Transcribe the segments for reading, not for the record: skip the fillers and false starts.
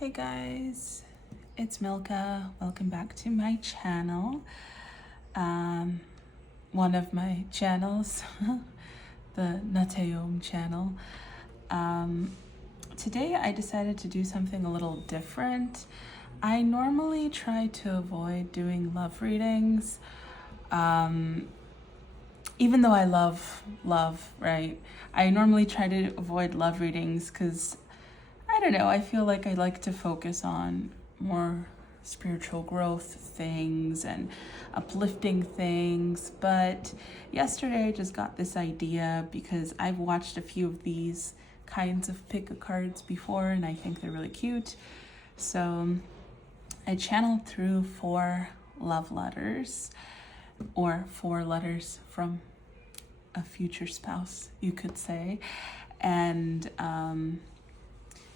Hey guys, it's Milka. Welcome back to my channel. One of my channels, the NutAeum channel. Today I decided to do something a little different. I normally try to avoid doing love readings. Even though I love, right? I normally try to avoid love readings because I don't know, I feel like I like to focus on more spiritual growth things and uplifting things. But yesterday I just got this idea because I've watched a few of these kinds of pick a cards before and I think they're really cute. So I channeled through 4 love letters, or 4 letters from a future spouse, you could say. And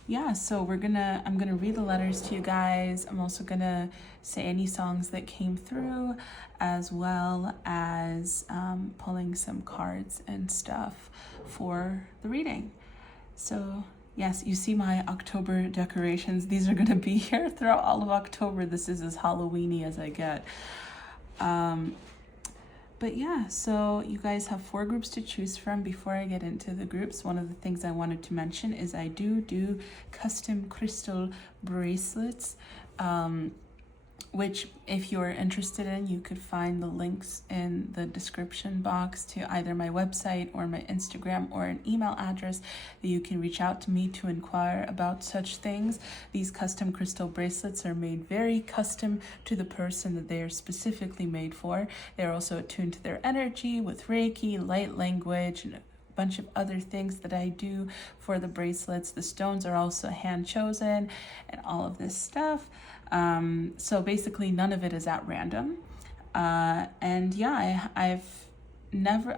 yeah, so I'm gonna read the letters to you guys. I'm also gonna say any songs that came through, as well as pulling some cards and stuff for the reading. So yes, you see my October decorations. These are gonna be here throughout all of October. This is as Halloweeny as I get. But yeah, so you guys have 4 groups to choose from. Before I get into the groups, one of the things I wanted to mention is I do custom crystal bracelets, which if you're interested in, you could find the links in the description box to either my website or my Instagram or an email address that you can reach out to me to inquire about such things. These custom crystal bracelets are made very custom to the person that they are specifically made for. They're also attuned to their energy with Reiki, light language, and a bunch of other things that I do for the bracelets. The stones are also hand chosen and all of this stuff. So basically none of it is at random. And yeah, I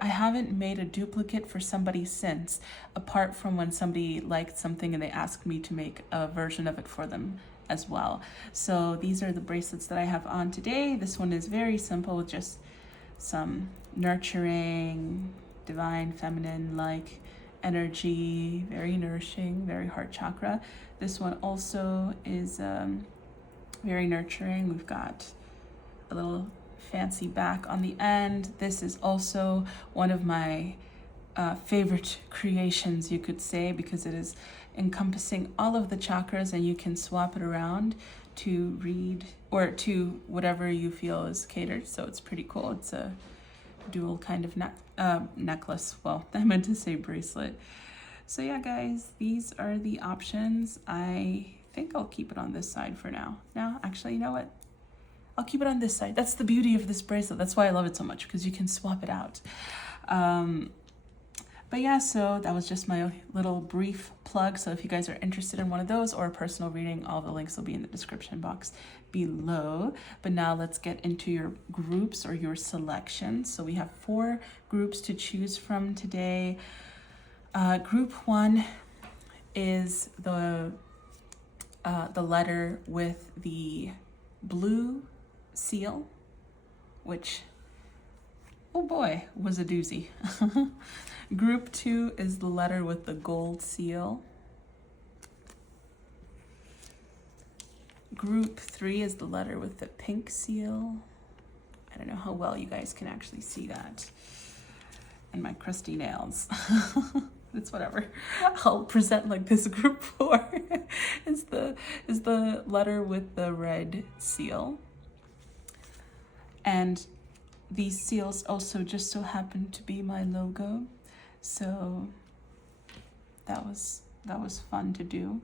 haven't made a duplicate for somebody since, apart from when somebody liked something and they asked me to make a version of it for them as well. So these are the bracelets that I have on today. This one is very simple with just some nurturing, divine, feminine like energy, very nourishing, very heart chakra. This one also is very nurturing. We've got a little fancy back on the end. This is also one of my favorite creations, you could say, because it is encompassing all of the chakras and you can swap it around to read or to whatever you feel is catered. So it's pretty cool. It's a dual kind of necklace. Well, I meant to say bracelet. So yeah, guys, these are the options. I think I'll keep it on this side for now. No, actually, you know what? I'll keep it on this side. That's the beauty of this bracelet. That's why I love it so much, because you can swap it out. But yeah, so that was just my little brief plug. So if you guys are interested in one of those or a personal reading, all the links will be in the description box below. But now let's get into your groups or your selections. So we have 4 groups to choose from today. Group 1 is the letter with the blue seal, which, oh boy, was a doozy. Group 2 is the letter with the gold seal. Group 3 is the letter with the pink seal. I don't know how well you guys can actually see that. And my crusty nails. It's whatever. I'll present like this. Group 4 is the letter with the red seal. And these seals also just so happen to be my logo. So that was fun to do.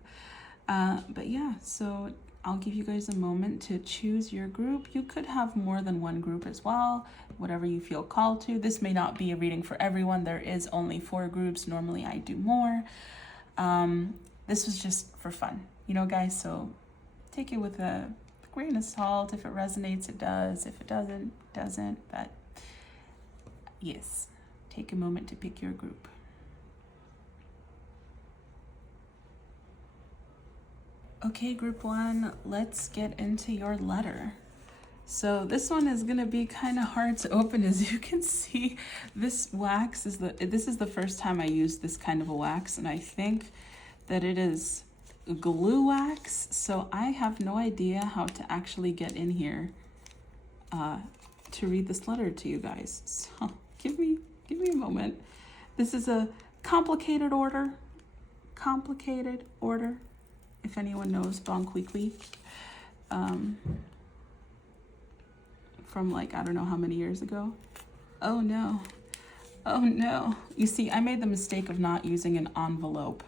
But yeah, so I'll give you guys a moment to choose your group. You could have more than one group as well, whatever you feel called to. This may not be a reading for everyone. There is only 4 groups. Normally I do more. This was just for fun, you know, guys, so take it with a grain of salt. If it resonates, it does. If it doesn't, it doesn't. But yes, take a moment to pick your group. Okay, group 1, let's get into your letter. So this one is gonna be kind of hard to open. As you can see, this is the first time I used this kind of a wax, and I think that it is glue wax, so I have no idea how to actually get in here to read this letter to you guys. So give me a moment. This is a complicated order. If anyone knows Bonk Weekly, from like, I don't know how many years ago. Oh no. You see, I made the mistake of not using an envelope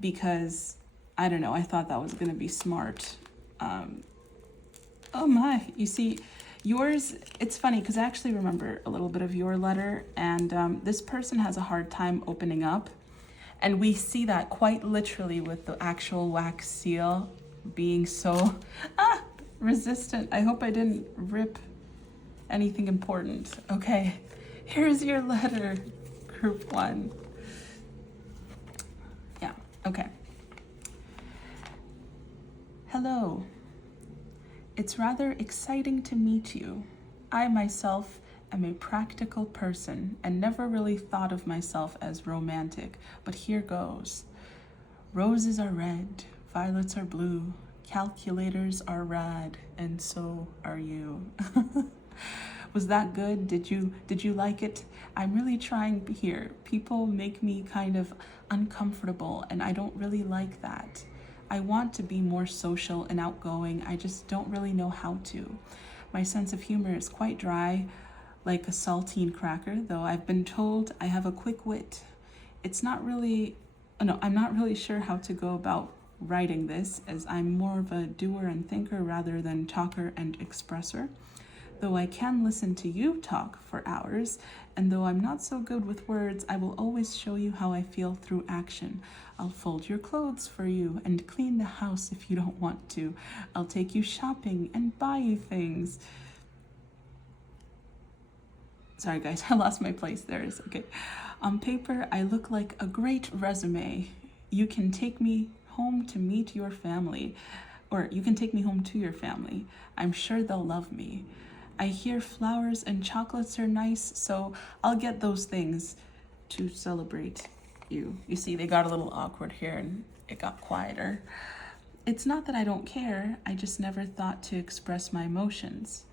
because, I don't know, I thought that was gonna be smart. Oh my, you see, yours, it's funny because I actually remember a little bit of your letter, and this person has a hard time opening up. And we see that quite literally with the actual wax seal being so resistant. I hope I didn't rip anything important. Okay, here's your letter, group 1. Yeah, okay. Hello. It's rather exciting to meet you. I myself am a practical person and never really thought of myself as romantic, but here goes. Roses are red, violets are blue, calculators are rad, and so are you. Was that good? Did you like it? I'm really trying here. People make me kind of uncomfortable, and I don't really like that. I want to be more social and outgoing. I just don't really know how to. My sense of humor is quite dry, like a saltine cracker, though I've been told I have a quick wit. I'm not really sure how to go about writing this, as I'm more of a doer and thinker rather than talker and expresser. Though I can listen to you talk for hours, and though I'm not so good with words, I will always show you how I feel through action. I'll fold your clothes for you and clean the house if you don't want to. I'll take you shopping and buy you things. Sorry guys, I lost my place there. Okay. On paper, I look like a great resume. You can take me home to meet your family, or you can take me home to your family. I'm sure they'll love me. I hear flowers and chocolates are nice, so I'll get those things to celebrate you. You see, they got a little awkward here and it got quieter. It's not that I don't care, I just never thought to express my emotions.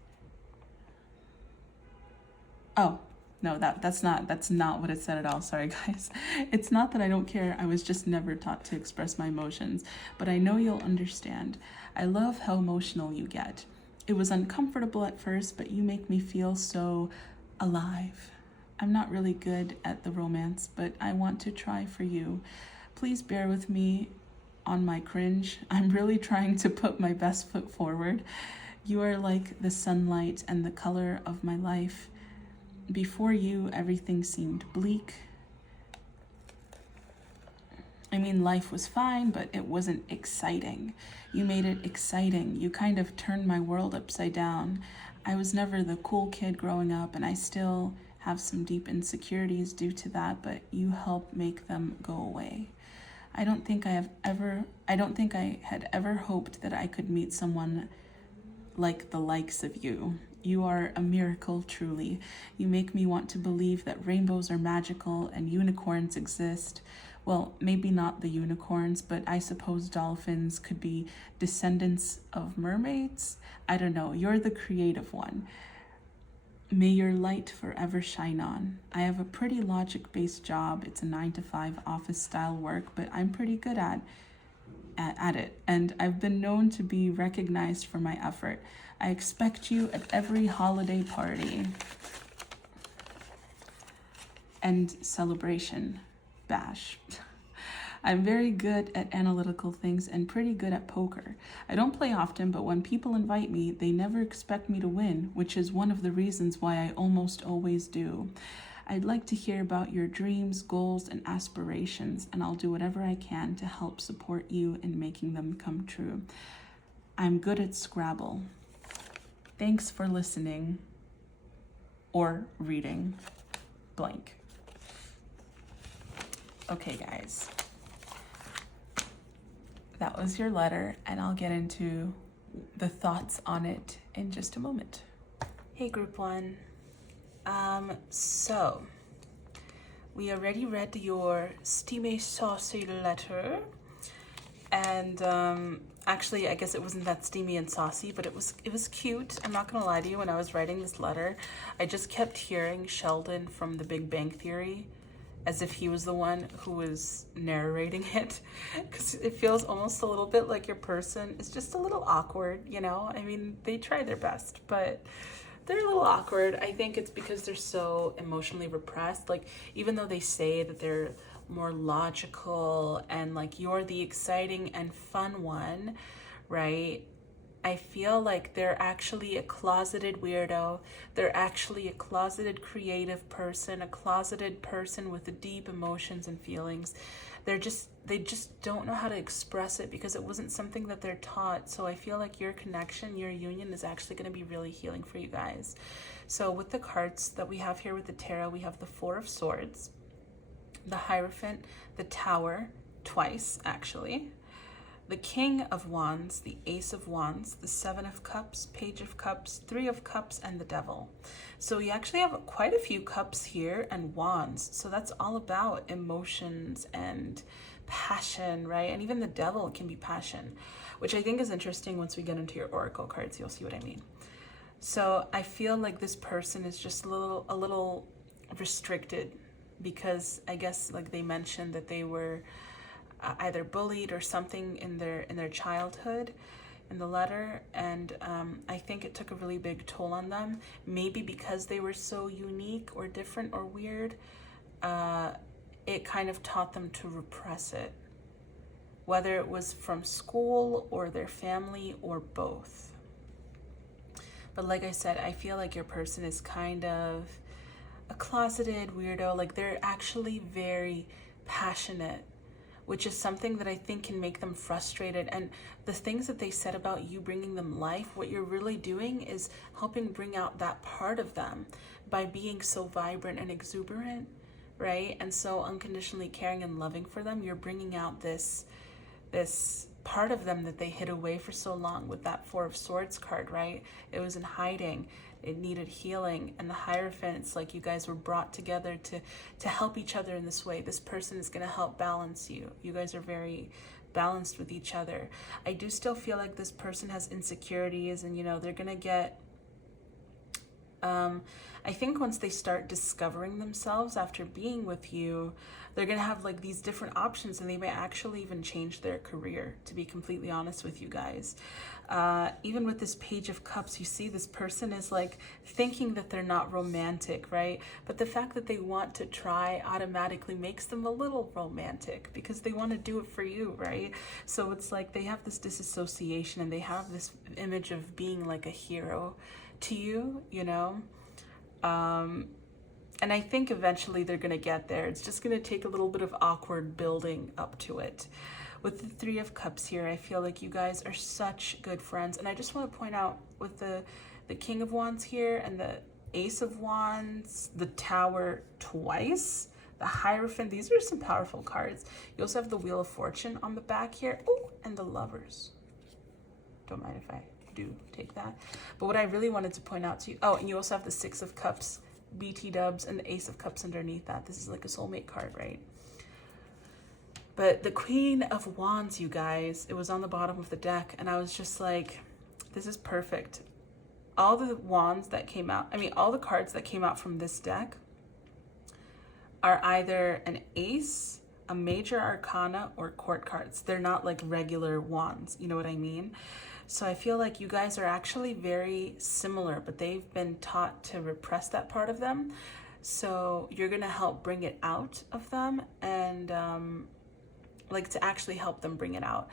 Oh, no, that's not what it said at all. Sorry, guys. It's not that I don't care. I was just never taught to express my emotions, but I know you'll understand. I love how emotional you get. It was uncomfortable at first, but you make me feel so alive. I'm not really good at the romance, but I want to try for you. Please bear with me on my cringe. I'm really trying to put my best foot forward. You are like the sunlight and the color of my life. Before you, everything seemed bleak. I mean, life was fine, but it wasn't exciting. You made it exciting. You kind of turned my world upside down. I was never the cool kid growing up, and I still have some deep insecurities due to that, but you help make them go away. I don't think I had ever hoped that I could meet someone like the likes of you. You are a miracle, truly. You make me want to believe that rainbows are magical and unicorns exist. Well, maybe not the unicorns, but I suppose dolphins could be descendants of mermaids. I don't know. You're the creative one. May your light forever shine on. I have a pretty logic-based job. It's a 9-to-5 office-style work, but I'm pretty good at it, and I've been known to be recognized for my effort. I expect you at every holiday party and celebration bash. I'm very good at analytical things and pretty good at poker. I don't play often, but when people invite me, they never expect me to win, which is one of the reasons why I almost always do. I'd like to hear about your dreams, goals, and aspirations, and I'll do whatever I can to help support you in making them come true. I'm good at Scrabble. Thanks for listening or reading blank. Okay, guys. That was your letter, and I'll get into the thoughts on it in just a moment. Hey, group 1. So we already read your steamy, saucy letter, And actually, I guess it wasn't that steamy and saucy, but it was cute. I'm not gonna lie to you, when I was writing this letter, I just kept hearing Sheldon from The Big Bang Theory, as if he was the one who was narrating it, because it feels almost a little bit like your person is just a little awkward, you know? I mean, they try their best, but they're a little awkward. I think it's because they're so emotionally repressed. Like, even though they say that they're more logical and like you're the exciting and fun one, right? I feel like they're actually a closeted weirdo. They're actually a closeted creative person, a closeted person with deep emotions and feelings. They just don't know how to express it because it wasn't something that they're taught. So I feel like your connection, your union is actually going to be really healing for you guys. So with the cards that we have here with the tarot, we have the Four of Swords, the Hierophant, the Tower, twice actually, the King of Wands, the Ace of Wands, the Seven of Cups, Page of Cups, Three of Cups, and the Devil. So we actually have quite a few cups here and wands. So that's all about emotions and passion, right? And even the Devil can be passion, which I think is interesting. Once we get into your oracle cards, you'll see what I mean. So I feel like this person is just a little restricted, because I guess like they mentioned that they were either bullied or something in their childhood in the letter, and I think it took a really big toll on them, maybe because they were so unique or different or weird. It kind of taught them to repress it, whether it was from school or their family or both. But like I said, I feel like your person is kind of a closeted weirdo. Like, they're actually very passionate, which is something that I think can make them frustrated. And the things that they said about you bringing them life, what you're really doing is helping bring out that part of them by being so vibrant and exuberant, right? And so unconditionally caring and loving for them, you're bringing out this part of them that they hid away for so long with that Four of Swords card, right? It was in hiding. It needed healing. And the Hierophant, it's like you guys were brought together to help each other in this way. This person is going to help balance you. You guys are very balanced with each other. I do still feel like this person has insecurities, and, you know, they're going to get... I think once they start discovering themselves after being with you, they're going to have like these different options, and they may actually even change their career, to be completely honest with you guys. Even with this Page of Cups, you see this person is like thinking that they're not romantic, right? But the fact that they want to try automatically makes them a little romantic, because they want to do it for you, right? So it's like they have this disassociation, and they have this image of being like a hero to you, you know? And I think eventually they're going to get there. It's just going to take a little bit of awkward building up to it. With the Three of Cups here, I feel like you guys are such good friends. And I just want to point out with the King of Wands here and the Ace of Wands, the Tower twice, the Hierophant, these are some powerful cards. You also have the Wheel of Fortune on the back here. Oh, and the Lovers. Don't mind if I do take that. But what I really wanted to point out to you, oh, and you also have the Six of Cups, BT dubs, and the Ace of Cups underneath that. This is like a soulmate card, right? But the Queen of Wands, you guys, it was on the bottom of the deck, and I was just like, this is perfect. All the wands that came out, I mean, all the cards that came out from this deck are either an ace, a major arcana, or court cards. They're not like regular wands, you know what I mean? So I feel like you guys are actually very similar, but they've been taught to repress that part of them. So you're going to help bring it out of them, and like to actually help them bring it out.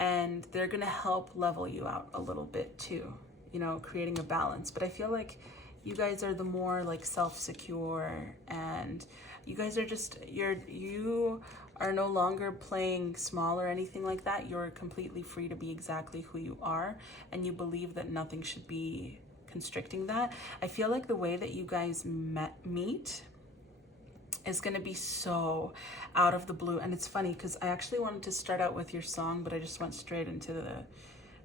And they're going to help level you out a little bit too, you know, creating a balance. But I feel like you guys are the more like self-secure, and you guys are just, you are no longer playing small or anything like that. You're completely free to be exactly who you are, and you believe that nothing should be constricting that. I feel like the way that you guys meet is going to be so out of the blue. And it's funny because I actually wanted to start out with your song, but I just went straight into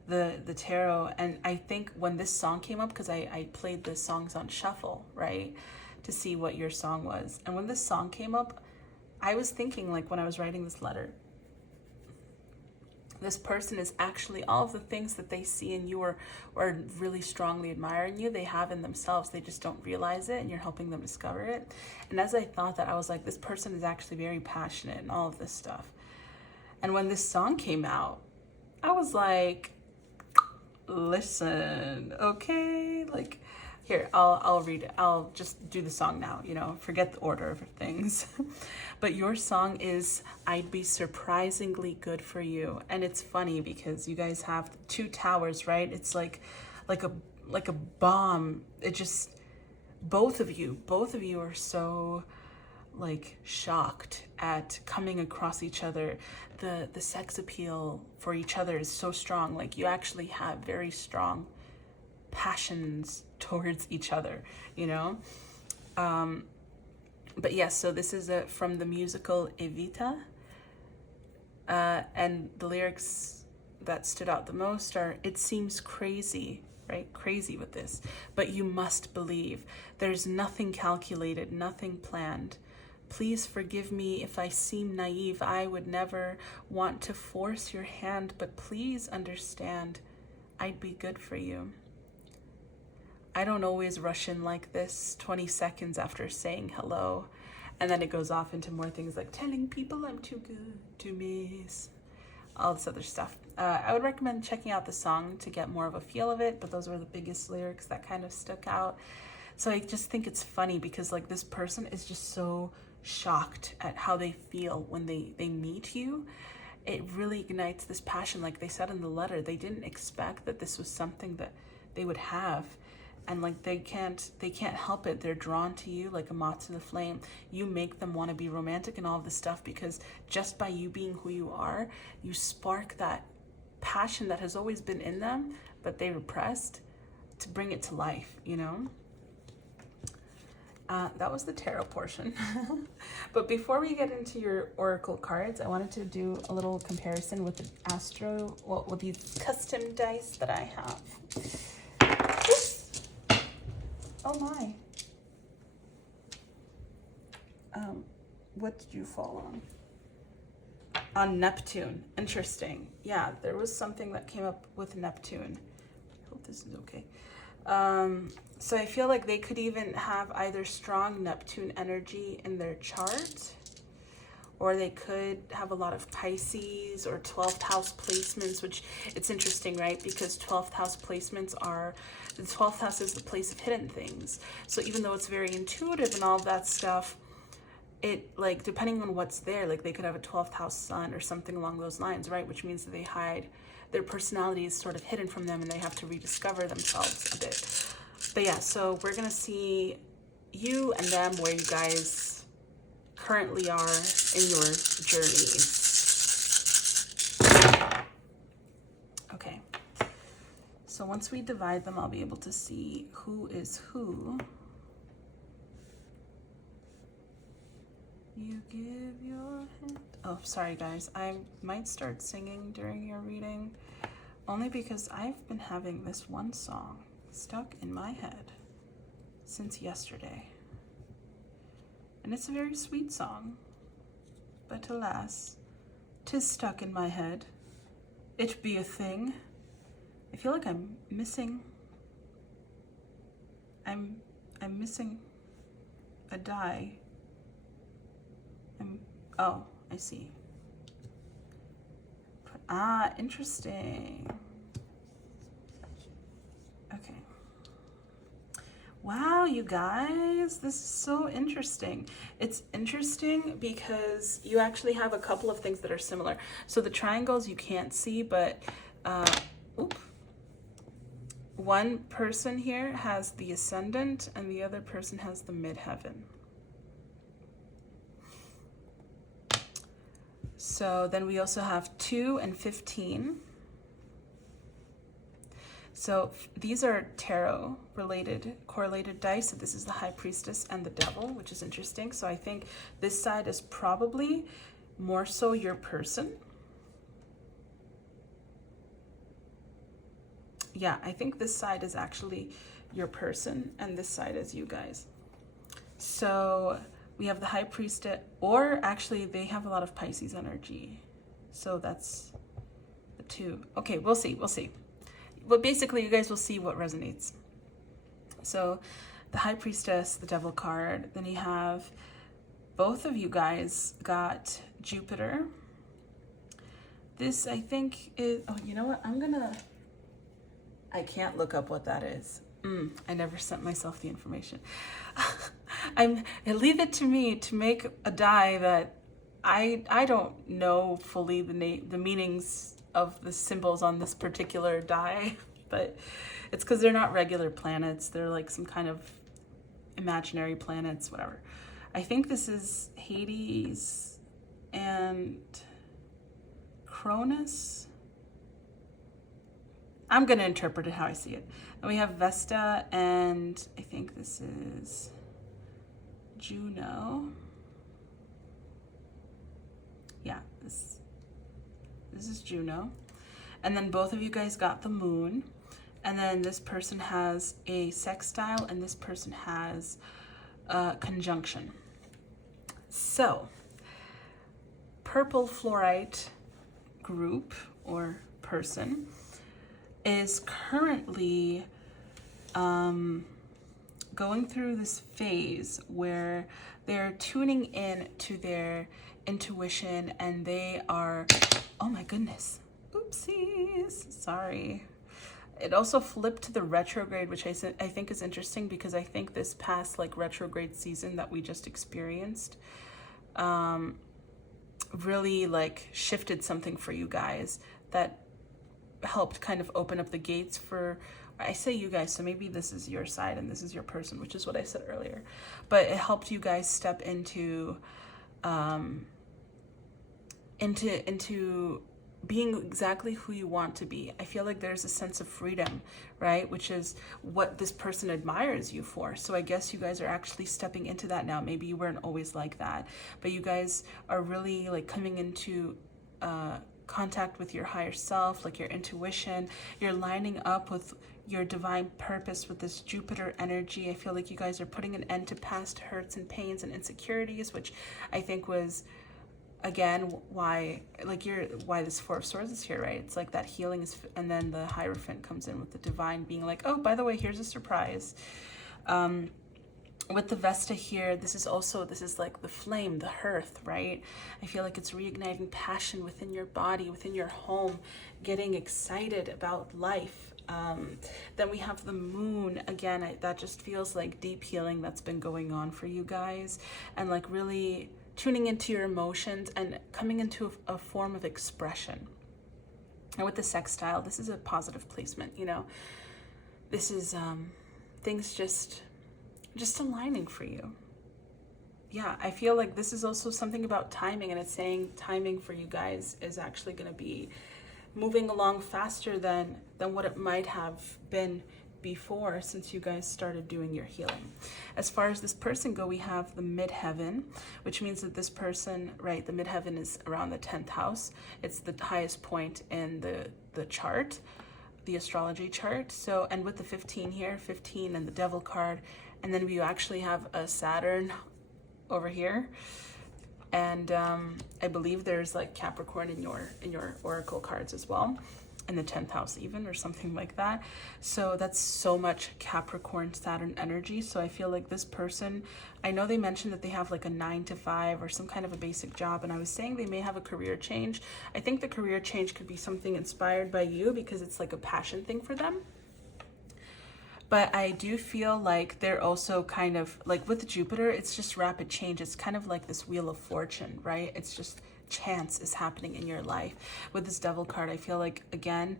the tarot. And I think when this song came up, because I played the songs on shuffle, right, to see what your song was. And when this song came up, I was thinking, like, when I was writing this letter, this person is actually all of the things that they see in you, or really strongly admire in you, they have in themselves. They just don't realize it, and you're helping them discover it. And as I thought that, I was like, this person is actually very passionate and all of this stuff. And when this song came out, I was like, listen, okay, like, here, I'll read it. I'll just do the song now, you know, forget the order of things. But your song is I'd Be Surprisingly Good for You. And it's funny because you guys have 2 towers, right? It's like a bomb. It just, both of you are so like shocked at coming across each other. The sex appeal for each other is so strong. Like, you actually have very strong passions towards each other, you know. But yes, so this is from the musical Evita, and the lyrics that stood out the most are, it seems crazy, right? Crazy with this, but you must believe there's nothing calculated, nothing planned. Please forgive me if I seem naive. I would never want to force your hand, but please understand, I'd be good for you. I don't always rush in like this 20 seconds after saying hello. And then it goes off into more things like telling people I'm too good to miss, all this other stuff. I would recommend checking out the song to get more of a feel of it, but those were the biggest lyrics that kind of stuck out. So I just think it's funny because like this person is just so shocked at how they feel when they meet you. It really ignites this passion. Like they said in the letter, they didn't expect that this was something that they would have. And like they can't help it. They're drawn to you like a moth to the flame. You make them want to be romantic and all of this stuff, because just by you being who you are, you spark that passion that has always been in them, but they repressed, to bring it to life, you know? That was the tarot portion. But before we get into your oracle cards, I wanted to do a little comparison with the with these custom dice that I have. Oh my. What did you fall on? On Neptune. Interesting. Yeah, there was something that came up with Neptune. I hope this is okay. So I feel like they could even have either strong Neptune energy in their chart, or they could have a lot of Pisces or 12th house placements, which it's interesting, right? Because 12th house placements are, the 12th house is the place of hidden things. So even though it's very intuitive and all that stuff, it, like, depending on what's there, like they could have a 12th house sun or something along those lines, right? Which means that they hide, their personality is sort of hidden from them and they have to rediscover themselves a bit. But yeah, so we're gonna see you and them, where you guys currently are in your journey. Okay, so once we divide them, I'll be able to see who is who. You give your hand. Oh, sorry guys, I might start singing during your reading, only because I've been having this one song stuck in my head since yesterday. And it's a very sweet song, but alas, 'tis stuck in my head. It be a thing. I feel like I'm missing a die. Oh, I see. Ah, interesting. Okay. Wow, you guys, this is so interesting. It's interesting because you actually have a couple of things that are similar. So the triangles you can't see, but one person here has the ascendant and the other person has the midheaven. So then we also have 2 and 15. So these are tarot related, correlated dice. So this is the High Priestess and the Devil, which is interesting. So I think this side is probably more so your person. Yeah, I think this side is actually your person and this side is you guys. So we have the High Priestess, or actually they have a lot of Pisces energy. So that's 2. Okay, we'll see. But basically, you guys will see what resonates. So the High Priestess, the Devil card, then you have both of you guys got Jupiter. This, I think, is, oh, you know what? I can't look up what that is. I never sent myself the information. Leave it to me to make a die that I don't know fully the meanings of the symbols on this particular die, but it's because they're not regular planets. They're like some kind of imaginary planets, whatever. I think this is Hades and Cronus. I'm going to interpret it how I see it. And we have Vesta, and I think this is Juno. Yeah, this is Juno. And then both of you guys got the moon. And then this person has a sextile, and this person has a conjunction. So, purple fluorite group or person is currently going through this phase where they're tuning in to their intuition, and they are, oh my goodness, oopsies, sorry. It also flipped to the retrograde, which I think is interesting, because I think this past like retrograde season that we just experienced really like shifted something for you guys that helped kind of open up the gates for, I say you guys, so maybe this is your side and this is your person, which is what I said earlier, but it helped you guys step into being exactly who you want to be. I feel like there's a sense of freedom, right? Which is what this person admires you for. So I guess you guys are actually stepping into that now. Maybe you weren't always like that, but you guys are really like coming into contact with your higher self, like your intuition. You're lining up with your divine purpose with this Jupiter energy. I feel like you guys are putting an end to past hurts and pains and insecurities, which I think was, again, why this Four of Swords is here, right? It's like that healing is, and then the Hierophant comes in with the divine being like, oh, by the way, here's a surprise. With the Vesta here, this is like the flame, the hearth, right? I feel like it's reigniting passion within your body, within your home, getting excited about life. Then we have the moon again. That just feels like deep healing that's been going on for you guys, and like really tuning into your emotions and coming into a form of expression. And with the sextile, this is a positive placement, you know. This is things just aligning for you. Yeah, I feel like this is also something about timing, and it's saying timing for you guys is actually going to be moving along faster than what it might have been before, since you guys started doing your healing. As far as this person go, we have the midheaven, which means that this person, right, the midheaven is around the 10th house. It's the highest point in the chart, the astrology chart. So, and with the 15 here, 15 and the devil card, and then we actually have a Saturn over here, and I believe there's like Capricorn in your oracle cards as well, in the 10th house even, or something like that. So that's so much Capricorn Saturn energy. So I feel like this person, I know they mentioned that they have like a 9 to 5 or some kind of a basic job, and I was saying they may have a career change. I think the career change could be something inspired by you, because it's like a passion thing for them. But I do feel like they're also kind of like, with Jupiter, it's just rapid change. It's kind of like this wheel of fortune, right? It's just chance is happening in your life. With this devil card, I feel like, again,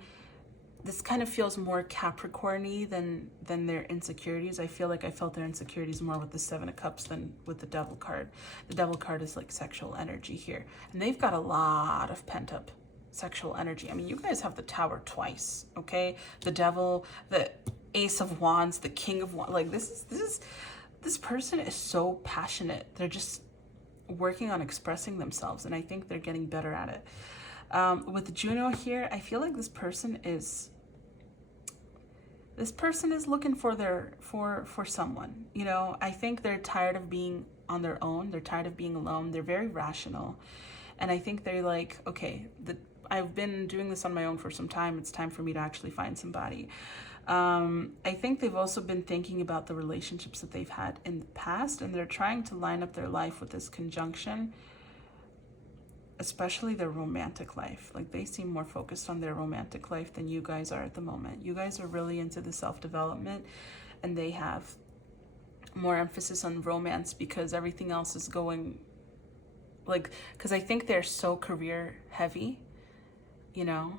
this kind of feels more Capricorn-y than their insecurities. I feel like I felt their insecurities more with the 7 of Cups than with the devil card. The devil card is like sexual energy here, and they've got a lot of pent-up sexual energy. I mean, you guys have the Tower twice, okay? The devil, the Ace of Wands, the King of Wands. Like, this person is so passionate. They're just working on expressing themselves, and I think they're getting better at it. With Juno here, I feel like this person is looking for someone. You know, I think they're tired of being on their own. They're tired of being alone. They're very rational, and I think they're like, okay, I've been doing this on my own for some time. It's time for me to actually find somebody. I think they've also been thinking about the relationships that they've had in the past, and they're trying to line up their life with this conjunction, especially their romantic life. Like, they seem more focused on their romantic life than you guys are at the moment. You guys are really into the self-development, and they have more emphasis on romance because everything else is going, like, because I think they're so career heavy, you know.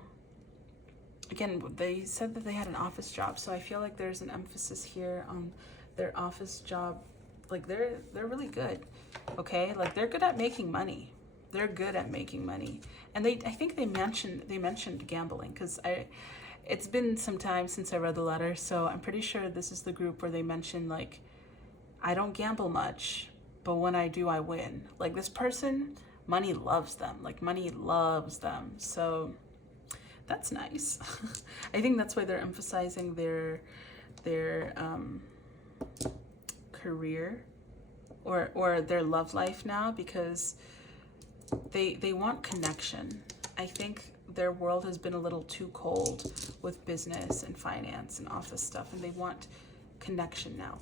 Again, they said that they had an office job, so I feel like there's an emphasis here on their office job. Like, they're really good, okay? Like, they're good at making money. They're good at making money. And I think they mentioned gambling, because it's been some time since I read the letter, so I'm pretty sure this is the group where they mentioned, like, I don't gamble much, but when I do, I win. Like, this person, money loves them. Like, money loves them. So that's nice. I think that's why they're emphasizing their career or their love life now, because they want connection. I think their world has been a little too cold with business and finance and office stuff, and they want connection now.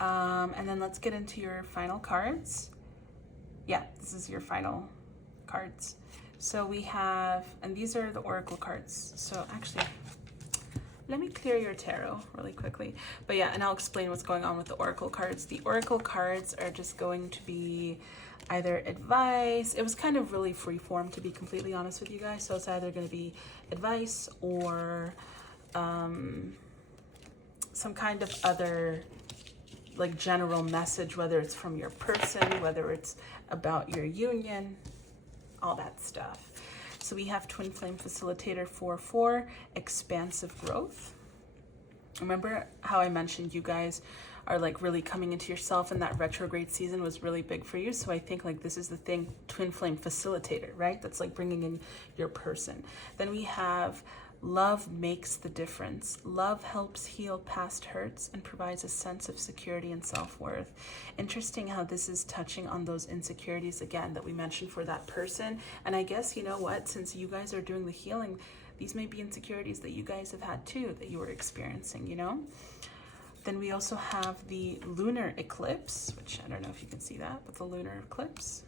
And then let's get into your final cards. Yeah, this is your final cards. So we have, and these are the oracle cards. So actually, let me clear your tarot really quickly. But yeah, and I'll explain what's going on with the oracle cards. The oracle cards are just going to be either advice. It was kind of really free form, to be completely honest with you guys. So it's either going to be advice or some kind of other, like, general message, whether it's from your person, whether it's about your union, all that stuff. So we have Twin Flame Facilitator 4/4, expansive growth. Remember how I mentioned you guys are, like, really coming into yourself, and that retrograde season was really big for you. So I think, like, this is the thing, Twin Flame Facilitator, right? That's like bringing in your person. Then we have love makes the difference. Love helps heal past hurts and provides a sense of security and self-worth. Interesting how this is touching on those insecurities again that we mentioned for that person. And I guess, you know what, since you guys are doing the healing, these may be insecurities that you guys have had too, that you were experiencing, you know? Then we also have the lunar eclipse, which I don't know if you can see that, but the lunar eclipse.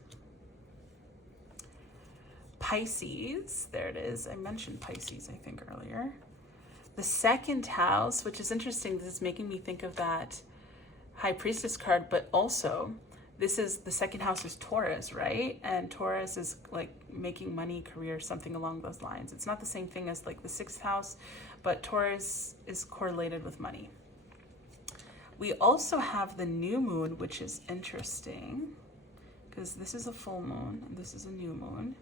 Pisces, there it is. I mentioned Pisces, I think, earlier. The second house, which is interesting, this is making me think of that High Priestess card, but also this is, the second house is Taurus, right? And Taurus is like making money, career, something along those lines. It's not the same thing as like the sixth house, but Taurus is correlated with money. We also have the new moon, which is interesting because this is a full moon and this is a new moon.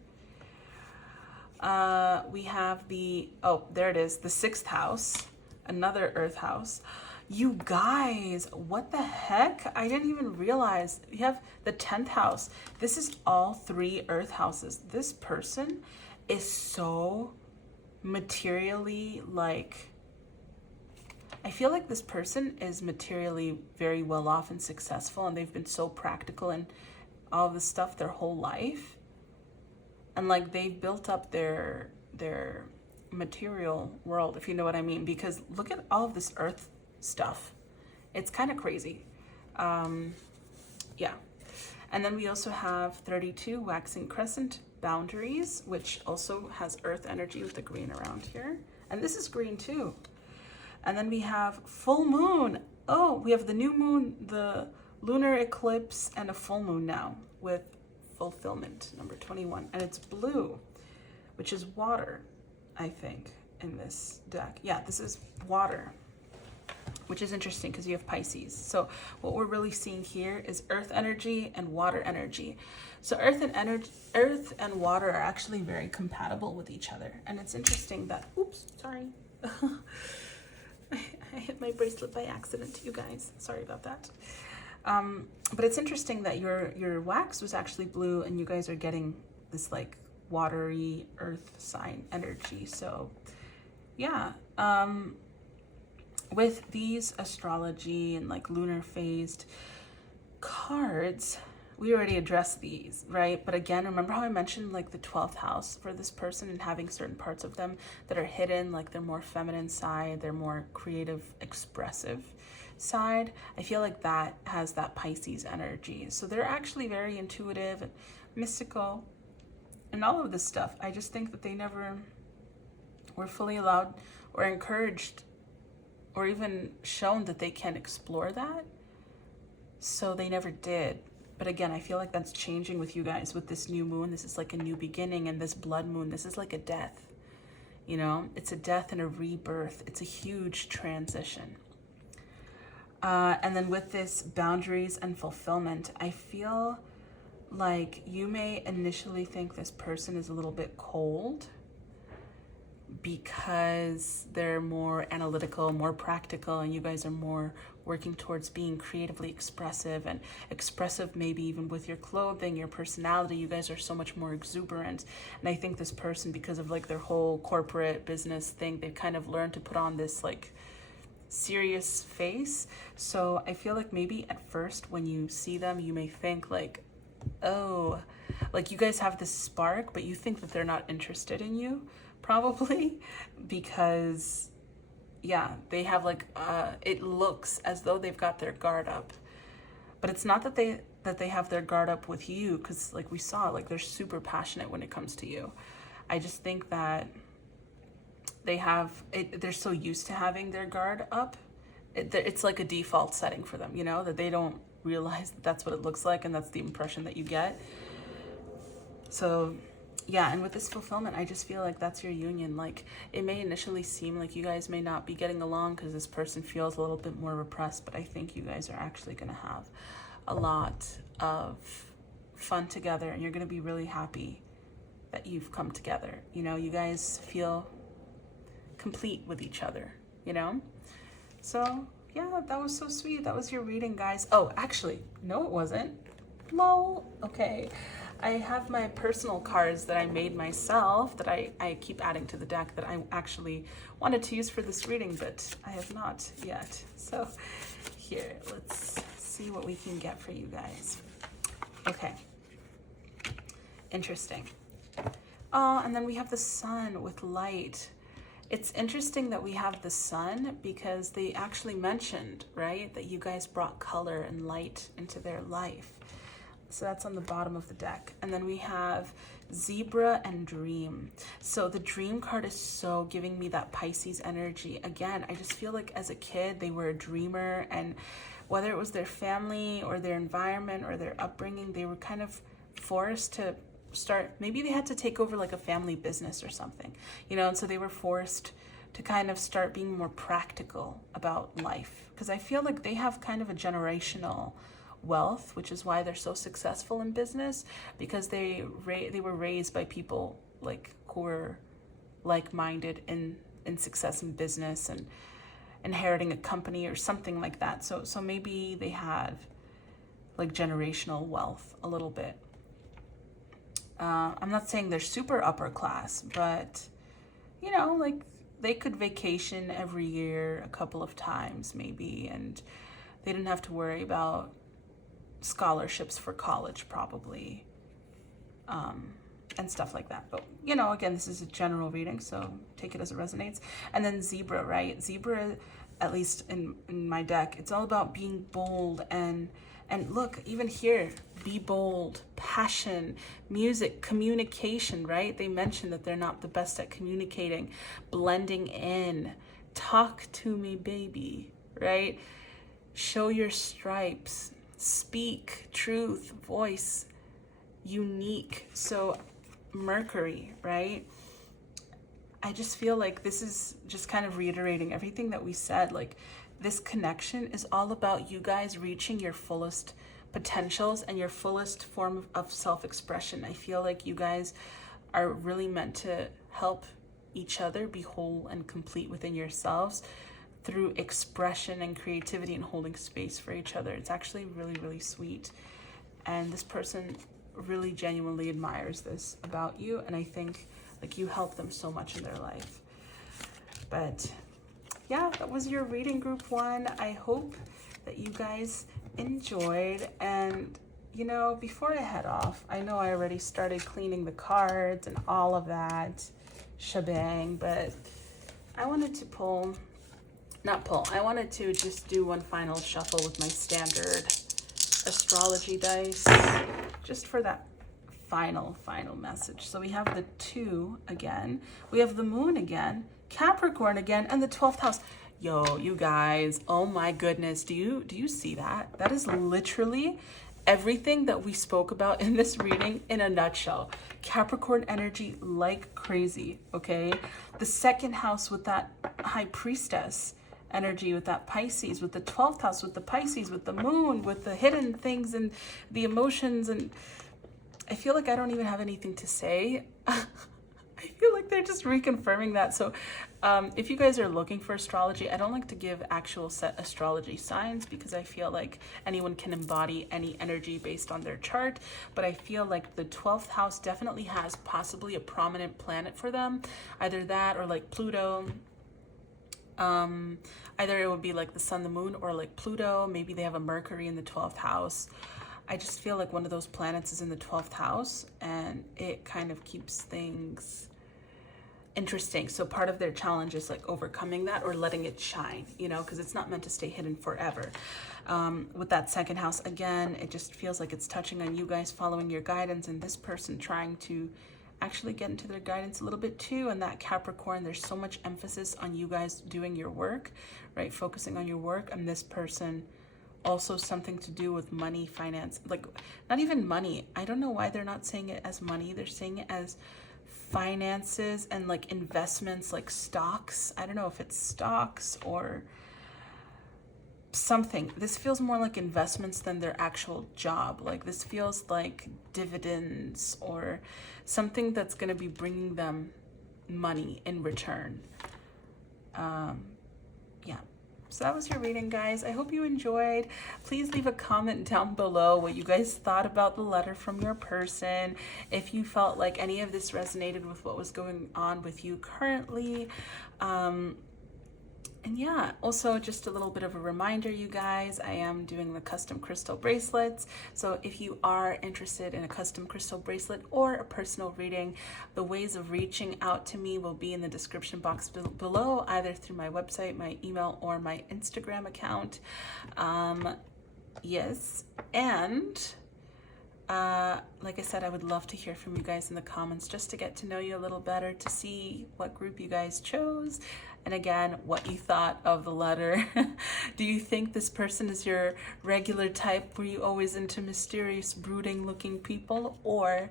We have the, oh, there it is, the sixth house, another earth house. You guys, what the heck? I didn't even realize. You have the 10th house. This is all 3 earth houses. This person is so materially, like, I feel like this person is materially very well off and successful, and they've been so practical and all of this stuff their whole life. And like they've built up their material world, if you know what I mean, because look at all of this earth stuff. It's kind of crazy. Yeah. And then we also have 32 waxing crescent boundaries, which also has earth energy with the green around here. And this is green too. And then we have full moon. Oh, we have the new moon, the lunar eclipse, and a full moon now with fulfillment, number 21. And it's blue, which is water, I think, in this deck. Yeah, this is water, which is interesting because you have Pisces. So what we're really seeing here is earth energy and water energy. So earth and water are actually very compatible with each other. And it's interesting that, oops, sorry. I hit my bracelet by accident, you guys. Sorry about that. But it's interesting that your wax was actually blue and you guys are getting this like watery earth sign energy. So yeah, with these astrology and like lunar phased cards, we already addressed these, right? But again, remember how I mentioned like the 12th house for this person and having certain parts of them that are hidden, like their more feminine side, their more creative, expressive side. I feel like that has that Pisces energy. So they're actually very intuitive and mystical and all of this stuff. I just think that they never were fully allowed or encouraged or even shown that they can explore that. So they never did. But again, I feel like that's changing with you guys with this new moon. This is like a new beginning, and this blood moon, this is like a death. You know, it's a death and a rebirth. It's a huge transition. And then with this boundaries and fulfillment, I feel like you may initially think this person is a little bit cold because they're more analytical, more practical, and you guys are more working towards being creatively expressive and expressive, maybe even with your clothing, your personality. You guys are so much more exuberant. And I think this person, because of like their whole corporate business thing, they've kind of learned to put on this like serious face. So I feel like maybe at first when you see them, you may think like, oh, like you guys have this spark, but you think that they're not interested in you, probably, because yeah, they have like it looks as though they've got their guard up, but it's not that they have their guard up with you, because like we saw, like they're super passionate when it comes to you. I just think that they have it, they're so used to having their guard up, it's like a default setting for them, you know, that they don't realize that that's what it looks like, and that's the impression that you get. So yeah, and with this fulfillment, I just feel like that's your union. Like it may initially seem like you guys may not be getting along because this person feels a little bit more repressed, but I think you guys are actually going to have a lot of fun together, and you're going to be really happy that you've come together. You know, you guys feel complete with each other, you know? So yeah, that was so sweet. That was your reading, guys. Oh, actually, no, it wasn't. Lol. Okay. I have my personal cards that I made myself that I keep adding to the deck that I actually wanted to use for this reading, but I have not yet. So here, let's see what we can get for you guys. Okay. Interesting. Oh, and then we have the sun with light. It's interesting that we have the sun because they actually mentioned, right, that you guys brought color and light into their life. So that's on the bottom of the deck. And then we have zebra and dream. So the dream card is so giving me that Pisces energy. Again, I just feel like as a kid, they were a dreamer, and whether it was their family or their environment or their upbringing, they were kind of forced to start, maybe they had to take over like a family business or something, you know, and so they were forced to kind of start being more practical about life. Because I feel like they have kind of a generational wealth, which is why they're so successful in business, because they were raised by people like who were like-minded in success in business and inheriting a company or something like that. So maybe they have like generational wealth a little bit. I'm not saying they're super upper class, but you know, like they could vacation every year a couple of times maybe, and they didn't have to worry about scholarships for college probably, and stuff like that. But you know, again, this is a general reading, so take it as it resonates. And then zebra, right? Zebra, at least in my deck, it's all about being bold and look, even here, be bold, passion, music, communication, right? They mentioned that they're not the best at communicating, blending in, talk to me, baby, right? Show your stripes, speak truth, voice, unique. So Mercury, right? I just feel like this is just kind of reiterating everything that we said. Like this connection is all about you guys reaching your fullest potentials and your fullest form of self-expression. I feel like you guys are really meant to help each other be whole and complete within yourselves through expression and creativity and holding space for each other. It's actually really, really sweet. And this person really genuinely admires this about you. And I think like you help them so much in their life. But yeah, that was your reading, group one. I hope that you guys enjoyed, and you know, before I head off, I know I already started cleaning the cards and all of that shebang, but I wanted to I wanted to just do one final shuffle with my standard astrology dice, just for that final message. So we have the 2 again, we have the moon again, Capricorn again, and the 12th house. Yo, you guys, oh my goodness, do you see that? That is literally everything that we spoke about in this reading in a nutshell. Capricorn energy like crazy, okay? The 2nd house with that high priestess energy, with that Pisces, with the 12th house, with the Pisces, with the moon, with the hidden things and the emotions. And I feel like I don't even have anything to say. I feel like they're just reconfirming that. So if you guys are looking for astrology, I don't like to give actual set astrology signs because I feel like anyone can embody any energy based on their chart. But I feel like the 12th house definitely has possibly a prominent planet for them. Either that or like Pluto. Either it would be like the sun, the moon, or like Pluto. Maybe they have a Mercury in the 12th house. I just feel like one of those planets is in the 12th house and it kind of keeps things interesting. So part of their challenge is like overcoming that or letting it shine, you know, because it's not meant to stay hidden forever. With that 2nd house, again, it just feels like it's touching on you guys following your guidance and this person trying to actually get into their guidance a little bit too. And that Capricorn, there's so much emphasis on you guys doing your work, right? Focusing on your work. And this person also something to do with money, finance, like not even money. I don't know why they're not saying it as money. They're saying it as finances and like investments, like stocks. I don't know if it's stocks or something. This feels more like investments than their actual job. Like this feels like dividends or something that's going to be bringing them money in return. Yeah. So that was your reading, guys. I hope you enjoyed. Please leave a comment down below what you guys thought about the letter from your person. If you felt like any of this resonated with what was going on with you currently. And yeah, also just a little bit of a reminder, you guys, I am doing the custom crystal bracelets. So if you are interested in a custom crystal bracelet or a personal reading, the ways of reaching out to me will be in the description box below, either through my website, my email, or my Instagram account. Yes, and like I said, I would love to hear from you guys in the comments just to get to know you a little better, to see what group you guys chose. And again, what you thought of the letter. Do you think this person is your regular type? Were you always into mysterious, brooding looking people? Or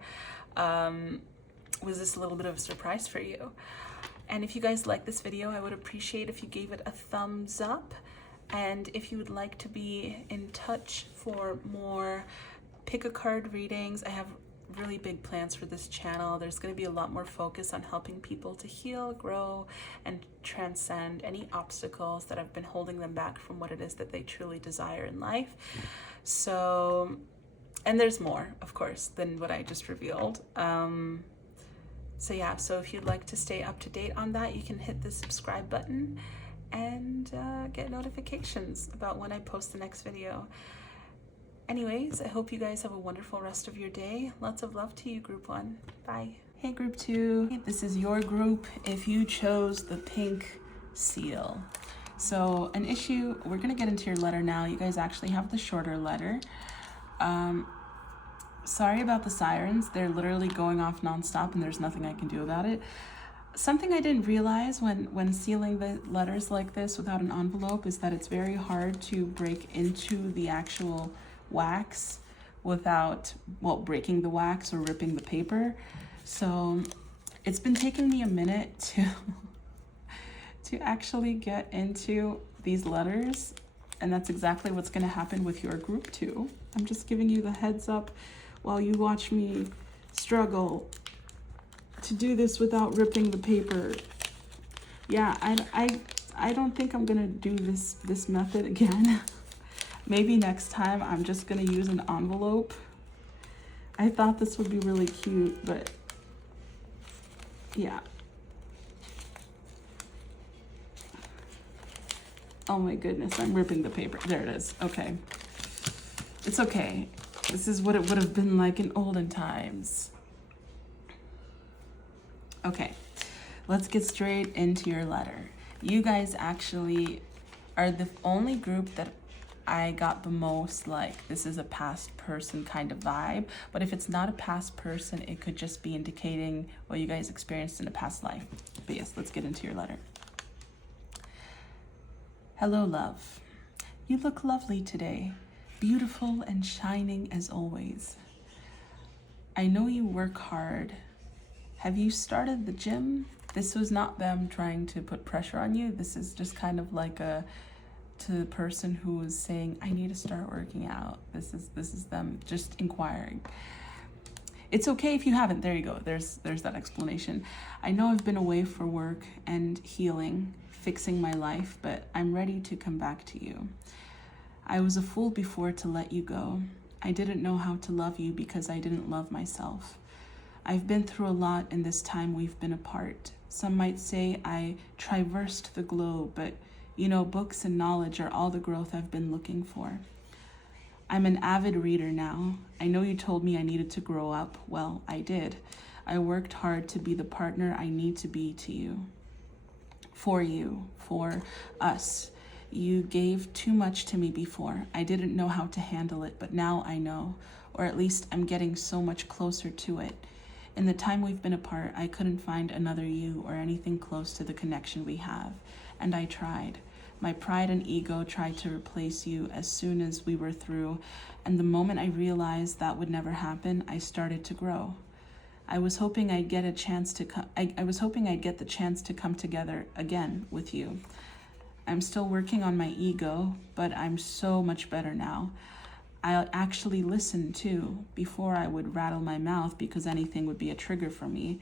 was this a little bit of a surprise for you? And if you guys like this video, I would appreciate if you gave it a thumbs up. And if you would like to be in touch for more pick a card readings, I have really big plans for this channel. There's going to be a lot more focus on helping people to heal, grow, and transcend any obstacles that have been holding them back from what it is that they truly desire in life. So, and there's more, of course, than what I just revealed. So yeah, so if you'd like to stay up to date on that, you can hit the subscribe button and get notifications about when I post the next video. Anyways, I hope you guys have a wonderful rest of your day. Lots of love to you, Group 1. Bye. Hey, Group 2. This is your group if you chose the pink seal. So an issue, we're going to get into your letter now. You guys actually have the shorter letter. Sorry about the sirens. They're literally going off nonstop and there's nothing I can do about it. Something I didn't realize when sealing the letters like this without an envelope is that it's very hard to break into the actual wax without, well, breaking the wax or ripping the paper. So it's been taking me a minute to actually get into these letters, and that's exactly what's going to happen with your group 2. I'm just giving you the heads up while you watch me struggle to do this without ripping the paper. Yeah, I don't think I'm gonna do this method again. Maybe next time I'm just gonna use an envelope. I thought this would be really cute, but yeah. Oh my goodness, I'm ripping the paper. There it is. Okay. It's okay. This is what it would have been like in olden times. Okay, let's get straight into your letter. You guys actually are the only group that I got the most like, this is a past person kind of vibe. But if it's not a past person, it could just be indicating what you guys experienced in a past life. But yes, let's get into your letter. Hello, love. You look lovely today, beautiful and shining as always. I know you work hard. Have you started the gym? This was not them trying to put pressure on you. This is just kind of like to the person who was saying, I need to start working out. This is them just inquiring. It's okay if you haven't. There you go. There's that explanation. I know I've been away for work and healing, fixing my life, but I'm ready to come back to you. I was a fool before to let you go. I didn't know how to love you because I didn't love myself. I've been through a lot in this time we've been apart. Some might say I traversed the globe, but you know, books and knowledge are all the growth I've been looking for. I'm an avid reader now. I know you told me I needed to grow up. Well, I did. I worked hard to be the partner I need to be to you, for us. You gave too much to me before. I didn't know how to handle it, but now I know, or at least I'm getting so much closer to it. In the time we've been apart, I couldn't find another you or anything close to the connection we have, and I tried. My pride and ego tried to replace you as soon as we were through, and the moment I realized that would never happen, I started to grow. I was hoping I'd get a chance to I was hoping I'd get the chance to come together again with you. I'm still working on my ego, but I'm so much better now. I actually listen too. Before I would rattle my mouth because anything would be a trigger for me,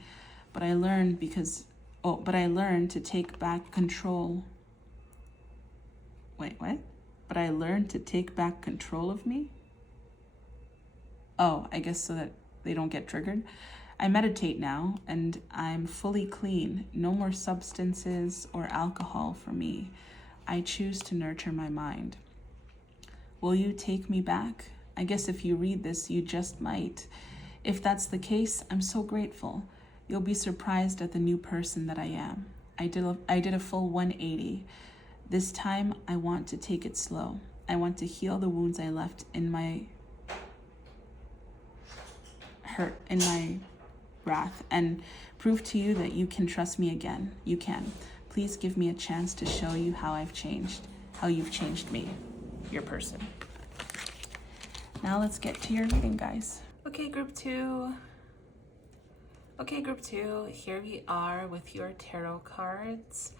but I learned to take back control. Wait, what? But I learned to take back control of me? Oh, I guess so that they don't get triggered. I meditate now, and I'm fully clean. No more substances or alcohol for me. I choose to nurture my mind. Will you take me back? I guess if you read this, you just might. If that's the case, I'm so grateful. You'll be surprised at the new person that I am. I did a full 180. This time, I want to take it slow. I want to heal the wounds I left in my wrath, and prove to you that you can trust me again. You can. Please give me a chance to show you how you've changed me, your person. Now let's get to your reading, guys. Okay, group two, here we are with your tarot cards.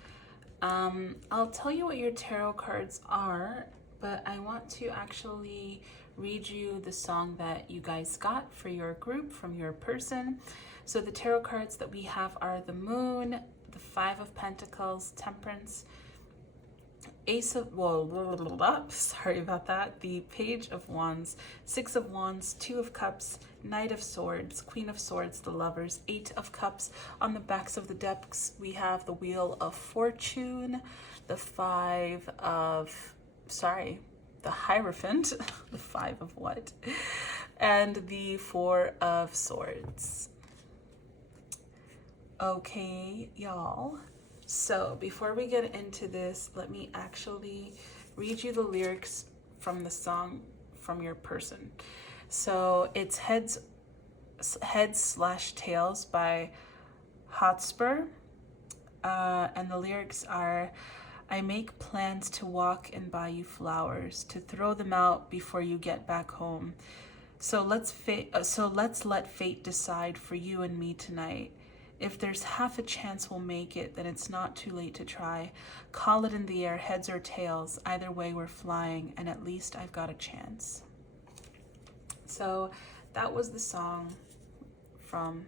I'll tell you what your tarot cards are, but I want to actually read you the song that you guys got for your group from your person. So the tarot cards that we have are the Moon, the Five of Pentacles, Temperance, sorry about that, the Page of Wands, Six of Wands, Two of Cups, Knight of Swords, Queen of Swords, the Lovers, Eight of Cups. On the backs of the decks, we have the Wheel of Fortune, the Hierophant, the Five of what? And the Four of Swords. Okay, y'all. So before we get into this, let me actually read you the lyrics from the song from your person. So it's Heads/Tails by Hotspur. And the lyrics are, I make plans to walk and buy you flowers, to throw them out before you get back home. So let's let fate decide for you and me tonight. If there's half a chance we'll make it, then it's not too late to try. Call it in the air, heads or tails. Either way, we're flying, and at least I've got a chance. So that was the song from,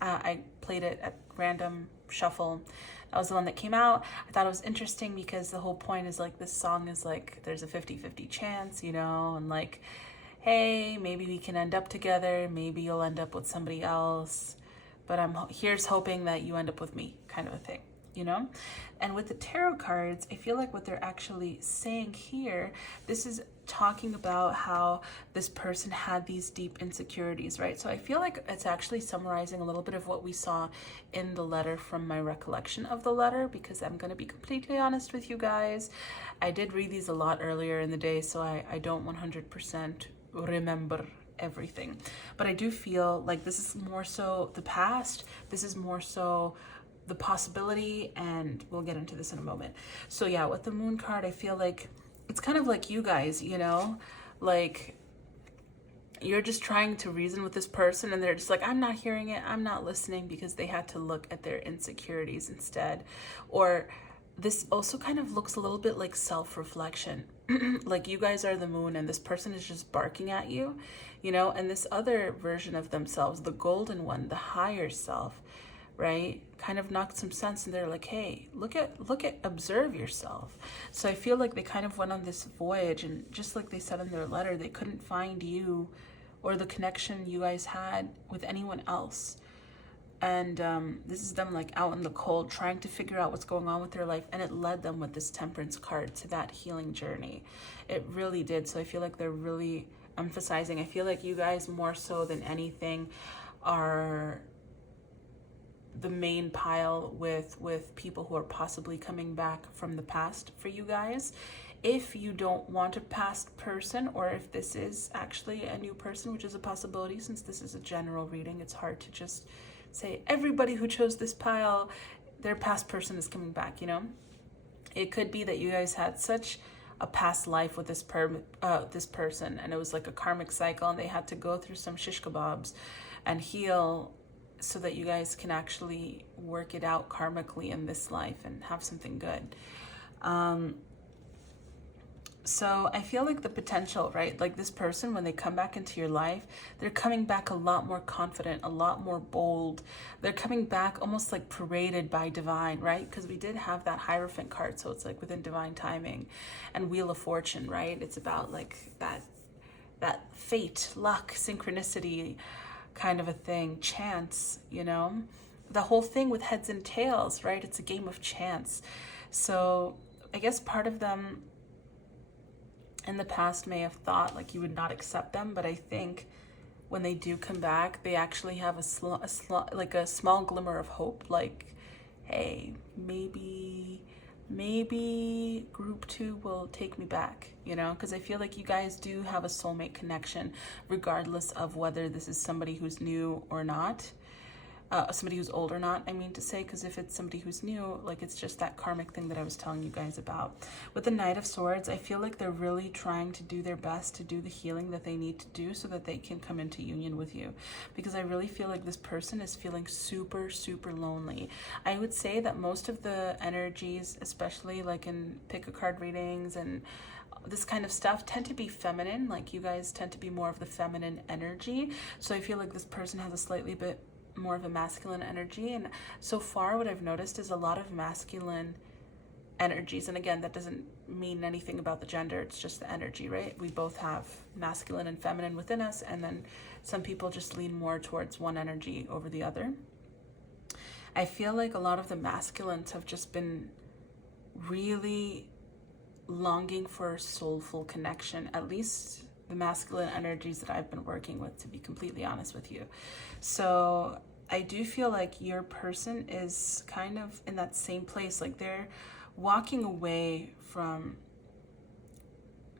I played it at random shuffle. That was the one that came out. I thought it was interesting because the whole point is like, this song is like, there's a 50-50 chance, you know, and like, hey, maybe we can end up together. Maybe you'll end up with somebody else. But here's hoping that you end up with me, kind of a thing. you know? And with the tarot cards, I feel like what they're actually saying here, this is talking about how this person had these deep insecurities, right? So I feel like it's actually summarizing a little bit of what we saw in the letter from my recollection of the letter, because I'm going to be completely honest with you guys. I did read these a lot earlier in the day, so I don't 100% remember everything. But I do feel like this is more so the past. This is more so the possibility, and we'll get into this in a moment. So yeah, with the moon card, I feel like it's kind of like you guys, you know, like you're just trying to reason with this person and they're just like, I'm not hearing it, I'm not listening, because they had to look at their insecurities instead. Or this also kind of looks a little bit like self-reflection. Like you guys are the moon and this person is just barking at you, you know, and this other version of themselves, the golden one, the higher self, right, kind of knocked some sense, and they're like, hey, look at, observe yourself. So I feel like they kind of went on this voyage, and just like they said in their letter, they couldn't find you or the connection you guys had with anyone else. And this is them like out in the cold trying to figure out what's going on with their life, and it led them with this Temperance card to that healing journey. It really did. So I feel like they're really emphasizing, I feel like you guys more so than anything are the main pile with people who are possibly coming back from the past for you guys. If you don't want a past person, or if this is actually a new person, which is a possibility, since this is a general reading, it's hard to just say everybody who chose this pile, their past person is coming back, you know? It could be that you guys had such a past life with this person, and it was like a karmic cycle, and they had to go through some shish kebabs and heal so that you guys can actually work it out karmically in this life and have something good. So I feel like the potential, right? Like this person, when they come back into your life, they're coming back a lot more confident, a lot more bold. They're coming back almost like paraded by divine, right? Because we did have that Hierophant card, so it's like within divine timing. And Wheel of Fortune, right? It's about like that fate, luck, synchronicity kind of a thing, chance, you know? The whole thing with heads and tails, right? It's a game of chance. So I guess part of them in the past may have thought like you would not accept them, but I think when they do come back, they actually have a small glimmer of hope, like, hey, maybe group 2 will take me back, you know, because I feel like you guys do have a soulmate connection, regardless of whether this is somebody who's new or not. Somebody who's old or not, I mean to say, because if it's somebody who's new, like it's just that karmic thing that I was telling you guys about. With the Knight of Swords, I feel like they're really trying to do their best to do the healing that they need to do so that they can come into union with you. Because I really feel like this person is feeling super, super lonely. I would say that most of the energies, especially like in pick-a-card readings and this kind of stuff, tend to be feminine. Like you guys tend to be more of the feminine energy. So I feel like this person has a slightly bit more of a masculine energy, and so far what I've noticed is a lot of masculine energies, and again, that doesn't mean anything about the gender, it's just the energy, right? We both have masculine and feminine within us, and then some people just lean more towards one energy over the other. I feel like a lot of the masculines have just been really longing for soulful connection, at least the masculine energies that I've been working with, to be completely honest with you. So I do feel like your person is kind of in that same place, like they're walking away from,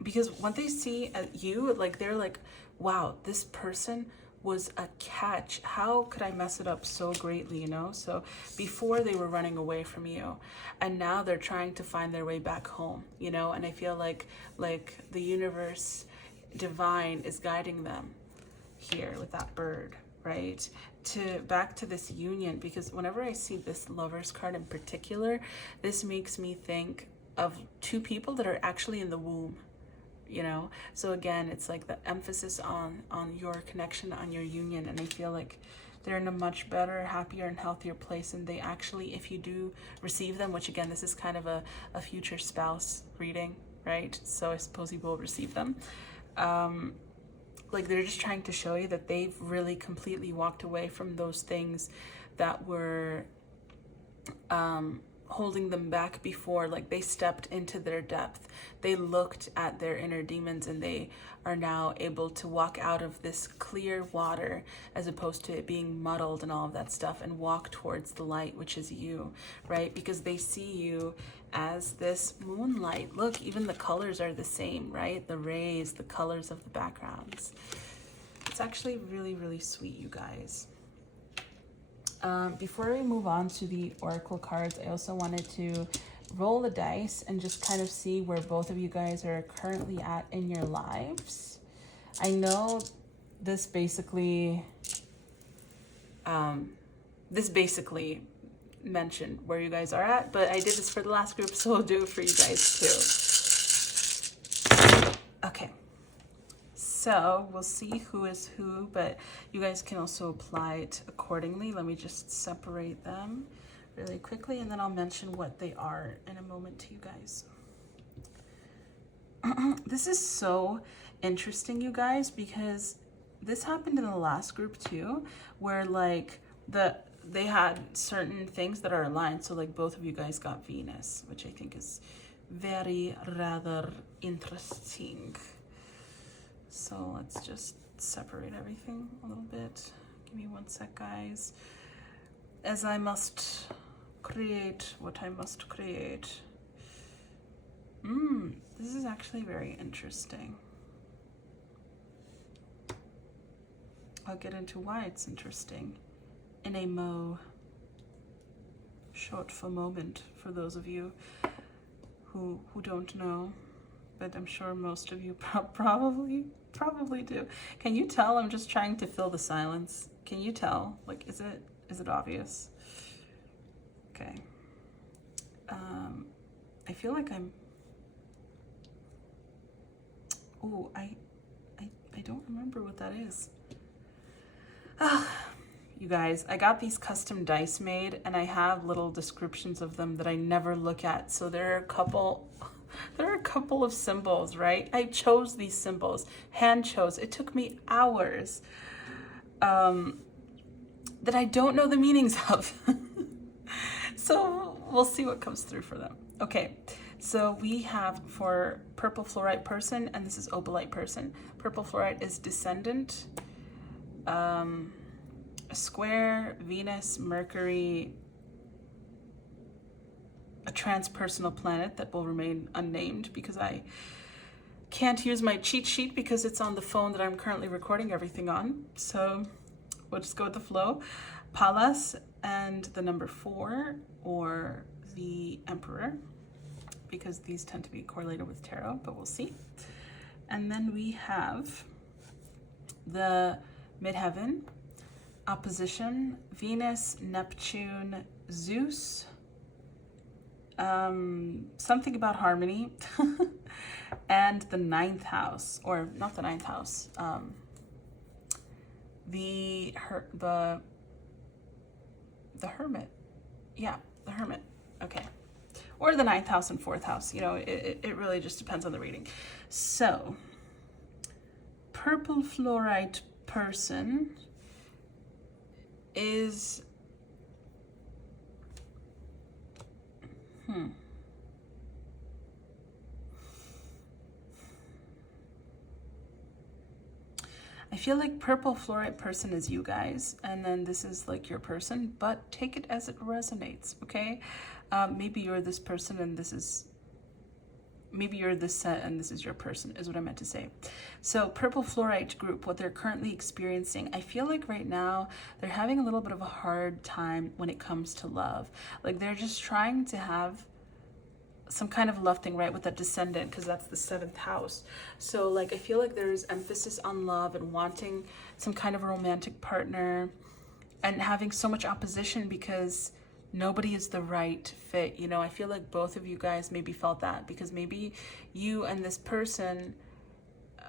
because when they see you, like they're like, wow, this person was a catch. How could I mess it up so greatly, you know? So before they were running away from you, and now they're trying to find their way back home, you know? And I feel like the universe, divine, is guiding them here with that bird, right? Back to this union, because whenever I see this Lovers card in particular, this makes me think of two people that are actually in the womb, you know? So again, it's like the emphasis on your connection, on your union, and I feel like they're in a much better, happier, and healthier place. And they actually, if you do receive them, which again, this is kind of a future spouse reading, right? So I suppose you will receive them. Like they're just trying to show you that they've really completely walked away from those things that were holding them back before. Like they stepped into their depth, they looked at their inner demons, and they are now able to walk out of this clear water as opposed to it being muddled and all of that stuff, and walk towards the light, which is you, right? Because they see you as this moonlight. Look, even the colors are the same, right? The rays, the colors of the backgrounds. It's actually really, really sweet, you guys. Before we move on to the oracle cards, I also wanted to roll the dice and just kind of see where both of you guys are currently at in your lives. I know this basically mentioned where you guys are at, but I did this for the last group, so I'll do it for you guys too. Okay. So we'll see who is who, but you guys can also apply it accordingly. Let me just separate them really quickly, and then I'll mention what they are in a moment to you guys. This is so interesting, you guys, because this happened in the last group too, where like they had certain things that are aligned. So like both of you guys got Venus, which I think is very rather interesting. So let's just separate everything a little bit. Give me one sec, guys, as I must create what I must create. This is actually very interesting. I'll get into why it's interesting in a short for moment for those of you who don't know, but I'm sure most of you probably do. Can you tell I'm just trying to fill the silence? Can you tell? Like, is it obvious? Okay. I feel like I'm. Oh, I don't remember what that is. You guys, I got these custom dice made, and I have little descriptions of them that I never look at. So there are a couple of symbols, right? I chose these symbols, hand chose. It took me hours that I don't know the meanings of. So we'll see what comes through for them. Okay, so we have for purple fluorite person, and this is opalite person. Purple fluorite is descendant, a square, Venus, Mercury, a transpersonal planet that will remain unnamed because I can't use my cheat sheet because it's on the phone that I'm currently recording everything on. So we'll just go with the flow. Pallas and the number 4, or the Emperor, because these tend to be correlated with tarot, but we'll see. And then we have the midheaven, opposition, Venus, Neptune, Zeus, something about harmony, and the 9th house, or not the 9th house, the hermit. Yeah, the hermit. Okay. Or the 9th house and 4th house. You know, it really just depends on the reading. So, purple fluorite person is I feel like purple fluorite person is you guys, and then this is like your person, but take it as it resonates, okay? Maybe you're this person and this is, maybe you're this set and this is your person, is what I meant to say. So purple fluorite group, what they're currently experiencing, I feel like right now they're having a little bit of a hard time when it comes to love. Like they're just trying to have some kind of love thing, right, with that descendant, because that's the 7th house. So like I feel like there's emphasis on love and wanting some kind of a romantic partner, and having so much opposition because nobody is the right fit. You know, I feel like both of you guys maybe felt that, because maybe you and this person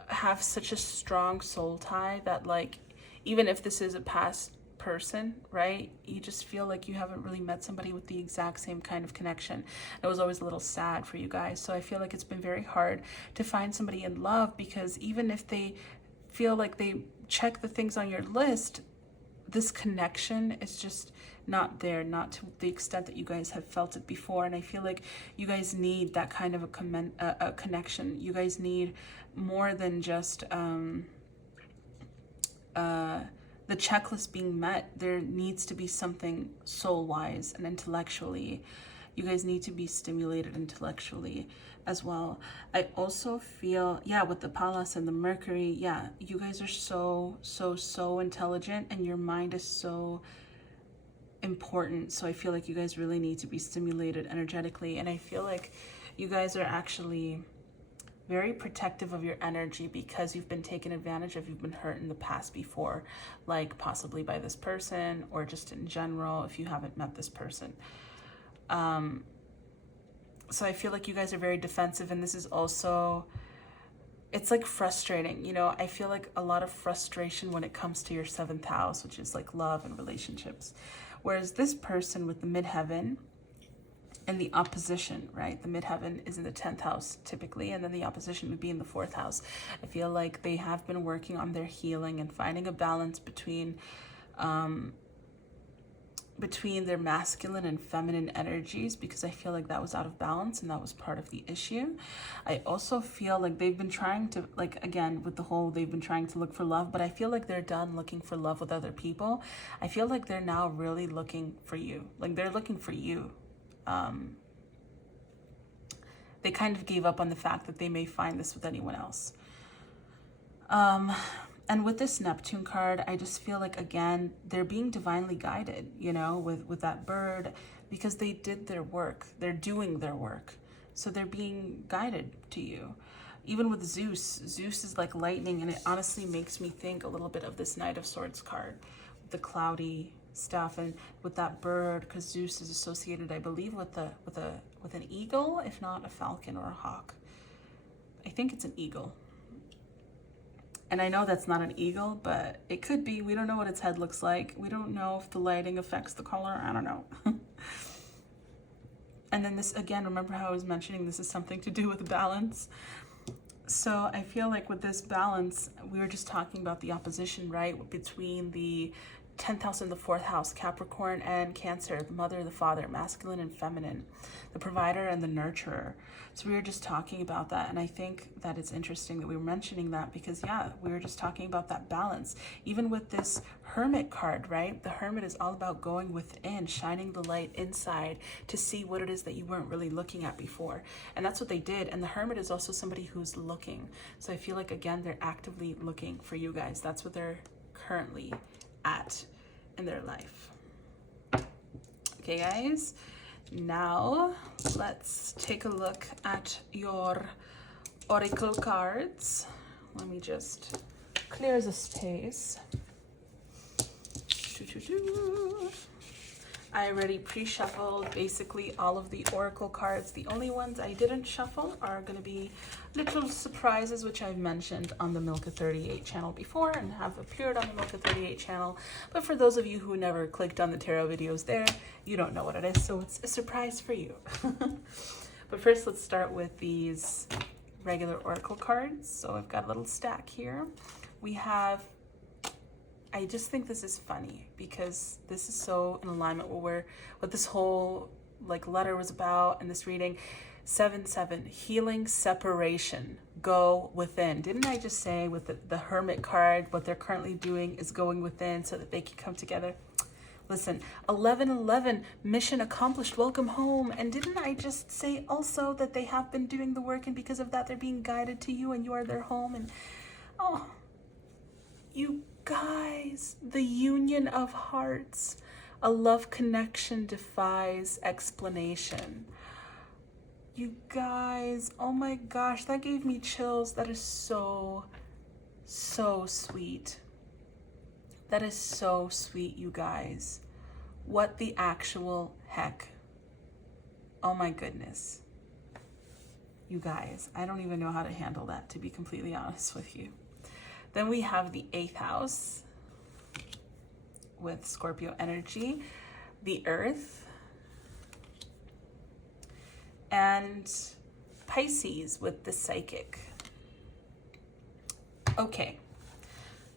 have such a strong soul tie that, like, even if this is a past person, right, you just feel like you haven't really met somebody with the exact same kind of connection. It was always a little sad for you guys. So I feel like it's been very hard to find somebody in love, because even if they feel like they check the things on your list, this connection is just not there, not to the extent that you guys have felt it before. And I feel like you guys need that kind of a connection. You guys need more than just the checklist being met. There needs to be something soul-wise and intellectually. You guys need to be stimulated intellectually as well. I also feel, yeah, with the Pallas and the Mercury, yeah, you guys are so intelligent, and your mind is so important. So I feel like you guys really need to be stimulated energetically. And I feel like you guys are actually very protective of your energy because you've been taken advantage of, you've been hurt in the past before, like possibly by this person or just in general if you haven't met this person. So I feel like you guys are very defensive, and this is also, it's like frustrating, you know. I feel like a lot of frustration when it comes to your 7th house, which is like love and relationships. Whereas this person with the midheaven and the opposition, right? The midheaven is in the 10th house typically, and then the opposition would be in the 4th house. I feel like they have been working on their healing and finding a balance between their masculine and feminine energies, because I feel like that was out of balance and that was part of the issue. I also feel like they've been trying to, like, again, with the whole, they've been trying to look for love, but I feel like they're done looking for love with other people. I feel like they're now really looking for you. Like, they're looking for you. They kind of gave up on the fact that they may find this with anyone else. And with this Neptune card, I just feel like, again, they're being divinely guided, you know, with that bird, because they did their work. They're doing their work. So they're being guided to you. Even with Zeus, Zeus is like lightning, and it honestly makes me think a little bit of this Knight of Swords card, the cloudy stuff, and with that bird, because Zeus is associated, I believe, with an eagle, if not a falcon or a hawk. I think it's an eagle. And I know that's not an eagle, but it could be. We don't know what its head looks like. We don't know if the lighting affects the color. I don't know. And then this, again, remember how I was mentioning this is something to do with balance. So I feel like with this balance, we were just talking about the opposition, right? Between the 10th house and the 4th house, Capricorn and Cancer, the mother, the father, masculine and feminine, the provider and the nurturer. So we were just talking about that, and I think that it's interesting that we were mentioning that because, yeah, we were just talking about that balance. Even with this Hermit card, right? The Hermit is all about going within, shining the light inside to see what it is that you weren't really looking at before. And that's what they did. And the Hermit is also somebody who's looking. So I feel like, again, they're actively looking for you guys. That's what they're currently at in their life. Okay, guys, now let's take a look at your oracle cards. Let me just clear the space. I already pre-shuffled basically all of the oracle cards. The only ones I didn't shuffle are going to be little surprises, which I've mentioned on the Milka 38 channel before and have appeared on the Milka 38 channel. But for those of you who never clicked on the tarot videos there, you don't know what it is, so it's a surprise for you. But first, let's start with these regular oracle cards. So I've got a little stack here. We have, I just think this is funny because this is so in alignment with what this whole like letter was about in this reading. 7-7, healing separation, go within. Didn't I just say with the Hermit card, what they're currently doing is going within so that they can come together? Listen, 11-11, mission accomplished, welcome home. And didn't I just say also that they have been doing the work, and because of that, they're being guided to you and you are their home? And oh, you guys, the union of hearts, a love connection defies explanation. You guys, oh my gosh, that gave me chills. That is so sweet. That is so sweet, you guys. What the actual heck? Oh my goodness. You guys, I don't even know how to handle that, to be completely honest with you. Then we have the 8th house with Scorpio energy, the Earth, and Pisces with the Psychic. Okay,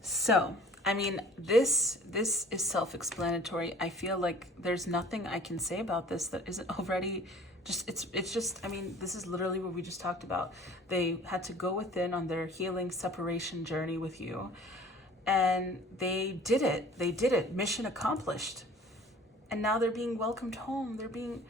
so I mean, this is self-explanatory. I feel like there's nothing I can say about this that isn't already just, it's just, I mean, this is literally what we just talked about. They had to go within on their healing separation journey with you, and they did it. They did it. Mission accomplished. And now they're being welcomed home. They're being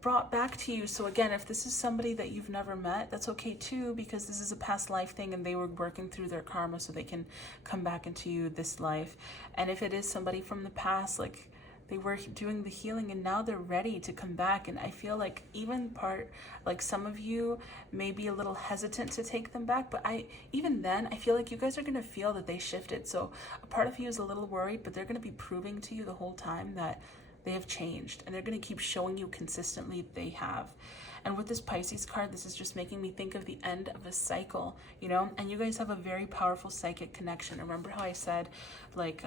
brought back to you. So again, if this is somebody that you've never met, that's okay too, because this is a past life thing and they were working through their karma so they can come back into you this life. And if it is somebody from the past, like they were doing the healing and now they're ready to come back. And I feel like even like some of you may be a little hesitant to take them back, but even then, I feel like you guys are going to feel that they shifted. So a part of you is a little worried, but they're going to be proving to you the whole time that they have changed, and they're going to keep showing you consistently they have. And with this Pisces card, this is just making me think of the end of a cycle, you know, and you guys have a very powerful psychic connection. Remember how I said, like,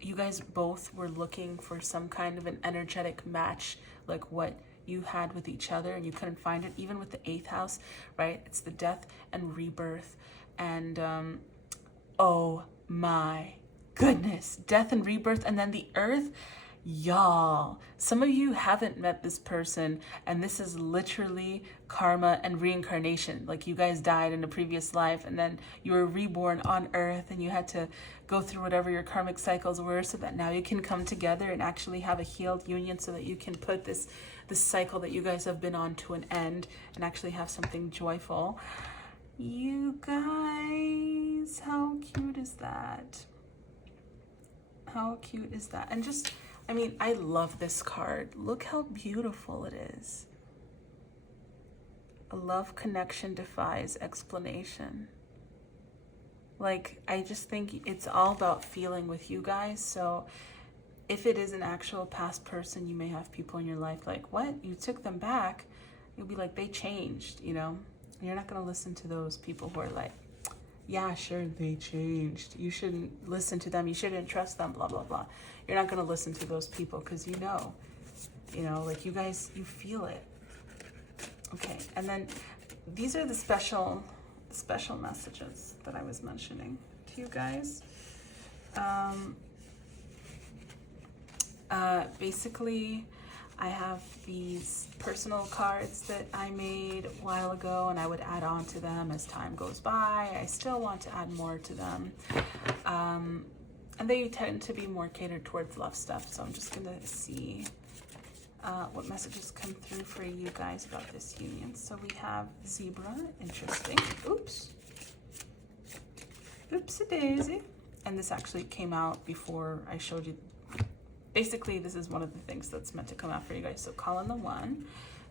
you guys both were looking for some kind of an energetic match, like what you had with each other, and you couldn't find it, even with the 8th house, right? It's the death and rebirth. And oh my goodness, death and rebirth. And then the earth. Y'all, some of you haven't met this person, and this is literally karma and reincarnation. Like you guys died in a previous life and then you were reborn on earth, and you had to go through whatever your karmic cycles were so that now you can come together and actually have a healed union, so that you can put this cycle that you guys have been on to an end and actually have something joyful. You guys, how cute is that? How cute is that? And just, I mean, I love this card. Look how beautiful it is. A love connection defies explanation. Like, I just think it's all about feeling with you guys. So if it is an actual past person, you may have people in your life like, what? You took them back? You'll be like, they changed, you know? And you're not going to listen to those people who are like, yeah, sure, they changed. You shouldn't listen to them. You shouldn't trust them, blah, blah, blah. You're not going to listen to those people because you know, like you guys, you feel it. Okay, and then these are the special messages that I was mentioning to you guys. Basically, I have these personal cards that I made a while ago, and I would add on to them as time goes by. I still want to add more to them. And they tend to be more catered towards love stuff. So I'm just going to see what messages come through for you guys about this union. So we have zebra. Interesting. Oops. Oopsie daisy. And this actually came out before I showed you. Basically, this is one of the things that's meant to come out for you guys. So call in the 1,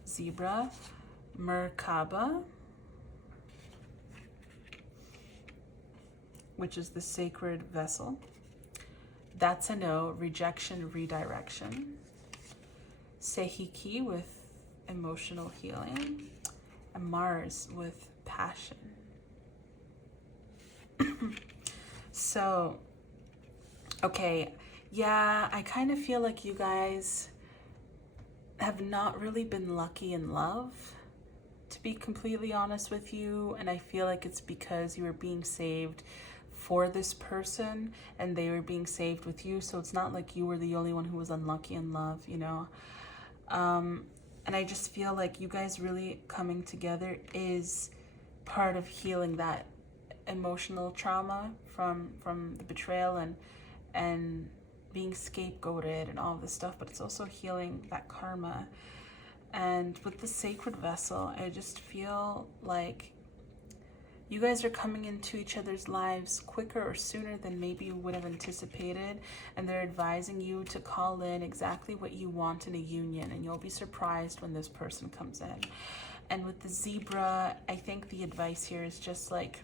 zebra, Merkaba, which is the sacred vessel. That's a no, rejection, redirection. Sehiki with emotional healing, and Mars with passion. So, okay. Yeah, I kind of feel like you guys have not really been lucky in love, to be completely honest with you. And I feel like it's because you were being saved for this person and they were being saved with you. So it's not like you were the only one who was unlucky in love, you know. And I just feel like you guys really coming together is part of healing that emotional trauma from the betrayal and being scapegoated and all of this stuff, but it's also healing that karma. And with the sacred vessel, I just feel like you guys are coming into each other's lives quicker or sooner than maybe you would have anticipated, and they're advising you to call in exactly what you want in a union, and you'll be surprised when this person comes in. And with the zebra, I think the advice here is just like,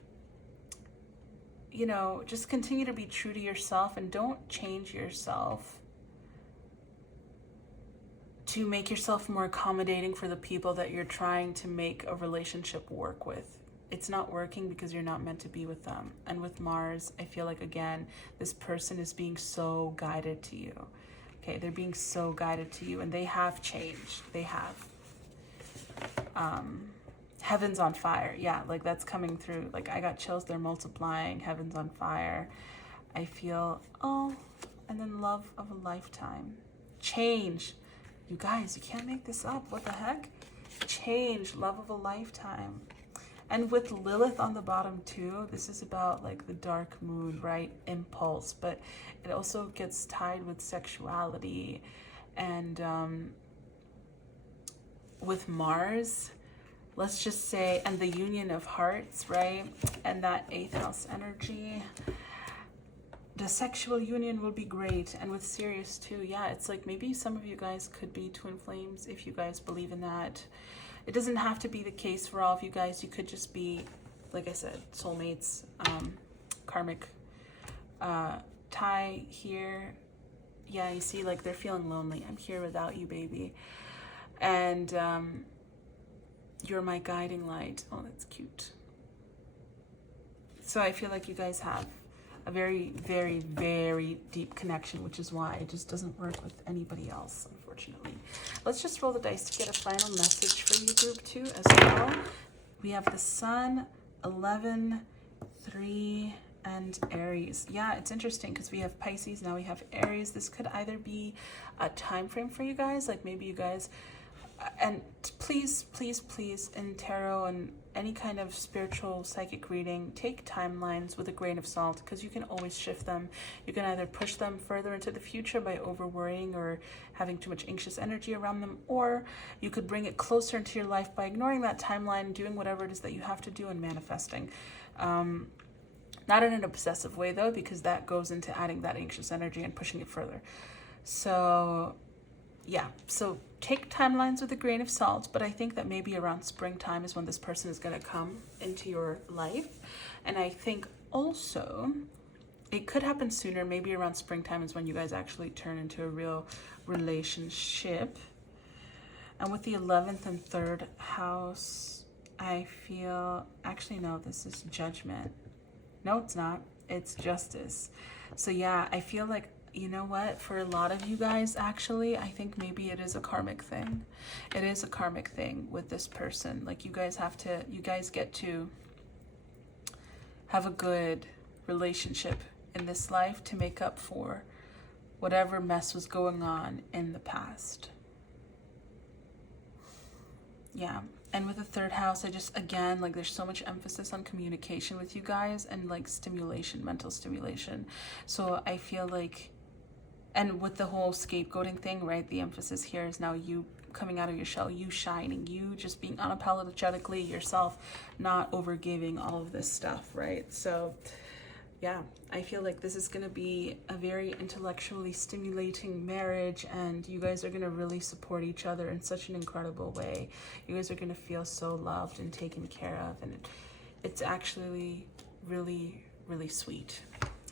you know, just continue to be true to yourself and don't change yourself to make yourself more accommodating for the people that you're trying to make a relationship work with. It's not working because you're not meant to be with them. And with Mars, I feel like, again, this person is being so guided to you. Okay, they're being so guided to you, and they have changed. They have. Heaven's on fire. Yeah, like that's coming through. Like I got chills. They're multiplying. Heaven's on fire. I feel, oh, and then love of a lifetime. Change. You guys, you can't make this up. What the heck? Change, love of a lifetime. And with Lilith on the bottom too, this is about like the dark moon, right? Impulse, but it also gets tied with sexuality. And with Mars, let's just say, and the union of hearts, right? And that 8th house energy, the sexual union will be great. And with Sirius too, yeah, it's like maybe some of you guys could be twin flames if you guys believe in that. It doesn't have to be the case for all of you guys. You could just be, like I said, soulmates, karmic tie here. Yeah, you see, like they're feeling lonely. I'm here without you, baby. And you're my guiding light. Oh, that's cute. So I feel like you guys have a very, very, very deep connection, which is why it just doesn't work with anybody else, unfortunately. Let's just roll the dice to get a final message for you, group 2, as well. We have the Sun, 11, 3, and Aries. Yeah, it's interesting because we have Pisces, now we have Aries. This could either be a time frame for you guys, like maybe you guys, and please, please, please, in tarot and any kind of spiritual psychic reading, take timelines with a grain of salt, because you can always shift them. You can either push them further into the future by over worrying or having too much anxious energy around them, or you could bring it closer into your life by ignoring that timeline, doing whatever it is that you have to do, and manifesting. Not in an obsessive way though, because that goes into adding that anxious energy and pushing it further. So yeah, so take timelines with a grain of salt, but I think that maybe around springtime is when this person is going to come into your life. And I think also it could happen sooner. Maybe around springtime is when you guys actually turn into a real relationship. And with the 11th and 3rd house, I feel, actually no, this is judgment. No, it's not. It's justice. So yeah, I feel like, you know what, for a lot of you guys, actually, I think maybe it is a karmic thing. It is a karmic thing with this person. Like you guys get to have a good relationship in this life to make up for whatever mess was going on in the past. Yeah. And with the 3rd house, I just, again, like there's so much emphasis on communication with you guys and like stimulation, mental stimulation. So I feel like, and with the whole scapegoating thing, right, the emphasis here is now you coming out of your shell, you shining, you just being unapologetically yourself, not overgiving all of this stuff, right? So yeah, I feel like this is going to be a very intellectually stimulating marriage, and you guys are going to really support each other in such an incredible way. You guys are going to feel so loved and taken care of, and it's actually really, really sweet.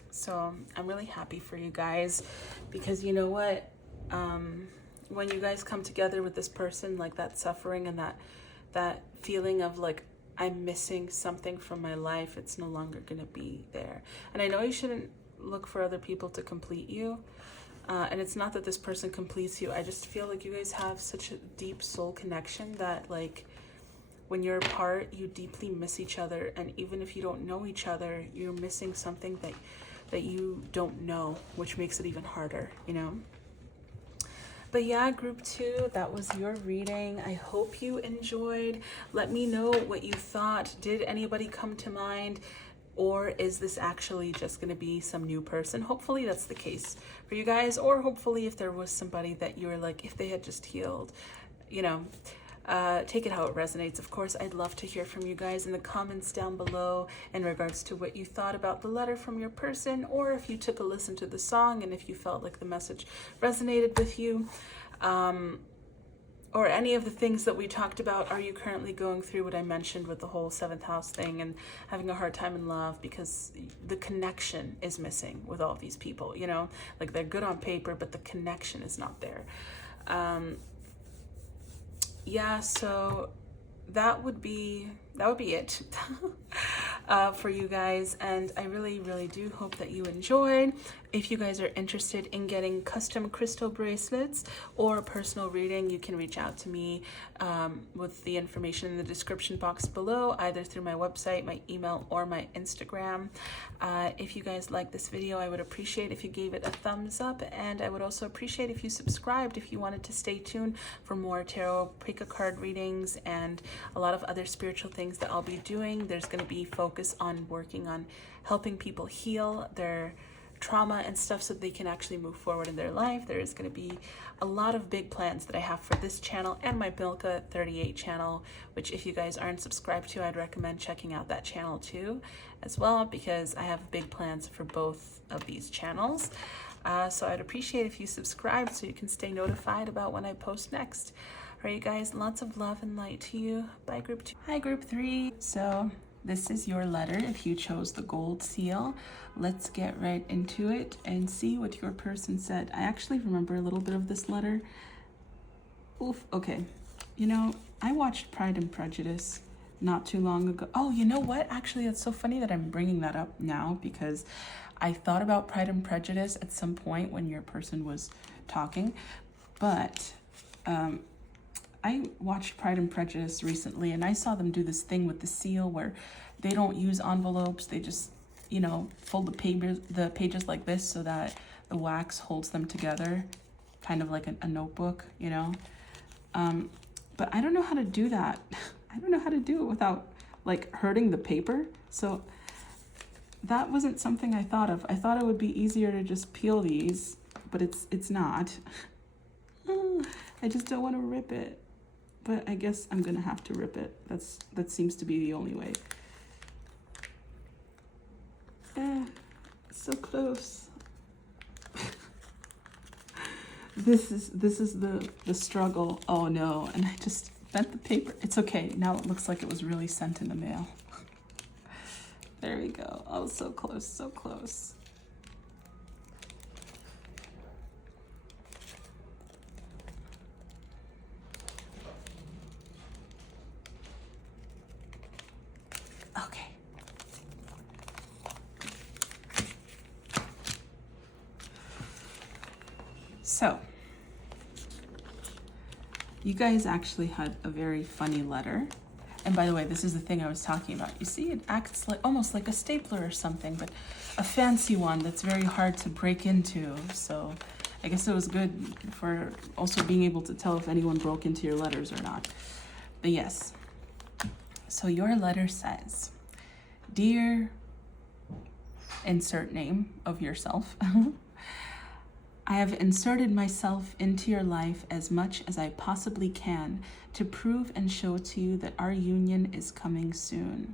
So I'm really happy for you guys, because you know what, when you guys come together with this person, like that suffering and that feeling of like, I'm missing something from my life, it's no longer going to be there. And I know you shouldn't look for other people to complete you. And it's not that this person completes you. I just feel like you guys have such a deep soul connection that like when you're apart, you deeply miss each other. And even if you don't know each other, you're missing something that you don't know, which makes it even harder, you know? But yeah, group 2, that was your reading. I hope you enjoyed. Let me know what you thought. Did anybody come to mind? Or is this actually just going to be some new person? Hopefully that's the case for you guys. Or hopefully if there was somebody that you were like, if they had just healed, you know, take it how it resonates. Of course, I'd love to hear from you guys in the comments down below in regards to what you thought about the letter from your person, or if you took a listen to the song and if you felt like the message resonated with you, or any of the things that we talked about. Are you currently going through what I mentioned with the whole 7th house thing and having a hard time in love because the connection is missing with all these people, you know, like they're good on paper, but the connection is not there. Yeah, so that would be it for you guys, and I really, really do hope that you enjoyed. if you guys are interested in getting custom crystal bracelets or a personal reading, you can reach out to me with the information in the description box below, either through my website, my email, or my Instagram. If you guys like this video, I would appreciate if you gave it a thumbs up, and I would also appreciate if you subscribed if you wanted to stay tuned for more tarot pick a card readings and a lot of other spiritual things that I'll be doing. There's going to be focus on working on helping people heal their trauma and stuff so they can actually move forward in their life. There is going to be a lot of big plans that I have for this channel and my Milka 38 channel, which if you guys aren't subscribed to, I'd recommend checking out that channel too as well, because I have big plans for both of these channels. So I'd appreciate if you subscribe so you can stay notified about when I post next. All right, you guys, lots of love and light to you. Bye, group 2. Hi, group 3. So this is your letter if you chose the gold seal. Let's get right into it and see what your person said. I actually remember a little bit of this letter. Oof, okay. You know, I watched Pride and Prejudice not too long ago. Oh, you know what? Actually, it's so funny that I'm bringing that up now, because I thought about Pride and Prejudice at some point when your person was talking, but I watched Pride and Prejudice recently, and I saw them do this thing with the seal where they don't use envelopes. They just, you know, fold the pages like this so that the wax holds them together, kind of like a notebook, you know. But I don't know how to do that. I don't know how to do it without like hurting the paper. So that wasn't something I thought of. I thought it would be easier to just peel these, but it's not. I just don't want to rip it. But I guess I'm gonna have to rip it. That seems to be the only way. So close. This is the struggle. Oh no, and I just bent the paper. It's okay. Now it looks like it was really sent in the mail. There we go. Oh, so close, so close. Okay. So, you guys actually had a very funny letter. And by the way, this is the thing I was talking about. You see, it acts like almost like a stapler or something, but a fancy one that's very hard to break into. So I guess it was good for also being able to tell if anyone broke into your letters or not. But yes. So your letter says, "Dear," insert name of yourself. "I have inserted myself into your life as much as I possibly can to prove and show to you that our union is coming soon."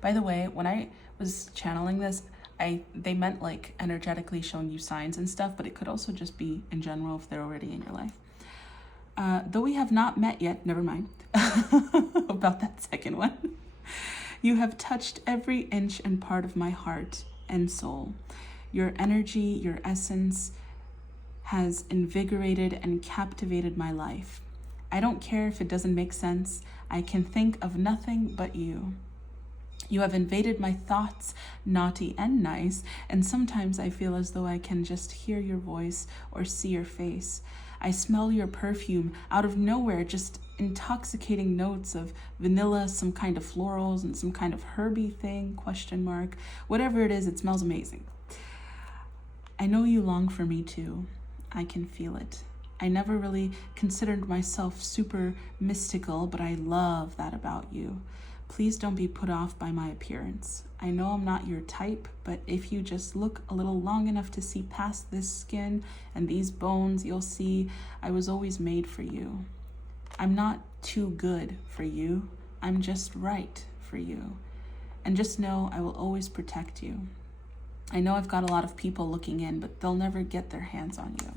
By the way, when I was channeling this, they meant like energetically showing you signs and stuff, but it could also just be in general if they're already in your life. Though we have not met yet, never mind about that second one. "You have touched every inch and part of my heart and soul. Your energy, your essence has invigorated and captivated my life. I don't care if it doesn't make sense. I can think of nothing but you. You have invaded my thoughts, naughty and nice, and sometimes I feel as though I can just hear your voice or see your face. I smell your perfume out of nowhere, just intoxicating notes of vanilla, some kind of florals, and some kind of herby thing, ? Whatever it is, it smells amazing. I know you long for me too. I can feel it. I never really considered myself super mystical, but I love that about you. Please don't be put off by my appearance. I know I'm not your type, but if you just look a little long enough to see past this skin and these bones, you'll see I was always made for you. I'm not too good for you. I'm just right for you. And just know I will always protect you. I know I've got a lot of people looking in, but they'll never get their hands on you."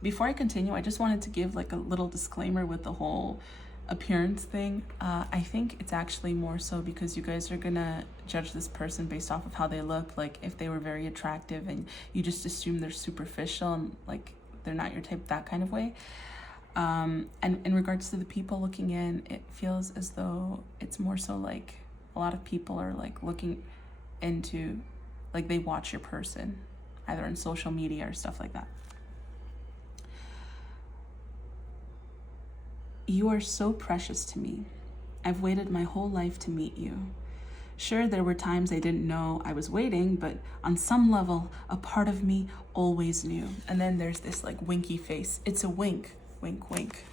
Before I continue, I just wanted to give like a little disclaimer with the whole appearance thing. I think it's actually more so because you guys are gonna judge this person based off of how they look. Like if they were very attractive and you just assume they're superficial and like they're not your type, that kind of way. And in regards to the people looking in, it feels as though it's more so like a lot of people are like looking into Like they watch your person, either on social media or stuff like that. You are so precious to me. I've waited my whole life to meet you. Sure, there were times I didn't know I was waiting, but on some level, a part of me always knew. And then there's this like winky face. It's a wink, wink, wink.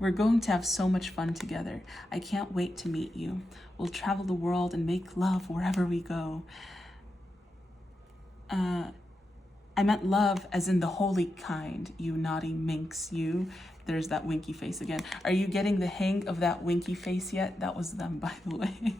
We're going to have so much fun together. I can't wait to meet you. We'll travel the world and make love wherever we go. I meant love as in the holy kind, you naughty minx, you. There's that winky face again. Are you getting the hang of that winky face yet? That was them, by the way.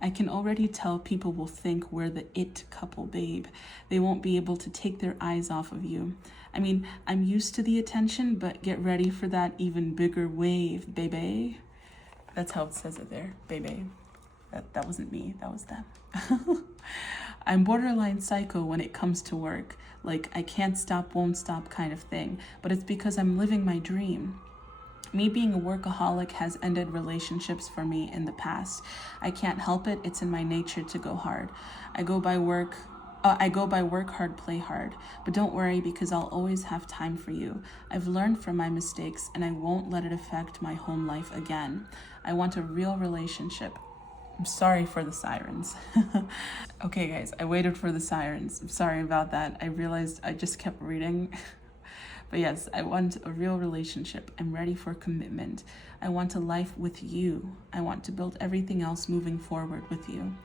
I can already tell people will think we're the it couple, babe. They won't be able to take their eyes off of you. I mean, I'm used to the attention, but get ready for that even bigger wave, baby. That's how it says it there, baby. That wasn't me, that was them. I'm borderline psycho when it comes to work. Like, I can't stop, won't stop kind of thing. But it's because I'm living my dream. Me being a workaholic has ended relationships for me in the past. I can't help it. It's in my nature to go hard. I go by work hard, play hard. But don't worry, because I'll always have time for you. I've learned from my mistakes, and I won't let it affect my home life again. I want a real relationship. I'm sorry for the sirens. Okay, guys, I waited for the sirens. I'm sorry about that. I realized I just kept reading. But yes, I want a real relationship. I'm ready for commitment. I want a life with you. I want to build everything else moving forward with you.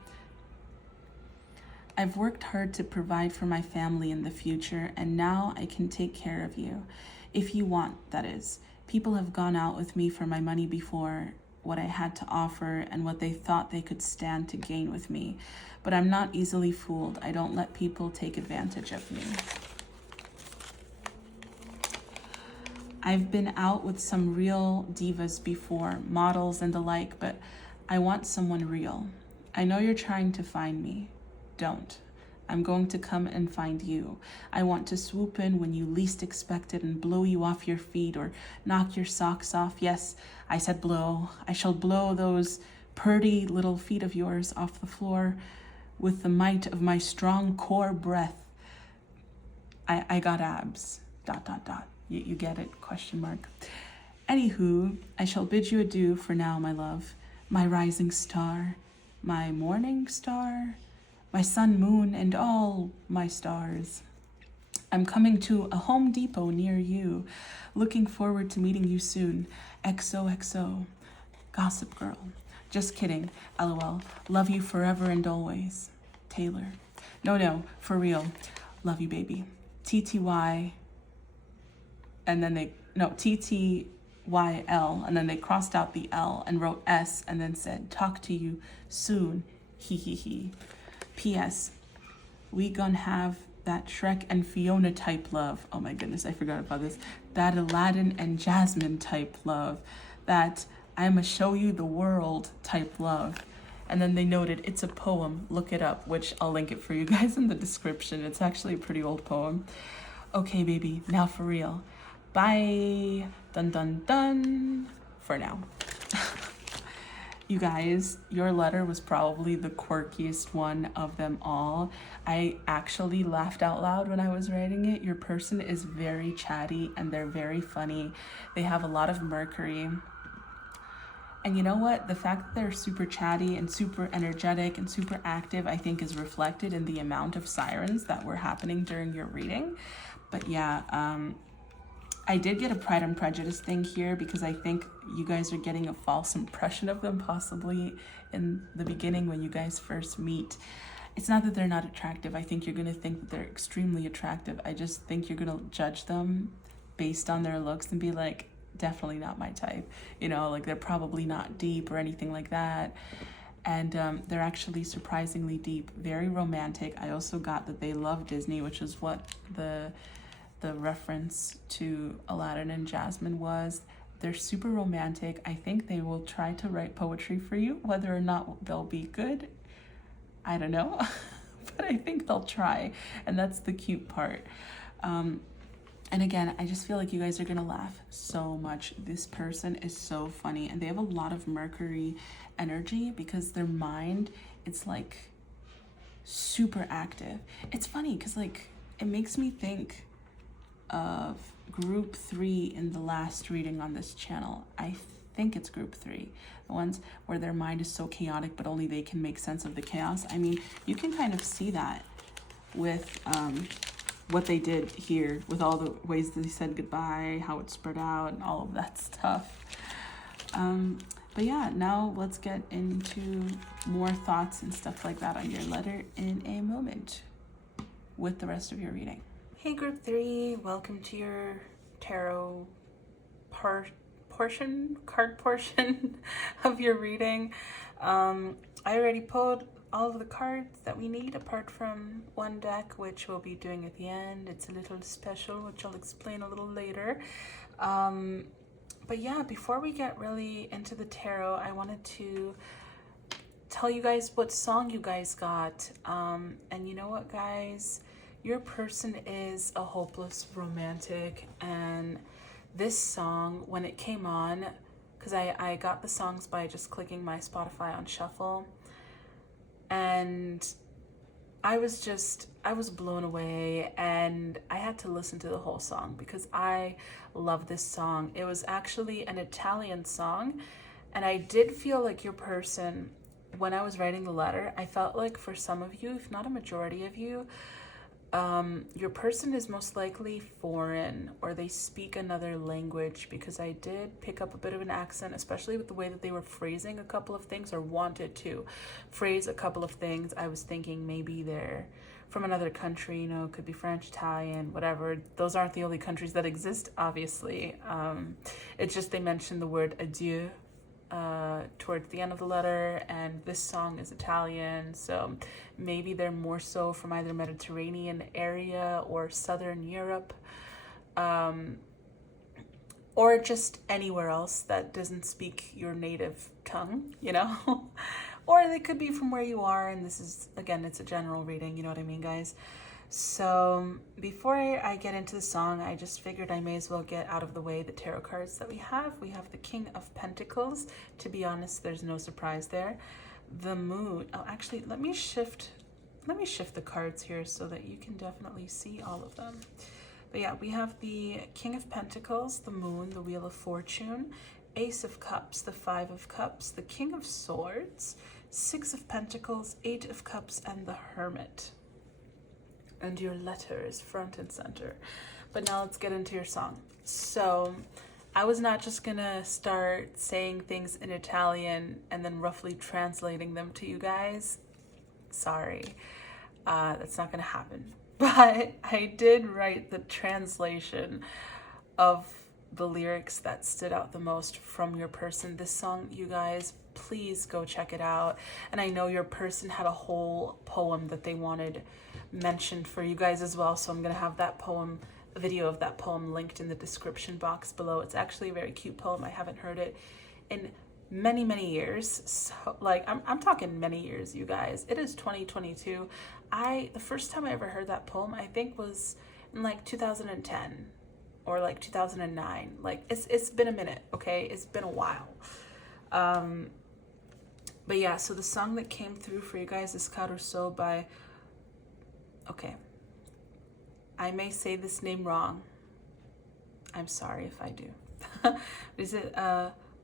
I've worked hard to provide for my family in the future, and now I can take care of you. If you want, that is. People have gone out with me for my money before, what I had to offer and what they thought they could stand to gain with me. But I'm not easily fooled. I don't let people take advantage of me. I've been out with some real divas before, models and the like, but I want someone real. I know you're trying to find me. Don't. I'm going to come and find you. I want to swoop in when you least expect it and blow you off your feet or knock your socks off. Yes, I said blow. I shall blow those purty little feet of yours off the floor with the might of my strong core breath. I got abs. ... You get it? Question mark. Anywho, I shall bid you adieu for now, my love. My rising star. My morning star. My sun, moon, and all my stars. I'm coming to a Home Depot near you. Looking forward to meeting you soon. XOXO. Gossip Girl. Just kidding. LOL. Love you forever and always. Taylor. No, for real. Love you, baby. TTY. And then TTYL. And then they crossed out the L and wrote S and then said, talk to you soon. He. P.S. We gonna have that Shrek and Fiona type love. Oh my goodness, I forgot about this. That Aladdin and Jasmine type love. That I'ma show you the world type love. And then they noted it's a poem. Look it up, which I'll link it for you guys in the description. It's actually a pretty old poem. Okay, baby, now for real. Bye. Dun dun dun. For now. You guys, your letter was probably the quirkiest one of them all. I actually laughed out loud when I was writing it. Your person is very chatty and they're very funny. They have a lot of Mercury. And you know what? The fact that they're super chatty and super energetic and super active, I think is reflected in the amount of sirens that were happening during your reading. But yeah, I did get a Pride and Prejudice thing here because I think you guys are getting a false impression of them possibly in the beginning when you guys first meet. It's not that they're not attractive. I think you're going to think that they're extremely attractive. I just think you're going to judge them based on their looks and be like, definitely not my type. You know, like they're probably not deep or anything like that. And they're actually surprisingly deep, very romantic. I also got that they love Disney, which is what the reference to Aladdin and Jasmine was. They're super romantic. I think they will try to write poetry for you. Whether or not they'll be good, I don't know. But I think they'll try. And that's the cute part. And again, I just feel like you guys are gonna laugh so much. This person is so funny. And they have a lot of Mercury energy because their mind, it's like super active. It's funny because like it makes me think of group 3 in the last reading on this channel. I think it's group 3, the ones where their mind is so chaotic but only they can make sense of the chaos. I mean, you can kind of see that with what they did here, with all the ways that they said goodbye, how it spread out, and all of that stuff. But yeah, now let's get into more thoughts and stuff like that on your letter in a moment with the rest of your reading. Hey group 3, welcome to your tarot card portion of your reading. I already pulled all of the cards that we need apart from one deck, which we'll be doing at the end. It's a little special, which I'll explain a little later. But yeah, before we get really into the tarot, I wanted to tell you guys what song you guys got. And you know what, guys? Your person is a hopeless romantic, and this song, when it came on, because I got the songs by just clicking my Spotify on shuffle, and I was blown away, and I had to listen to the whole song because I love this song. It was actually an Italian song, and I did feel like your person, when I was writing the letter, I felt like for some of you, if not a majority of you, your person is most likely foreign or they speak another language, because I did pick up a bit of an accent, especially with the way that they were phrasing a couple of things or wanted to phrase a couple of things. I was thinking maybe they're from another country, you know, it could be French, Italian, whatever. Those aren't the only countries that exist, obviously. It's just they mentioned the word adieu towards the end of the letter, and this song is Italian, so maybe they're more so from either Mediterranean area or Southern Europe, or just anywhere else that doesn't speak your native tongue, you know. Or they could be from where you are, and this is, again, it's a general reading, you know what I mean, guys? So before I get into the song, I just figured I may as well get out of the way the tarot cards that we have. We have the King of Pentacles. To be honest, there's no surprise there. The Moon. Oh, actually, let me shift the cards here so that you can definitely see all of them. But yeah, we have the King of Pentacles, the Moon, the Wheel of Fortune, Ace of Cups, the Five of Cups, the King of Swords, Six of Pentacles, Eight of Cups, and the Hermit. And your letter is front and center. But now let's get into your song. So I was not just gonna start saying things in Italian and then roughly translating them to you guys. Sorry, that's not gonna happen. But I did write the translation of the lyrics that stood out the most from your person. This song, you guys, please go check it out. And I know your person had a whole poem that they wanted mentioned for you guys as well, so I'm gonna have that poem, a video of that poem, linked in the description box below. It's actually a very cute poem. I haven't heard it in many years, so like I'm talking many years, you guys. It is 2022. The first time I ever heard that poem, I think, was in like 2010 or like 2009. Like it's been a minute, okay? It's been a while. But yeah, so the song that came through for you guys is Carousel by, okay, I may say this name wrong. I'm sorry if I do. Is it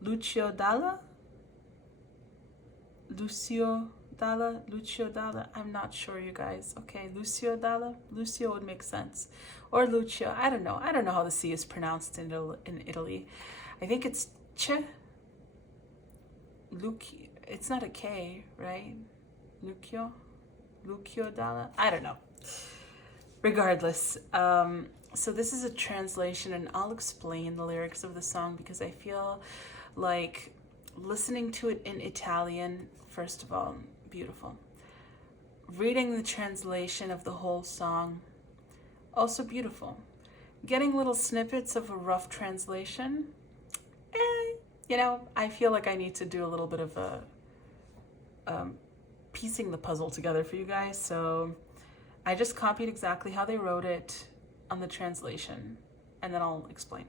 Lucio Dalla? Lucio Dalla? I'm not sure, you guys. Okay, Lucio Dalla? Lucio would make sense. Or Lucio, I don't know. I don't know how the C is pronounced in Italy. I think it's Ch. It's not a K, right? Lucio Dalla? I don't know. Regardless, so this is a translation, and I'll explain the lyrics of the song because I feel like listening to it in Italian, first of all, beautiful. Reading the translation of the whole song, also beautiful. Getting little snippets of a rough translation, you know, I feel like I need to do a little bit of a piecing the puzzle together for you guys. So I just copied exactly how they wrote it on the translation, and then I'll explain.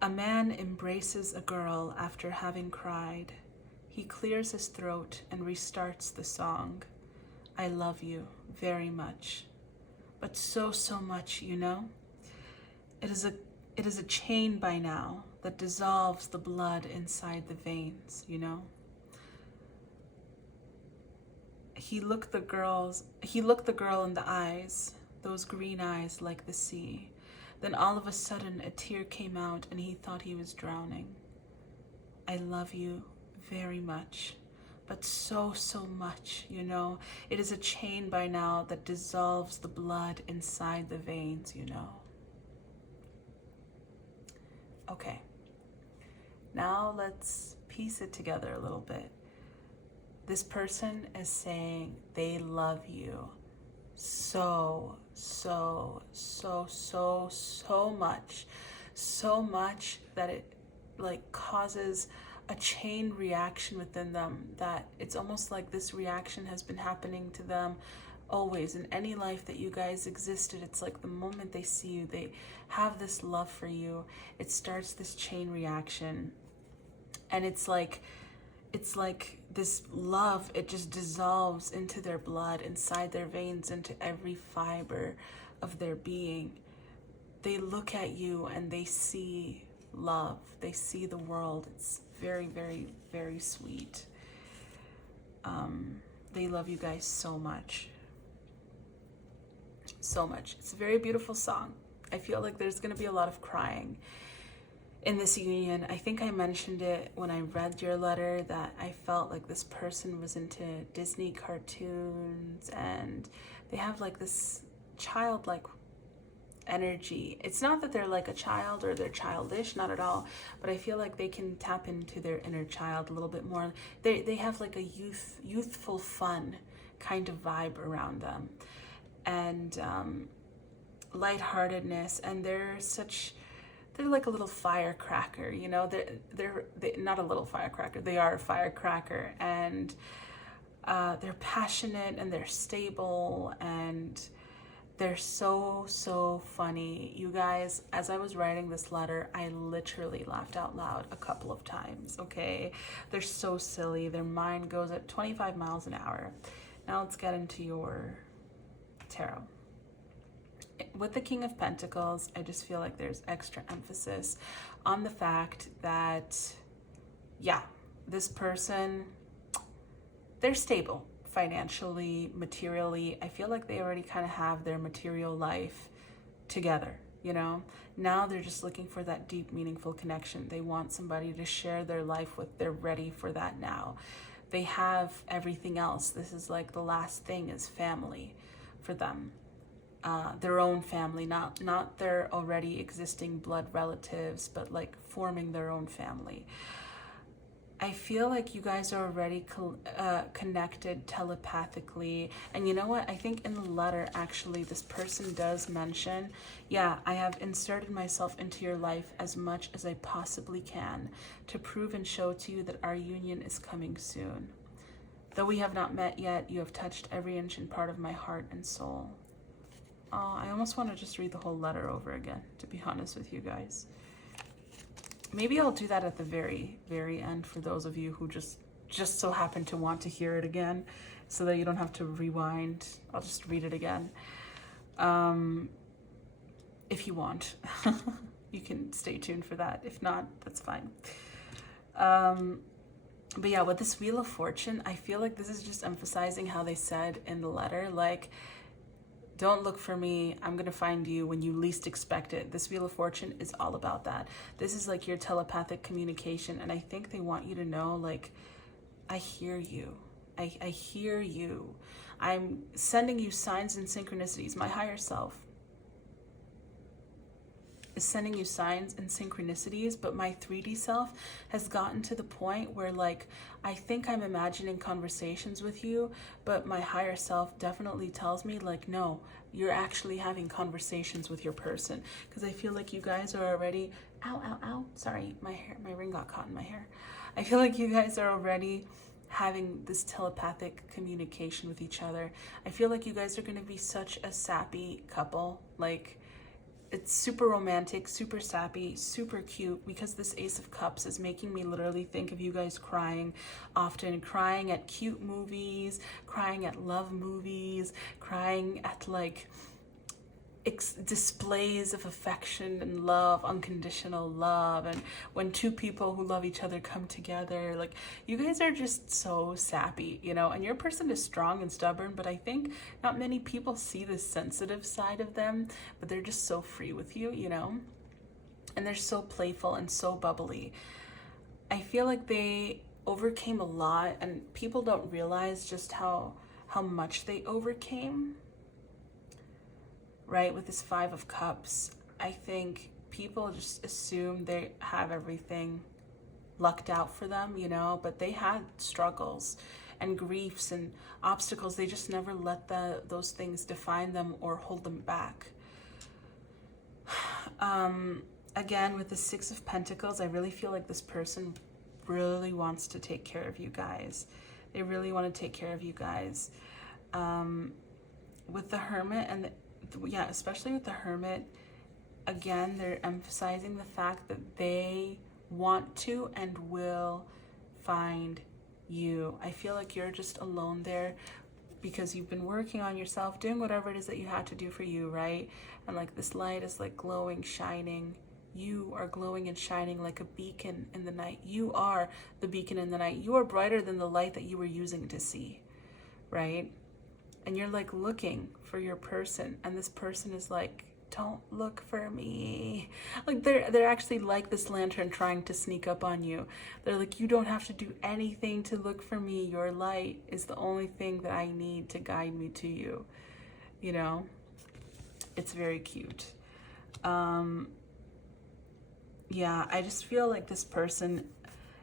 A man embraces a girl after having cried. He clears his throat and restarts the song. I love you very much, but so much, you know? It is a chain by now that dissolves the blood inside the veins, you know? He looked the girl in the eyes, those green eyes like the sea. Then all of a sudden a tear came out and he thought he was drowning. I love you very much, but so much, you know? It is a chain by now that dissolves the blood inside the veins, you know? Okay, now let's piece it together a little bit. This person is saying they love you so much. So much that it like causes a chain reaction within them, that it's almost like this reaction has been happening to them always in any life that you guys existed. It's like the moment they see you, they have this love for you. It starts this chain reaction, and it's like this love, it just dissolves into their blood, inside their veins, into every fiber of their being. They look at you and they see love. They see the world. It's very sweet. They love you guys so much. So much. It's a very beautiful song. I feel like there's going to be a lot of crying in this union. I think I mentioned it when I read your letter, that I felt like this person was into Disney cartoons and they have like this childlike energy. It's not that they're like a child or they're childish, not at all, but I feel like they can tap into their inner child a little bit more. They have like a youthful fun kind of vibe around them, and lightheartedness, and they're like a little firecracker, you know. They're not a little firecracker, they are a firecracker, and they're passionate and they're stable and they're so funny. You guys, as I was writing this letter, I literally laughed out loud a couple of times, okay? They're so silly. Their mind goes at 25 miles an hour. Now let's get into your tarot. With the King of Pentacles, I just feel like there's extra emphasis on the fact that, yeah, this person, they're stable financially, materially. I feel like they already kind of have their material life together, you know? Now they're just looking for that deep, meaningful connection. They want somebody to share their life with. They're ready for that now. They have everything else. This is like the last thing is family for them. Their own family, not their already existing blood relatives, but like forming their own family. I feel like you guys are already connected telepathically. And you know what? I think in the letter, actually, this person does mention, yeah, I have inserted myself into your life as much as I possibly can to prove and show to you that our union is coming soon. Though we have not met yet, you have touched every inch and part of my heart and soul. I almost want to just read the whole letter over again, to be honest with you guys. Maybe I'll do that at the very end for those of you who just so happen to want to hear it again, so that you don't have to rewind. I'll just read it again. If you want. You can stay tuned for that. If not, that's fine. But yeah, with this Wheel of Fortune, I feel like this is just emphasizing how they said in the letter, like, don't look for me, I'm gonna find you when you least expect it. This Wheel of Fortune is all about that. This is like your telepathic communication, and I think they want you to know, like, I hear you. I hear you. I'm sending you signs and synchronicities. My higher self is sending you signs and synchronicities, but my 3D self has gotten to the point where, like, I think I'm imagining conversations with you, but my higher self definitely tells me, like, no, you're actually having conversations with your person. Because I feel like you guys are already, ow, sorry, my ring got caught in my hair. I feel like you guys are already having this telepathic communication with each other. I feel like you guys are going to be such a sappy couple. Like, it's super romantic, super sappy, super cute, because this Ace of Cups is making me literally think of you guys crying often, crying at cute movies, crying at love movies, crying at like displays of affection and love, unconditional love, and when two people who love each other come together, like, you guys are just so sappy, you know. And your person is strong and stubborn, but I think not many people see this sensitive side of them, but they're just so free with you, you know, and they're so playful and so bubbly. I feel like they overcame a lot, and people don't realize just how much they overcame. Right, with this Five of Cups, I think people just assume they have everything lucked out for them, you know, but they had struggles and griefs and obstacles. They just never let those things define them or hold them back. Again, with the Six of Pentacles, I really feel like this person really wants to take care of you guys. They really want to take care of you guys. With the Hermit and yeah, especially with the Hermit, again, they're emphasizing the fact that they want to and will find you. I feel like you're just alone there because you've been working on yourself, doing whatever it is that you had to do for you, right? And like this light is like glowing, shining. You are glowing and shining like a beacon in the night. You are the beacon in the night. You are brighter than the light that you were using to see, right? And you're like looking for your person, and this person is like, don't look for me. Like they're actually like this lantern trying to sneak up on you. They're like, you don't have to do anything to look for me. Your light is the only thing that I need to guide me to you. You know, it's very cute. Yeah, I just feel like this person,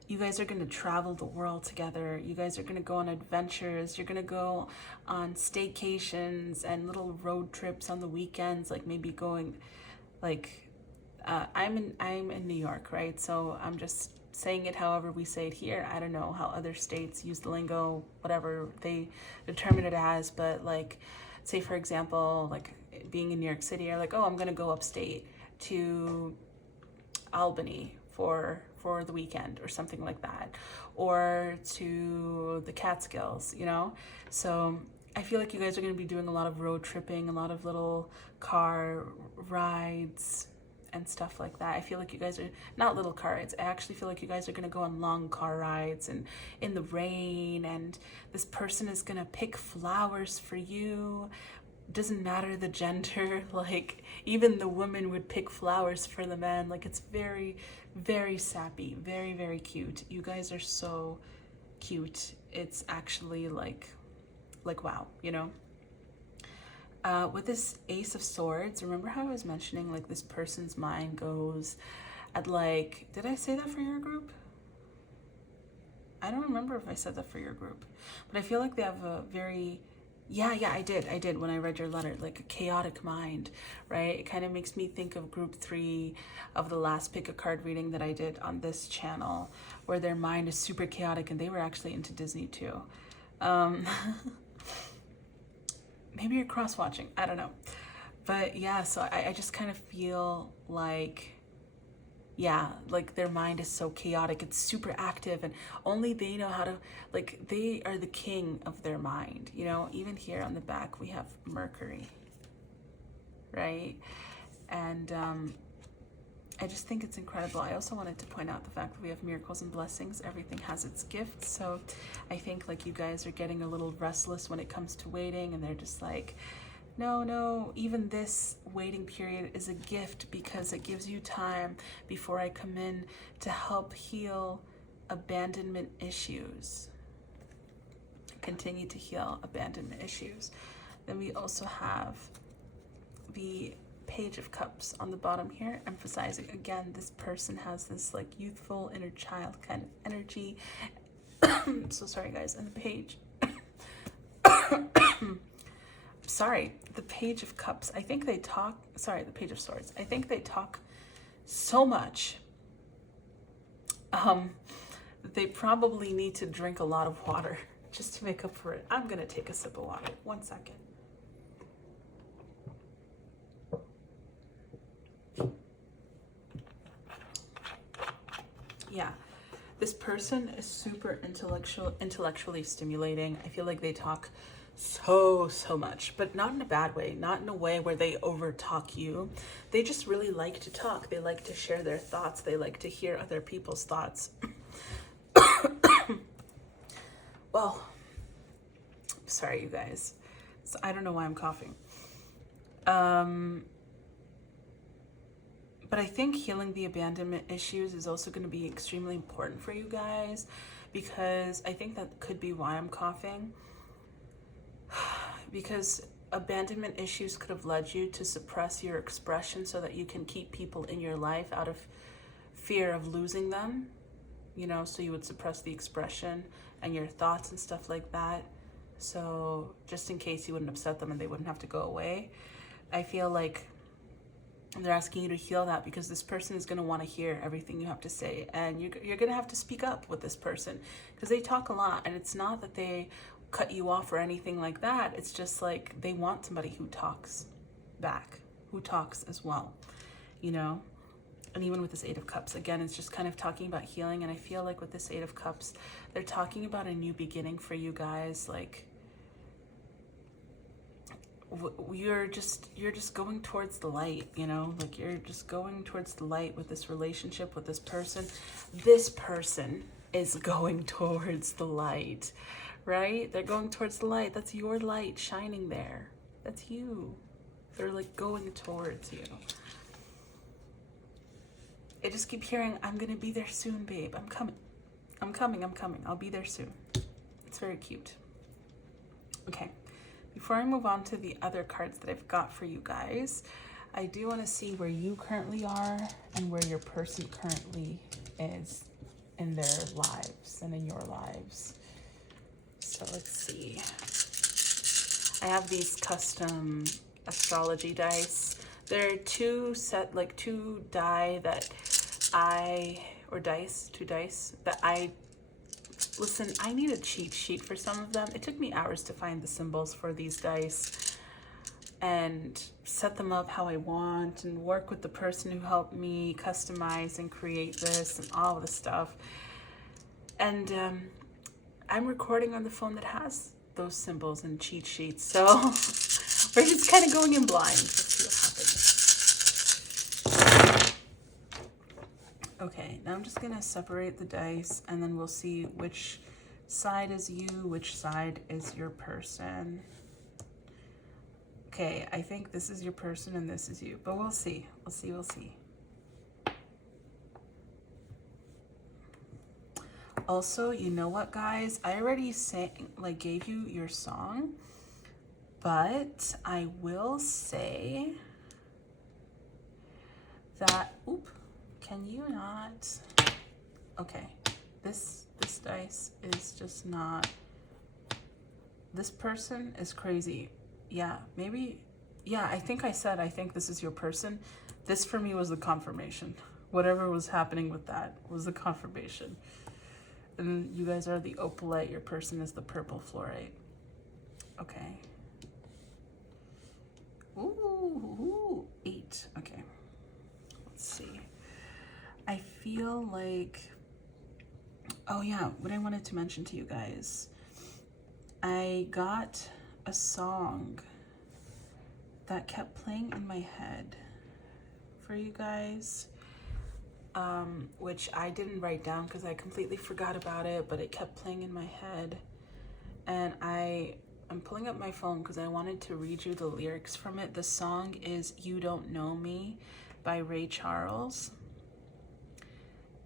you guys are going to travel the world together. You guys are going to go on adventures. You're going to go on staycations and little road trips on the weekends, like maybe going like I'm in New York, right? So I'm just saying it however we say it here. I don't know how other states use the lingo, whatever they determine it as, but like, say for example, like being in New York City, you're like, oh, I'm going to go upstate to Albany for the weekend or something like that, or to the Catskills, you know? So I feel like you guys are going to be doing a lot of road tripping, a lot of little car rides and stuff like that. I feel like you guys are not little car rides. I actually feel like you guys are going to go on long car rides and in the rain, and this person is going to pick flowers for you. Doesn't matter the gender, like even the woman would pick flowers for the men. Like it's very, very sappy, very, very cute. You guys are so cute. It's actually like wow, you know. With this Ace of Swords, remember how I was mentioning like this person's mind goes at like, did I say that for your group? I don't remember if I said that for your group, but I feel like they have a very, yeah, I did when I read your letter, like a chaotic mind, right? It kind of makes me think of group 3 of the last pick a card reading that I did on this channel, where their mind is super chaotic, and they were actually into Disney too. Maybe you're cross-watching, I don't know. But yeah, so I just kind of feel like, yeah, like their mind is so chaotic, it's super active, and only they know how to, like, they are the king of their mind, you know. Even here on the back we have Mercury, right? And I just think it's incredible. I also wanted to point out the fact that we have miracles and blessings. Everything has its gifts. So I think like you guys are getting a little restless when it comes to waiting, and they're just like, no, even this waiting period is a gift because it gives you time before I come in to help heal abandonment issues. Continue to heal abandonment issues. Then we also have the Page of Cups on the bottom here, emphasizing again, this person has this like youthful inner child kind of energy. So sorry guys. And the page sorry, the Page of Cups, I think they talk, sorry, the Page of Swords, I think they talk so much they probably need to drink a lot of water just to make up for it. I'm gonna take a sip of water, 1 second. Yeah. This person is super intellectually stimulating. I feel like they talk so much, but not in a bad way, not in a way where they over talk you. They just really like to talk. They like to share their thoughts. They like to hear other people's thoughts. Well, sorry you guys. So I don't know why I'm coughing. But I think healing the abandonment issues is also going to be extremely important for you guys, because I think that could be why I'm coughing. Because abandonment issues could have led you to suppress your expression so that you can keep people in your life out of fear of losing them, you know, so you would suppress the expression and your thoughts and stuff like that. So just in case you wouldn't upset them and they wouldn't have to go away. I feel like they're asking you to heal that, because this person is going to want to hear everything you have to say, and you're going to have to speak up with this person, because they talk a lot, and it's not that they cut you off or anything like that. It's just like they want somebody who talks back, who talks as well, you know. And even with this Eight of Cups, again, it's just kind of talking about healing. And I feel like with this Eight of Cups, they're talking about a new beginning for you guys. Like, you're just going towards the light, you know, like you're just going towards the light with this relationship with this person. This person is going towards the light, right? They're going towards the light. That's your light shining there. That's you. They're like going towards you. I just keep hearing, I'm gonna be there soon, babe. I'm coming. I'll be there soon. It's very cute. Okay. Before I move on to the other cards that I've got for you guys, I do want to see where you currently are and where your person currently is in their lives and in your lives. So let's see. I have these custom astrology dice. They're two die that two dice that listen, I need a cheat sheet for some of them. It took me hours to find the symbols for these dice and set them up how I want and work with the person who helped me customize and create this and all of the stuff. And I'm recording on the phone that has those symbols and cheat sheets. So we're just kind of going in blind. Let's see what happens. Okay, now I'm just gonna separate the dice, and then we'll see which side is you, which side is your person. Okay, I think this is your person and this is you, but we'll see. We'll see. Also, you know what, guys? I already gave you your song, but I will say that, can you not? Okay, this dice is just not. This person is crazy. Yeah, maybe. Yeah, I think this is your person. This for me was the confirmation. Whatever was happening with that was the confirmation. And you guys are the opalite. Your person is the purple fluorite. Okay. Ooh, 8. Okay. Let's see. I feel like, oh yeah, what I wanted to mention to you guys, I got a song that kept playing in my head for you guys, which I didn't write down because I completely forgot about it, but it kept playing in my head. And I'm pulling up my phone because I wanted to read you the lyrics from it. The song is You Don't Know Me by Ray Charles.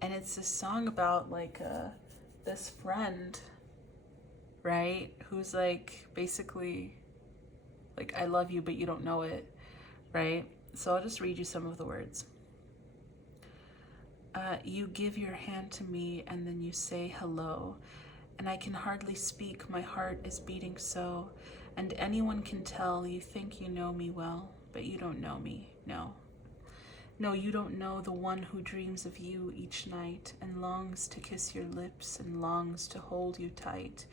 And it's a song about like this friend, right? Who's like basically like, I love you, but you don't know it, right? So I'll just read you some of the words. You give your hand to me and then you say hello. And I can hardly speak, my heart is beating so. And anyone can tell you think you know me well, but you don't know me, no. No, you don't know the one who dreams of you each night and longs to kiss your lips and longs to hold you tight.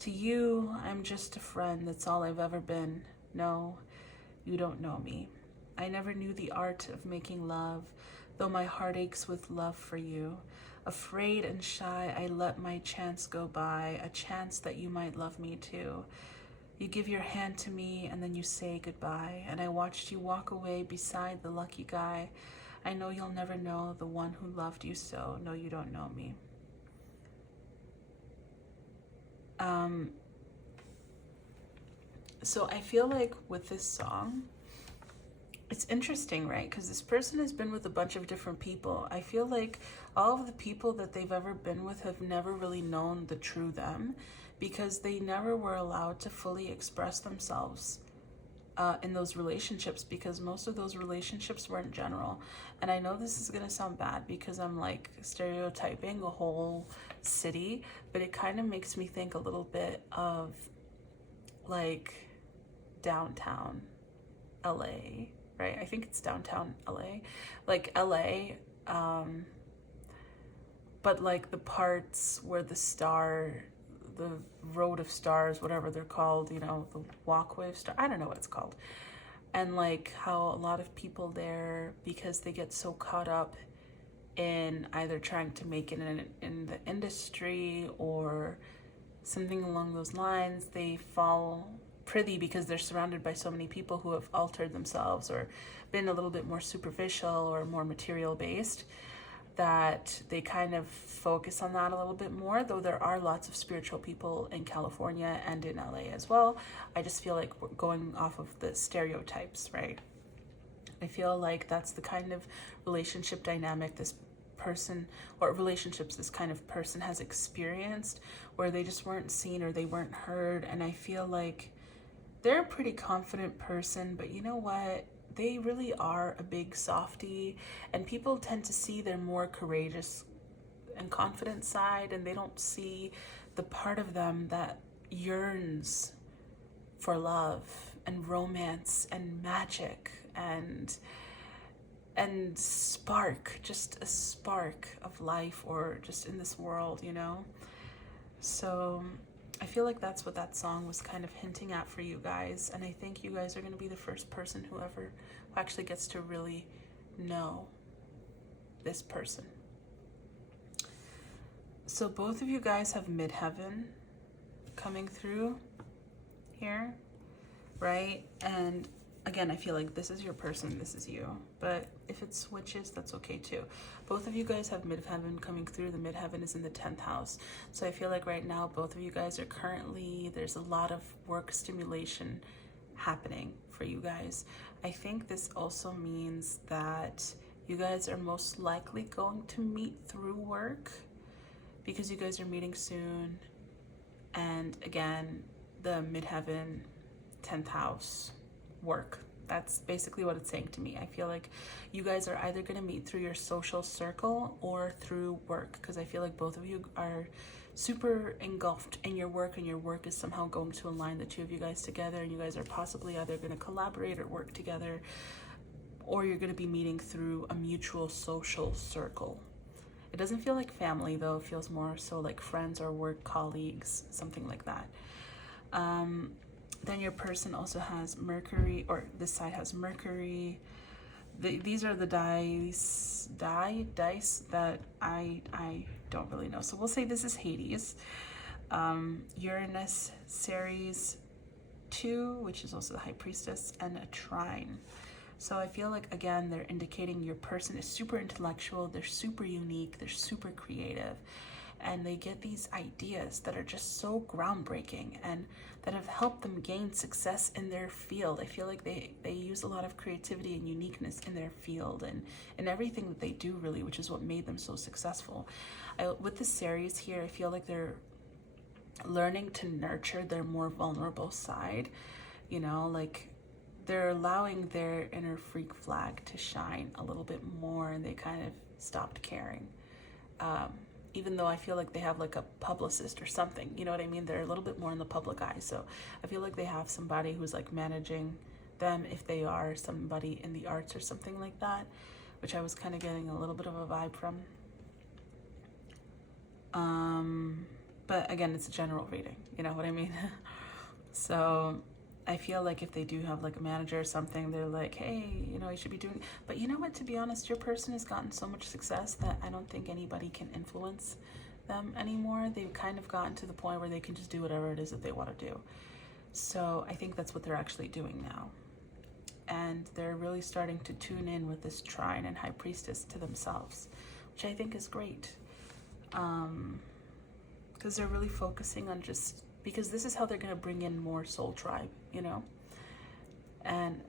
To you, I'm just a friend, that's all I've ever been. No, you don't know me. I never knew the art of making love, though my heart aches with love for you. Afraid and shy, I let my chance go by, a chance that you might love me too. You give your hand to me and then you say goodbye, and I watched you walk away beside the lucky guy. I know you'll never know the one who loved you so. No, you don't know me. So I feel like with this song, it's interesting, right? Because this person has been with a bunch of different people. I feel like all of the people that they've ever been with have never really known the true them, because they never were allowed to fully express themselves in those relationships, because most of those relationships were in general. And I know this is gonna sound bad because I'm like stereotyping a whole city, but it kind of makes me think a little bit of like downtown LA, right? I think it's downtown LA, like LA, but like the parts where the road of stars, whatever they're called, you know, the walkway of stars, I don't know what it's called. And like how a lot of people there, because they get so caught up in either trying to make it in the industry or something along those lines, they fall privy because they're surrounded by so many people who have altered themselves or been a little bit more superficial or more material based, that they kind of focus on that a little bit more, though there are lots of spiritual people in California and in LA as well. I just feel like we're going off of the stereotypes, right? I feel like that's the kind of relationship dynamic this person, or relationships this kind of person has experienced, where they just weren't seen or they weren't heard. And I feel like they're a pretty confident person, but you know what? They really are a big softie, and people tend to see their more courageous and confident side, and they don't see the part of them that yearns for love and romance and magic and spark, just a spark of life, or just in this world, you know? So I feel like that's what that song was kind of hinting at for you guys, and I think you guys are going to be the first person who actually gets to really know this person. So both of you guys have midheaven coming through here, right? And again, I feel like this is your person, this is you. But if it switches, that's okay too. Both of you guys have midheaven coming through. The midheaven is in the 10th house. So I feel like right now, both of you guys are currently, there's a lot of work stimulation happening for you guys. I think this also means that you guys are most likely going to meet through work, because you guys are meeting soon. And again, the midheaven, 10th house, work. That's basically what it's saying to me. I feel like you guys are either going to meet through your social circle or through work, because I feel like both of you are super engulfed in your work, and your work is somehow going to align the two of you guys together, and you guys are possibly either going to collaborate or work together, or you're going to be meeting through a mutual social circle. It doesn't feel like family though. It feels more so like friends or work colleagues, something like that. Then your person also has Mercury, or this side has Mercury. These are the dice that I don't really know. So we'll say this is Hades. Uranus, Ceres 2, which is also the High Priestess, and a trine. So I feel like, again, they're indicating your person is super intellectual, they're super unique, they're super creative, and they get these ideas that are just so groundbreaking and that have helped them gain success in their field. I feel like they use a lot of creativity and uniqueness in their field and in everything that they do, really, which is what made them so successful. With the Ceres here, I feel like they're learning to nurture their more vulnerable side, you know, like they're allowing their inner freak flag to shine a little bit more, and they kind of stopped caring. Even though I feel like they have like a publicist or something, you know what I mean? They're a little bit more in the public eye. So I feel like they have somebody who's like managing them, if they are somebody in the arts or something like that, which I was kind of getting a little bit of a vibe from. But again, it's a general reading, you know what I mean? So I feel like if they do have like a manager or something, they're like, hey, you know, you should be doing, but you know what, to be honest, your person has gotten so much success that I don't think anybody can influence them anymore. They've kind of gotten to the point where they can just do whatever it is that they want to do. So I think that's what they're actually doing now. And they're really starting to tune in with this trine and high priestess to themselves, which I think is great. Because they're really focusing on just, because this is how they're going to bring in more soul tribe, you know, and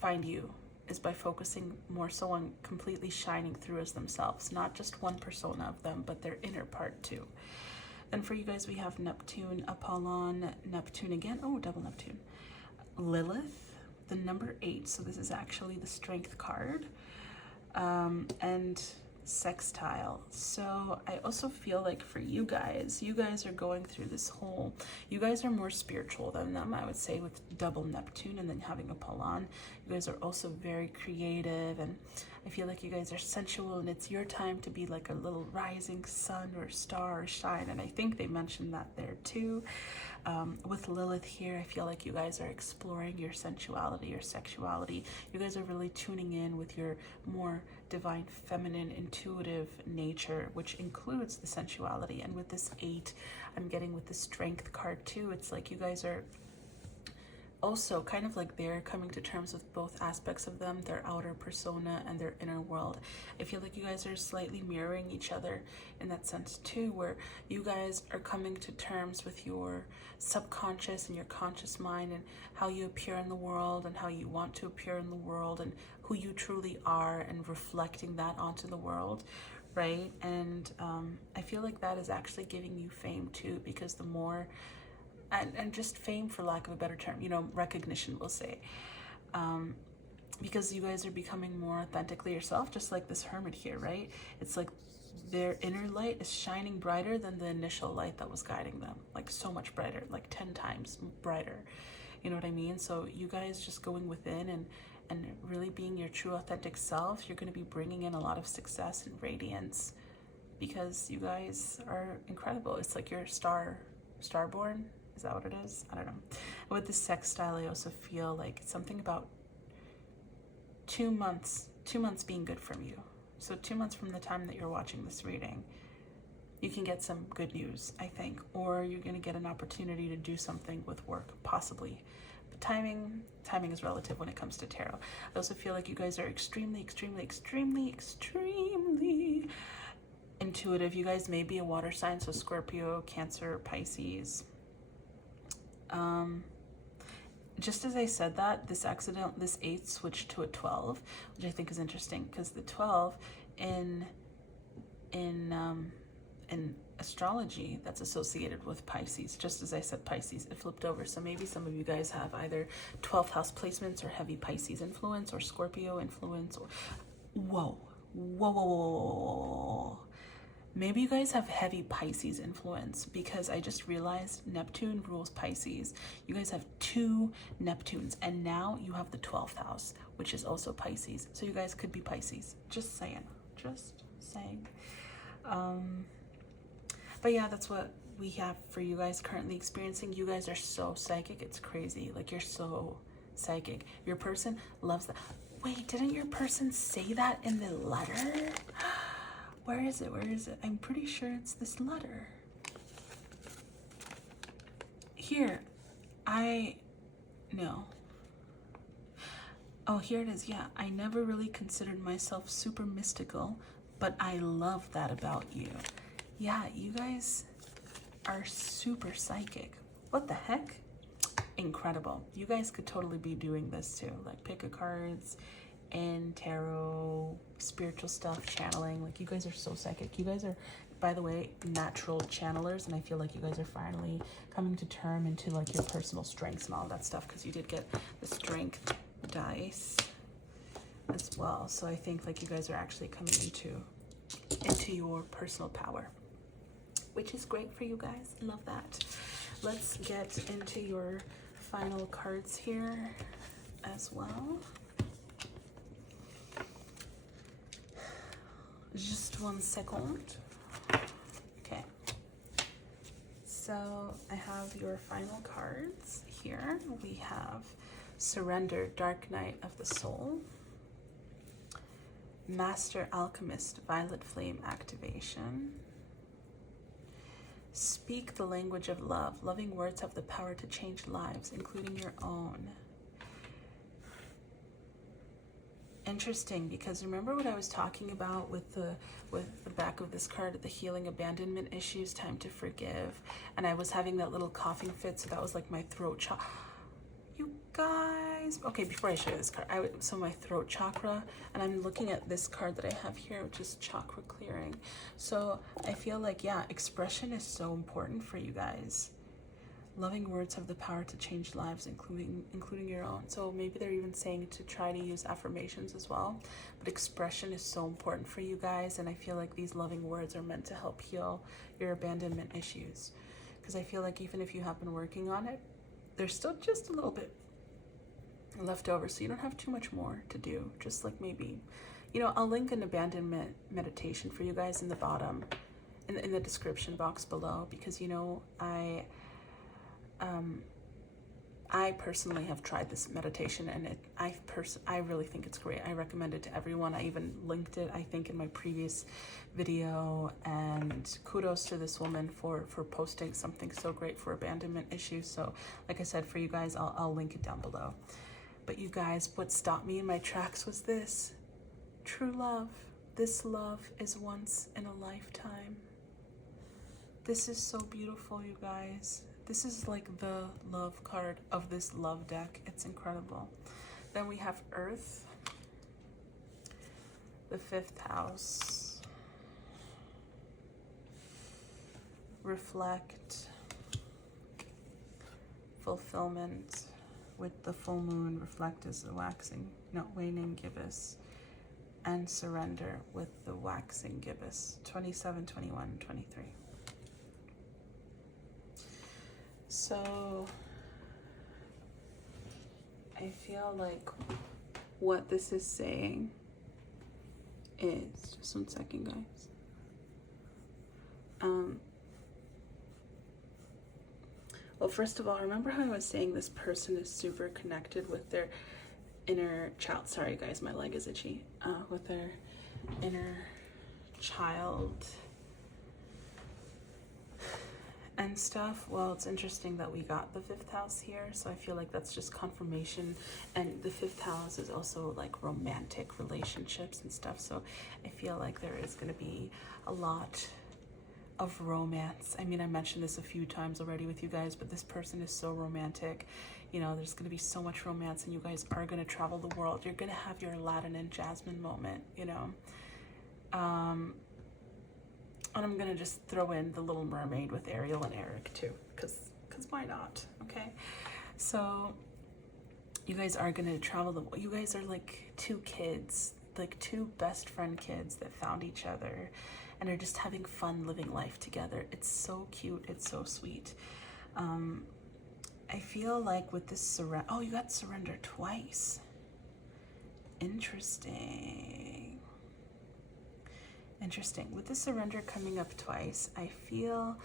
find you, is by focusing more so on completely shining through as themselves, not just one persona of them, but their inner part too. And for you guys, we have Neptune, Apollon, Neptune again, oh, double Neptune, Lilith, the number 8, so this is actually the strength card, and sextile. So I also feel like for you guys are going through this whole, you guys are more spiritual than them, I would say, with double Neptune and then having Apollon. You guys are also very creative, and I feel like you guys are sensual, and it's your time to be like a little rising sun or star or shine, and I think they mentioned that there too. With Lilith here, I feel like you guys are exploring your sensuality, your sexuality. You guys are really tuning in with your more divine, feminine, intuitive nature, which includes the sensuality. And with this 8, I'm getting with the strength card too. It's like you guys are also kind of like they're coming to terms with both aspects of them, their outer persona and their inner world. I feel like you guys are slightly mirroring each other in that sense too, where you guys are coming to terms with your subconscious and your conscious mind and how you appear in the world and how you want to appear in the world and who you truly are, and reflecting that onto the world, right? And I feel like that is actually giving you fame too, because the more and just fame, for lack of a better term, you know, recognition, we'll say, because you guys are becoming more authentically yourself, just like this hermit here, right? It's like their inner light is shining brighter than the initial light that was guiding them, like so much brighter, like 10 times brighter, you know what I mean? So you guys just going within and really being your true authentic self, you're going to be bringing in a lot of success and radiance, because you guys are incredible. It's like you're starborn. Is that what it is? I don't know. With the sextile, I also feel like something about 2 months being good from you. So 2 months from the time that you're watching this reading, you can get some good news, I think, or you're going to get an opportunity to do something with work, possibly. But timing is relative when it comes to tarot. I also feel like you guys are extremely intuitive. You guys may be a water sign, so Scorpio, Cancer, Pisces. Just as I said that, this 8 switched to a 12, which I think is interesting, because the 12 in astrology, that's associated with Pisces. Just as I said Pisces, it flipped over. So maybe some of you guys have either 12th house placements or heavy Pisces influence or Scorpio influence, or whoa. Maybe you guys have heavy Pisces influence, because I just realized Neptune rules Pisces. You guys have 2 Neptunes, and now you have the 12th house, which is also Pisces. So you guys could be Pisces. Just saying. But yeah, that's what we have for you guys currently experiencing. You guys are so psychic. It's crazy. Like, you're so psychic. Your person loves that. Wait, didn't your person say that in the letter? Where is it? I'm pretty sure it's this letter. Here. No. Oh, here it is. Yeah, I never really considered myself super mystical, but I love that about you. Yeah, you guys are super psychic. What the heck? Incredible. You guys could totally be doing this too, like pick a cards and tarot, spiritual stuff, channeling. Like, you guys are so psychic. You guys are, by the way, natural channelers, and I feel like you guys are finally coming to term into like your personal strengths and all that stuff, because you did get the strength dice as well. So I think like you guys are actually coming into your personal power, which is great for you guys. Love that. Let's get into your final cards here as well. Just 1 second. Okay. So So I have your final cards here. We have Surrender, Dark Night of the Soul. Master Alchemist, Violet Flame Activation. Speak the language of love. Loving words have the power to change lives, including your own. Interesting, because remember what I was talking about with the back of this card, the healing abandonment issues, time to forgive, and I was having that little coughing fit, so that was like my throat chakra. You guys, okay, before I show you this card, so my throat chakra, and I'm looking at this card that I have here, which is chakra clearing. So I feel like, yeah, expression is so important for you guys. Loving words have the power to change lives, including your own. So maybe they're even saying to try to use affirmations as well. But expression is so important for you guys, and I feel like these loving words are meant to help heal your abandonment issues. Because I feel like even if you have been working on it, there's still just a little bit left over, so you don't have too much more to do. Just like maybe, you know, I'll link an abandonment meditation for you guys in the bottom, in the description box below, because, you know, I personally have tried this meditation, and I really think it's great. I recommend it to everyone. I even linked it, I think, in my previous video, and kudos to this woman for posting something so great for abandonment issues. So like I said, for you guys, I'll link it down below. But you guys, what stopped me in my tracks was this: true love. This love is once in a lifetime. This is so beautiful, you guys. This is like the love card of this love deck. It's incredible. Then we have Earth, the 5th house, reflect, fulfillment with the full moon. Reflect is the waxing, not waning gibbous, and surrender with the waxing gibbous. 27, 21, 23. So I feel like what this is saying is, just one second, guys. Well, first of all, remember how I was saying this person is super connected with their inner child. Sorry, guys, my leg is itchy. With their inner child and stuff. Well, it's interesting that we got the 5th house here, so I feel like that's just confirmation. And the 5th house is also like romantic relationships and stuff, so I feel like there is going to be a lot of romance. I mean, I mentioned this a few times already with you guys, but this person is so romantic. You know, there's going to be so much romance, and you guys are going to travel the world. You're going to have your Aladdin and Jasmine moment, you know. And I'm gonna just throw in the Little Mermaid with Ariel and Eric too, because why not? Okay, so you guys are gonna travel the. You guys are like two kids, like two best friend kids that found each other, and are just having fun living life together. It's so cute. It's so sweet. I feel like with this surrender. Oh, you got surrender twice. Interesting. With the surrender coming up twice, I feel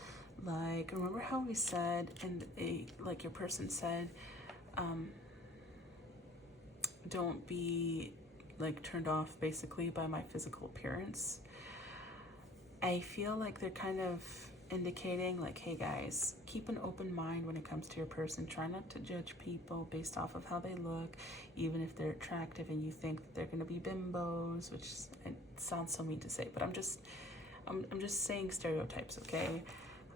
like, remember how we said, and like your person said, don't be like turned off basically by my physical appearance. I feel like they're kind of indicating like, hey guys, keep an open mind when it comes to your person. Try not to judge people based off of how they look, even if they're attractive and you think that they're going to be bimbos, which it sounds so mean to say, but I'm just saying stereotypes, okay?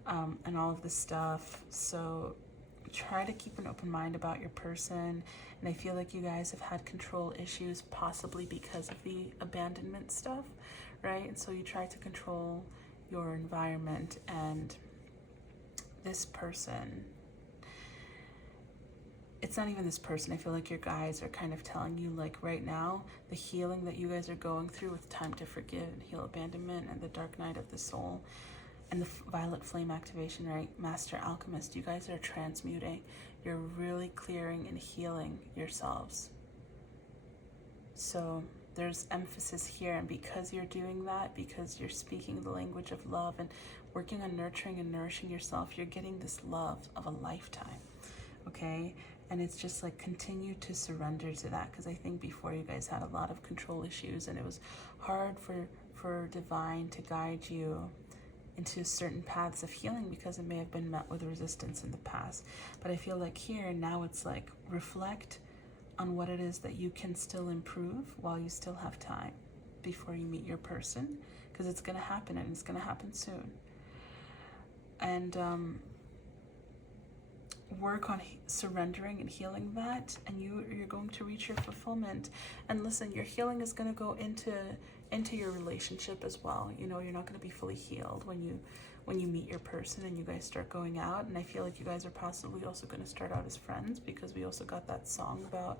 And all of this stuff. So try to keep an open mind about your person. And I feel like you guys have had control issues, possibly because of the abandonment stuff, right? And so you try to control your environment, and this person, it's not even this person. I feel like your guys are kind of telling you, like, right now, the healing that you guys are going through with time to forgive and heal abandonment and the dark night of the soul and the violet flame activation, right? Master Alchemist, you guys are transmuting. You're really clearing and healing yourselves. So there's emphasis here, and because you're doing that, because you're speaking the language of love and working on nurturing and nourishing yourself, you're getting this love of a lifetime, okay? And it's just like continue to surrender to that, because I think before you guys had a lot of control issues, and it was hard for divine to guide you into certain paths of healing because it may have been met with resistance in the past. But I feel like here now it's like reflect on what it is that you can still improve while you still have time before you meet your person, because it's going to happen, and it's going to happen soon. And work on surrendering and healing that, and you're going to reach your fulfillment. And listen, your healing is going to go into your relationship as well. You know, you're not going to be fully healed when you meet your person and you guys start going out. And I feel like you guys are possibly also going to start out as friends, because we also got that song about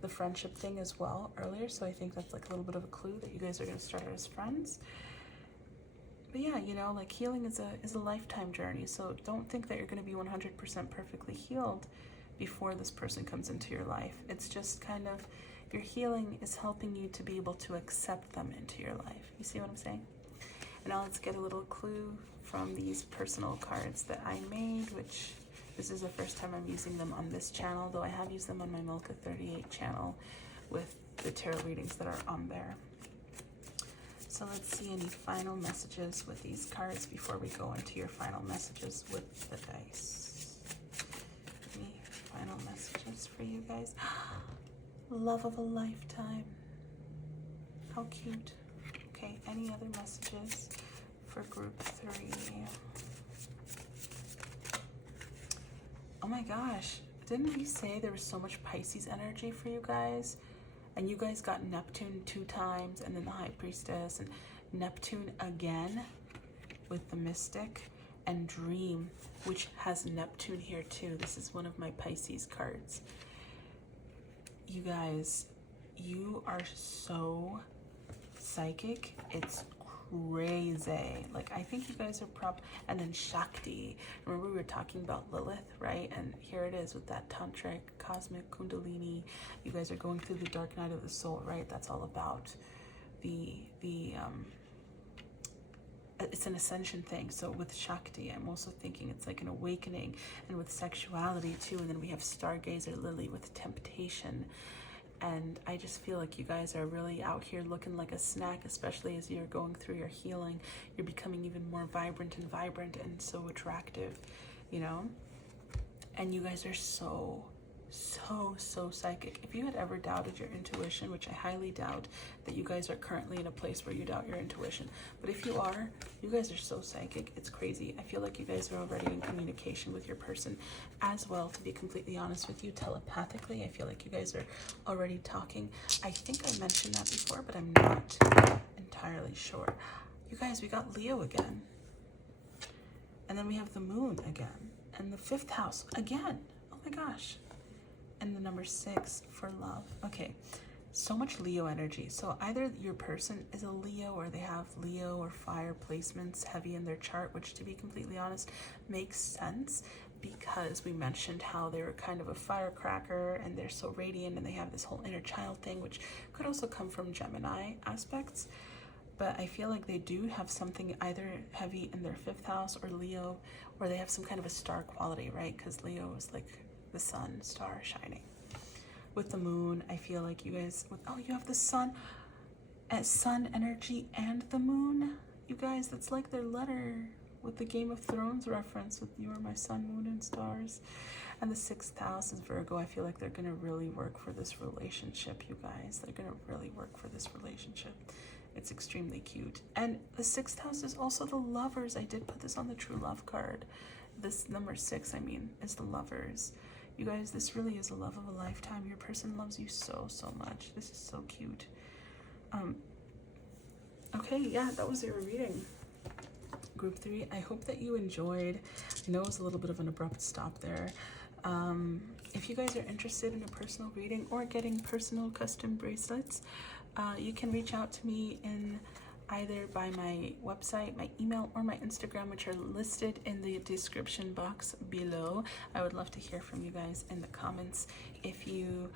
the friendship thing as well earlier. So I think that's like a little bit of a clue that you guys are going to start out as friends. But yeah, you know, like healing is a lifetime journey. So don't think that you're going to be 100% perfectly healed before this person comes into your life. It's just kind of, your healing is helping you to be able to accept them into your life. You see what I'm saying? And now let's get a little clue from these personal cards that I made, which this is the first time I'm using them on this channel, though I have used them on my Milka 38 channel with the tarot readings that are on there. So let's see any final messages with these cards before we go into your final messages with the dice. Any final messages for you guys? Love of a lifetime. How cute. Okay, any other messages for group 3? Oh my gosh, didn't we say there was so much Pisces energy for you guys? And you guys got Neptune 2 times, and then the High Priestess, and Neptune again with the Mystic, and Dream, which has Neptune here too. This is one of my Pisces cards. You guys, you are so psychic. It's crazy. Like, I think you guys are and then Shakti. Remember we were talking about Lilith, right? And here it is with that tantric cosmic kundalini. You guys are going through the dark night of the soul, right? That's all about it's an ascension thing. So with Shakti, I'm also thinking it's like an awakening, and with sexuality too. And then we have Stargazer Lily with temptation. And I just feel like you guys are really out here looking like a snack, especially as you're going through your healing. You're becoming even more vibrant and so attractive, you know? And you guys are so psychic. If you had ever doubted your intuition, which I highly doubt that you guys are currently in a place where you doubt your intuition, but if you are, you guys are so psychic, it's crazy. I feel like you guys are already in communication with your person as well, to be completely honest with you, telepathically. I feel like you guys are already talking. I think I mentioned that before, but I'm not entirely sure. You guys, we got Leo again, and then we have the moon again, and the 5th house again. Oh my gosh. And the number 6 for love. Okay, so much Leo energy. So either your person is a Leo, or they have Leo or fire placements heavy in their chart, which, to be completely honest, makes sense, because we mentioned how they were kind of a firecracker and they're so radiant, and they have this whole inner child thing, which could also come from Gemini aspects. But I feel like they do have something either heavy in their 5th house, or Leo, or they have some kind of a star quality, right? Because Leo is like the sun star shining. With the moon, I feel like you guys, you have the sun energy and the moon. You guys, that's like their letter with the Game of Thrones reference with "You are my sun, moon, and stars." And the 6th house is Virgo. I feel like they're gonna really work for this relationship, you guys. They're gonna really work for this relationship. It's extremely cute. And the 6th house is also the Lovers. I did put this on the True Love card. This number 6, is the Lovers. You guys, this really is a love of a lifetime. Your person loves you so much. This is so cute. Okay, yeah, that was your reading. Group 3, I hope that you enjoyed. I know it was a little bit of an abrupt stop there. If you guys are interested in a personal reading or getting personal custom bracelets, you can reach out to me in either by my website, my email, or my Instagram, which are listed in the description box below. I would love to hear from you guys in the comments if you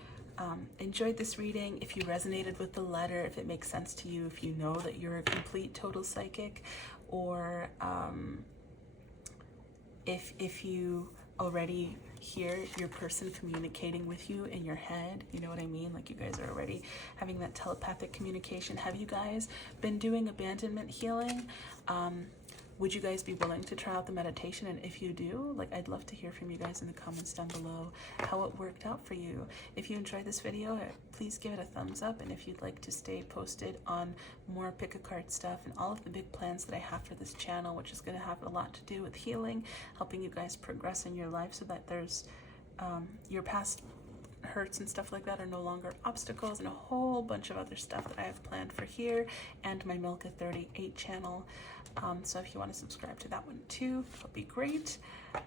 enjoyed this reading, if you resonated with the letter, if it makes sense to you, if you know that you're a complete total psychic, or if you already hear your person communicating with you in your head, you know what I mean? Like you guys are already having that telepathic communication. Have you guys been doing abandonment healing? Would you guys be willing to try out the meditation? And if you do, like, I'd love to hear from you guys in the comments down below how it worked out for you. If you enjoyed this video, please give it a thumbs up. And if you'd like to stay posted on more pick a card stuff and all of the big plans that I have for this channel, which is going to have a lot to do with healing, helping you guys progress in your life so that there's your past hurts and stuff like that are no longer obstacles, and a whole bunch of other stuff that I have planned for here and my Milka 38 channel. So if you want to subscribe to that one too, that'll be great.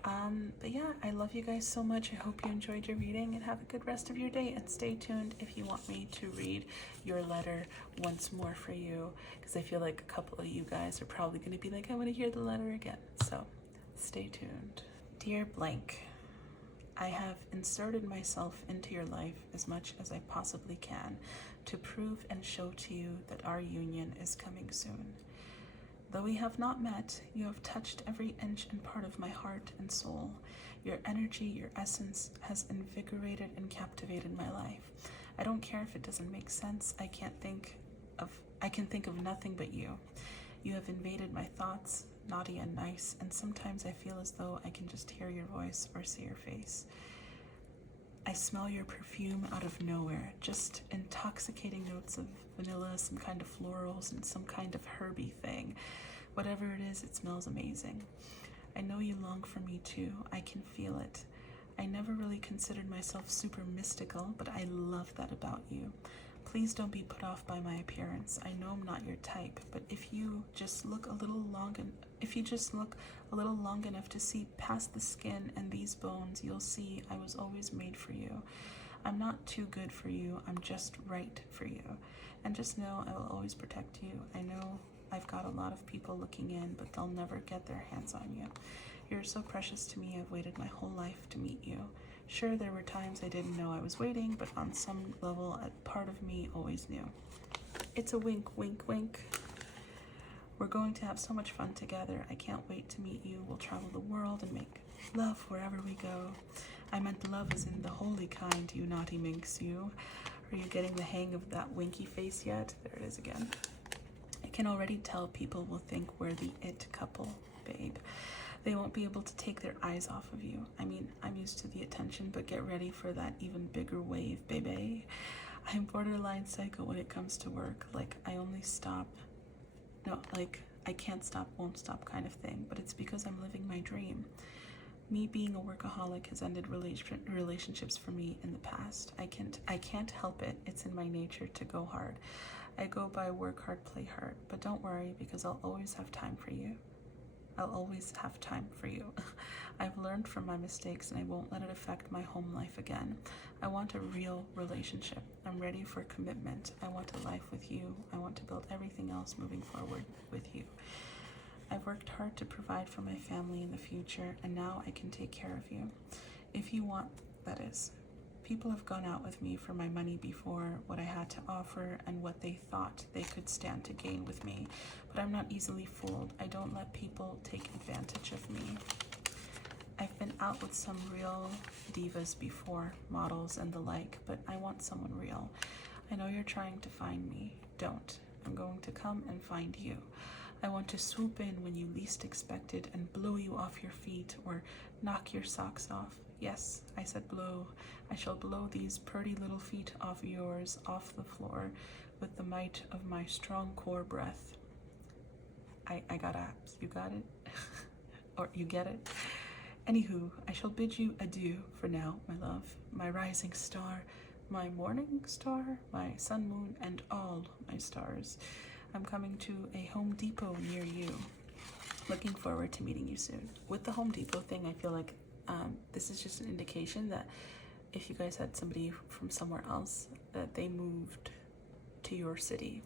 But yeah, I love you guys so much. I hope you enjoyed your reading, and have a good rest of your day, and stay tuned if you want me to read your letter once more for you, because I feel like a couple of you guys are probably going to be like, I want to hear the letter again. So stay tuned. Dear blank, I have inserted myself into your life as much as I possibly can to prove and show to you that our union is coming soon. Though we have not met, you have touched every inch and part of my heart and soul. Your energy, your essence has invigorated and captivated my life. I don't care if it doesn't make sense. I can think of nothing but you. You have invaded my thoughts, naughty and nice, and sometimes I feel as though I can just hear your voice or see your face. I smell your perfume out of nowhere, just intoxicating notes of vanilla, some kind of florals, and some kind of herby thing. Whatever it is, it smells amazing. I know you long for me too. I can feel it. I never really considered myself super mystical, but I love that about you. Please don't be put off by my appearance. I know I'm not your type, but if you just look a little long enough to see past the skin and these bones, you'll see I was always made for you. I'm not too good for you. I'm just right for you. And just know I will always protect you. I know I've got a lot of people looking in, but they'll never get their hands on you. You're so precious to me. I've waited my whole life to meet you. Sure, there were times I didn't know I was waiting, but on some level, a part of me always knew. It's a wink, wink, wink. We're going to have so much fun together. I can't wait to meet you. We'll travel the world and make love wherever we go. I meant love as in the holy kind, you naughty minx, you. Are you getting the hang of that winky face yet? There it is again. I can already tell people will think we're the it couple, babe. They won't be able to take their eyes off of you. I mean, I'm used to the attention, but get ready for that even bigger wave, baby. I'm borderline psycho when it comes to work. Like, I can't stop, won't stop kind of thing, but it's because I'm living my dream. Me being a workaholic has ended relationships for me in the past. I can't help it. It's in my nature to go hard. I go by work hard, play hard, but don't worry, because I'll always have time for you. I'll always have time for you. I've learned from my mistakes, and I won't let it affect my home life again. I want a real relationship. I'm ready for commitment. I want a life with you. I want to build everything else moving forward with you. I've worked hard to provide for my family in the future, and now I can take care of you. If you want, that is. People have gone out with me for my money before, what I had to offer, and what they thought they could stand to gain with me. But I'm not easily fooled. I don't let people take advantage of me. I've been out with some real divas before, models and the like, but I want someone real. I know you're trying to find me. Don't. I'm going to come and find you. I want to swoop in when you least expect it and blow you off your feet or knock your socks off. Yes, I said blow. I shall blow these pretty little feet off yours off the floor with the might of my strong core breath. I got abs. You got it? Or you get it? Anywho, I shall bid you adieu for now, my love, my rising star, my morning star, my sun, moon, and all my stars. I'm coming to a Home Depot near you. Looking forward to meeting you soon. With the Home Depot thing, I feel like this is just an indication that if you guys had somebody from somewhere else, that they moved to your city.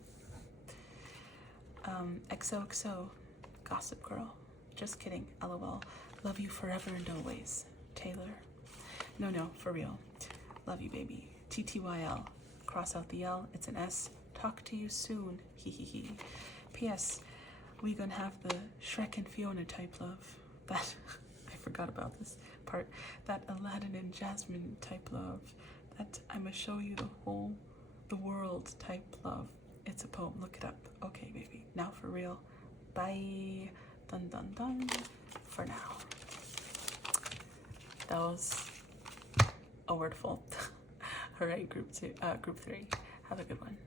XOXO, Gossip Girl. Just kidding, LOL. Love you forever and always. Taylor. No, for real. Love you, baby. TTYL. Cross out the L, it's an S. Talk to you soon. Hee hee hee. P.S. We gonna have the Shrek and Fiona type love. That I forgot about this part. That Aladdin and Jasmine type love. That I'ma show you the world type love. It's a poem. Look it up. Okay, baby. Now for real. Bye. Dun dun dun. For now. That was a wordful. All right, group 3. Have a good one.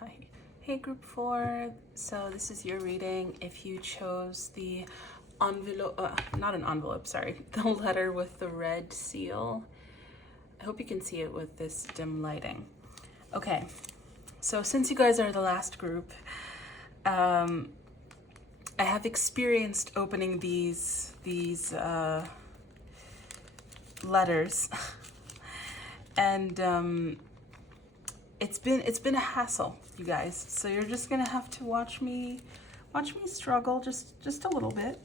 Bye. Hey, group 4. So this is your reading. If you chose the envelope, not an envelope, sorry, the letter with the red seal. I hope you can see it with this dim lighting. Okay, so since you guys are the last group, I have experienced opening these letters, and it's been a hassle, you guys. So you're just gonna have to watch me struggle just a little bit,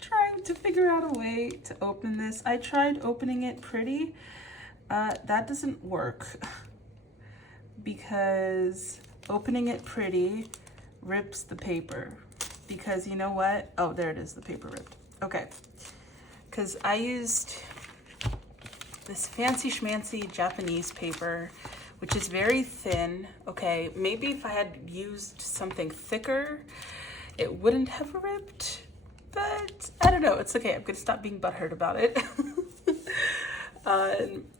trying to figure out a way to open this. I tried opening it pretty. That doesn't work because opening it pretty rips the paper. Because you know what? Oh, there it is. The paper ripped. Okay. Because I used this fancy schmancy Japanese paper, which is very thin. Okay, maybe if I had used something thicker, it wouldn't have ripped, but I don't know. It's okay. I'm gonna stop being butthurt about it.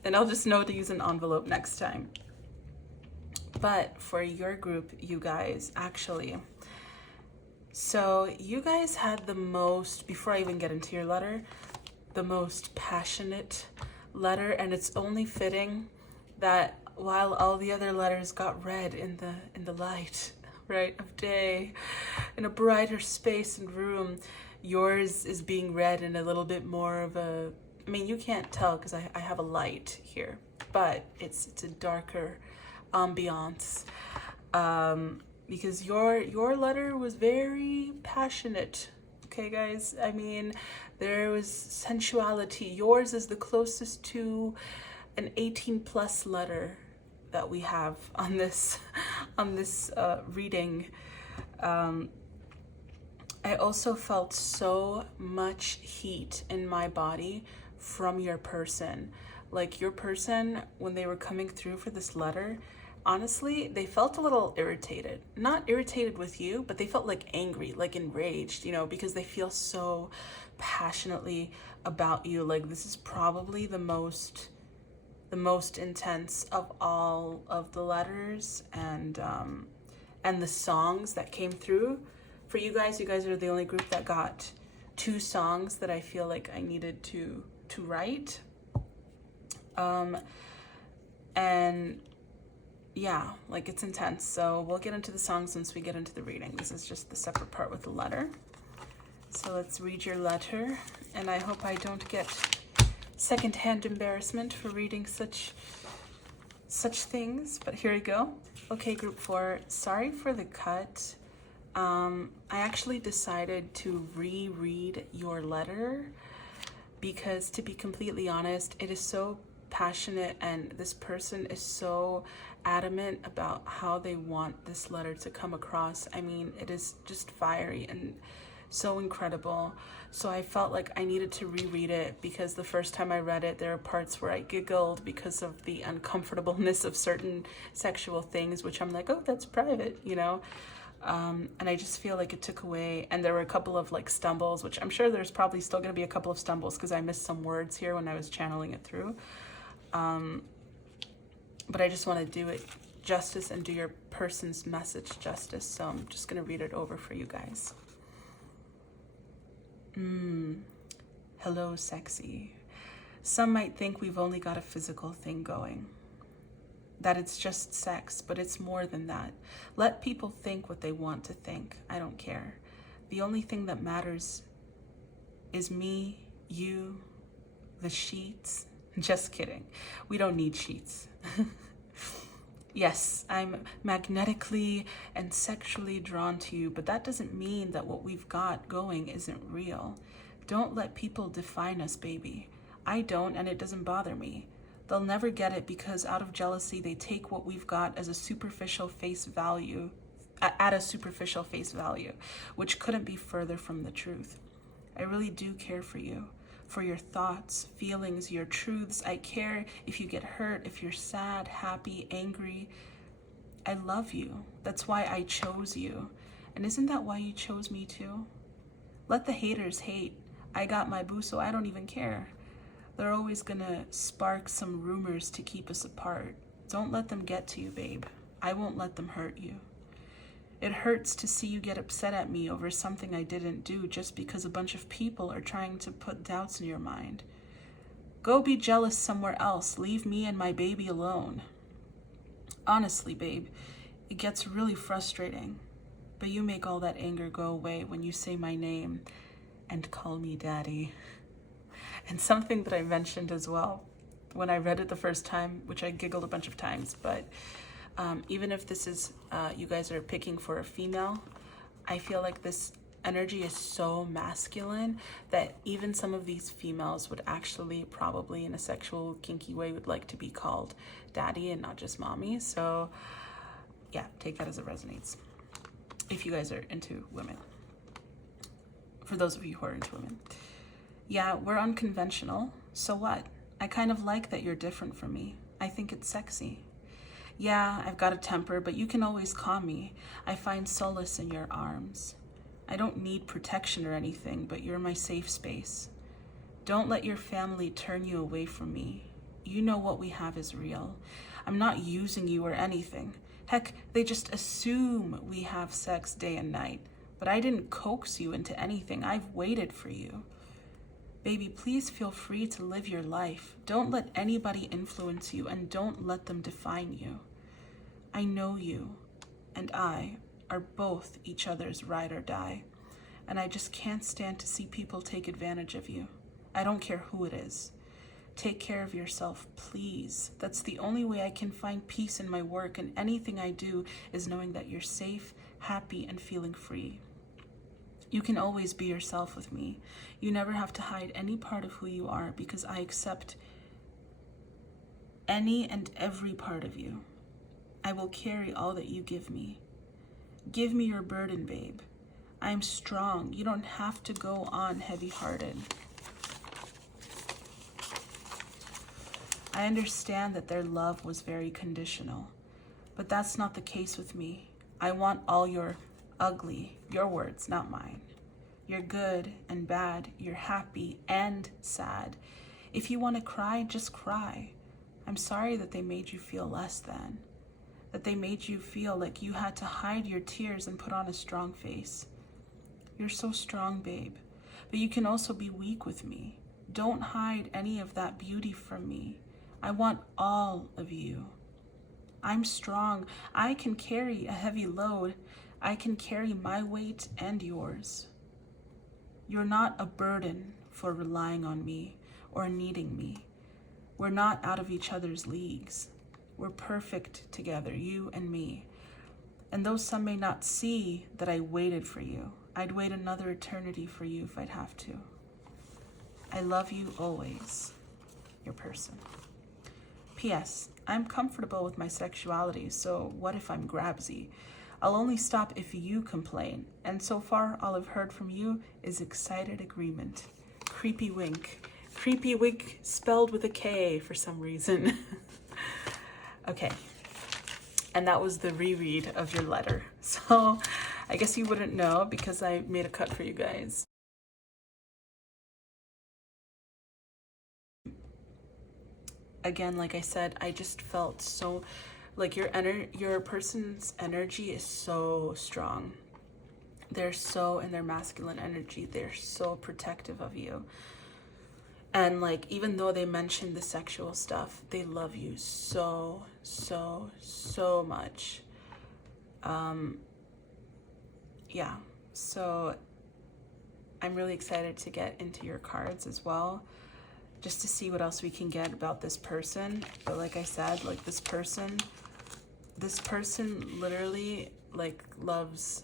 And I'll just know to use an envelope next time. But for your group, you guys, actually, so you guys had the most, before I even get into your letter, the most passionate letter, and it's only fitting that while all the other letters got read in the light, right, of day, in a brighter space and room, yours is being read in a little bit more of a, I mean, you can't tell because I have a light here, but it's a darker ambiance, because your letter was very passionate. Okay, guys, I mean, there was sensuality. Yours is the closest to an 18+ letter that we have on this reading. I also felt so much heat in my body from your person. Like your person, when they were coming through for this letter, honestly, they felt a little irritated. Not irritated with you, but they felt like angry, like enraged, you know, because they feel so passionately about you. Like this is probably the most intense of all of the letters and the songs that came through. For you guys are the only group that got 2 songs that I feel like I needed to write. And yeah, like it's intense. So we'll get into the songs once we get into the reading. This is just the separate part with the letter. So let's read your letter, and I hope I don't get secondhand embarrassment for reading such things, but here we go. Okay, group 4, sorry for the cut. I actually decided to reread your letter because, to be completely honest, it is so passionate and this person is so adamant about how they want this letter to come across. I mean, it is just fiery and so incredible. So I felt like I needed to reread it because the first time I read it, there are parts where I giggled because of the uncomfortableness of certain sexual things, which I'm like, oh, that's private, you know? And I just feel like it took away, and there were a couple of like stumbles, which I'm sure there's probably still going to be a couple of stumbles because I missed some words here when I was channeling it through. But I just want to do it justice and do your person's message justice. So I'm just going to read it over for you guys. Hello, sexy. Some might think we've only got a physical thing going, that it's just sex, but it's more than that. Let people think what they want to think. I don't care. The only thing that matters is me, you, the sheets. Just kidding. We don't need sheets. Yes, I'm magnetically and sexually drawn to you, but that doesn't mean that what we've got going isn't real. Don't let people define us, baby. I don't, and it doesn't bother me. They'll never get it because out of jealousy, they take what we've got as a superficial face value, at a superficial face value, which couldn't be further from the truth. I really do care for you, for your thoughts, feelings, your truths. I care if you get hurt, if you're sad, happy, angry. I love you. That's why I chose you. And isn't that why you chose me too? Let the haters hate. I got my boo, so I don't even care. They're always gonna spark some rumors to keep us apart. Don't let them get to you, babe. I won't let them hurt you. It hurts to see you get upset at me over something I didn't do just because a bunch of people are trying to put doubts in your mind. Go be jealous somewhere else. Leave me and my baby alone. Honestly, babe, it gets really frustrating. But you make all that anger go away when you say my name and call me daddy. And something that I mentioned as well when I read it the first time, which I giggled a bunch of times, but even if this is, you guys are picking for a female, I feel like this energy is so masculine that even some of these females would actually probably in a sexual kinky way would like to be called daddy and not just mommy. So yeah, take that as it resonates. If you guys are into women, for those of you who are into women. Yeah, we're unconventional. So what? I kind of like that you're different from me. I think it's sexy. Yeah, I've got a temper, but you can always calm me. I find solace in your arms. I don't need protection or anything, but you're my safe space. Don't let your family turn you away from me. You know what we have is real. I'm not using you or anything. Heck, they just assume we have sex day and night. But I didn't coax you into anything. I've waited for you. Baby, please feel free to live your life. Don't let anybody influence you and don't let them define you. I know you and I are both each other's ride or die. And I just can't stand to see people take advantage of you. I don't care who it is. Take care of yourself, please. That's the only way I can find peace in my work, and anything I do is knowing that you're safe, happy, and feeling free. You can always be yourself with me. You never have to hide any part of who you are because I accept any and every part of you. I will carry all that you give me. Give me your burden, babe. I am strong. You don't have to go on heavy-hearted. I understand that their love was very conditional, but that's not the case with me. I want all your ugly, your words, not mine. You're good and bad. You're happy and sad. If you want to cry, just cry. I'm sorry that they made you feel less than, that they made you feel like you had to hide your tears and put on a strong face. You're so strong, babe, but you can also be weak with me. Don't hide any of that beauty from me. I want all of you. I'm strong. I can carry a heavy load. I can carry my weight and yours. You're not a burden for relying on me or needing me. We're not out of each other's leagues. We're perfect together, you and me. And though some may not see that I waited for you, I'd wait another eternity for you if I'd have to. I love you always, your person. P.S. I'm comfortable with my sexuality, so what if I'm grabsy? I'll only stop if you complain, and so far all I've heard from you is excited agreement. Creepy wink. Creepy wink spelled with a K for some reason. Okay, and that was the reread of your letter. So I guess you wouldn't know because I made a cut for you guys. Again, like I said, I just felt so, like your person's energy is so strong. They're so in their masculine energy. They're so protective of you. And like, even though they mentioned the sexual stuff, they love you so, so, so much. Yeah, so I'm really excited to get into your cards as well, just to see what else we can get about this person. But like I said, like this person literally like loves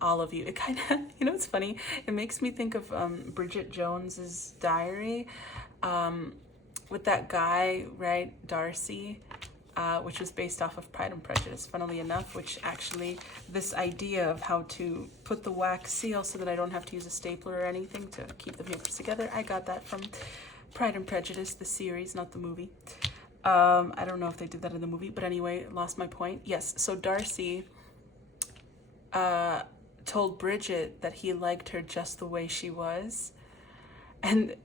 all of you. It kind of, you know, it's funny. It makes me think of Bridget Jones's diary. with that guy, right, Darcy, which was based off of Pride and Prejudice, funnily enough, which actually, this idea of how to put the wax seal so that I don't have to use a stapler or anything to keep the papers together, I got that from Pride and Prejudice, the series, not the movie. I don't know if they did that in the movie, but anyway, lost my point. Yes, so Darcy told Bridget that he liked her just the way she was. And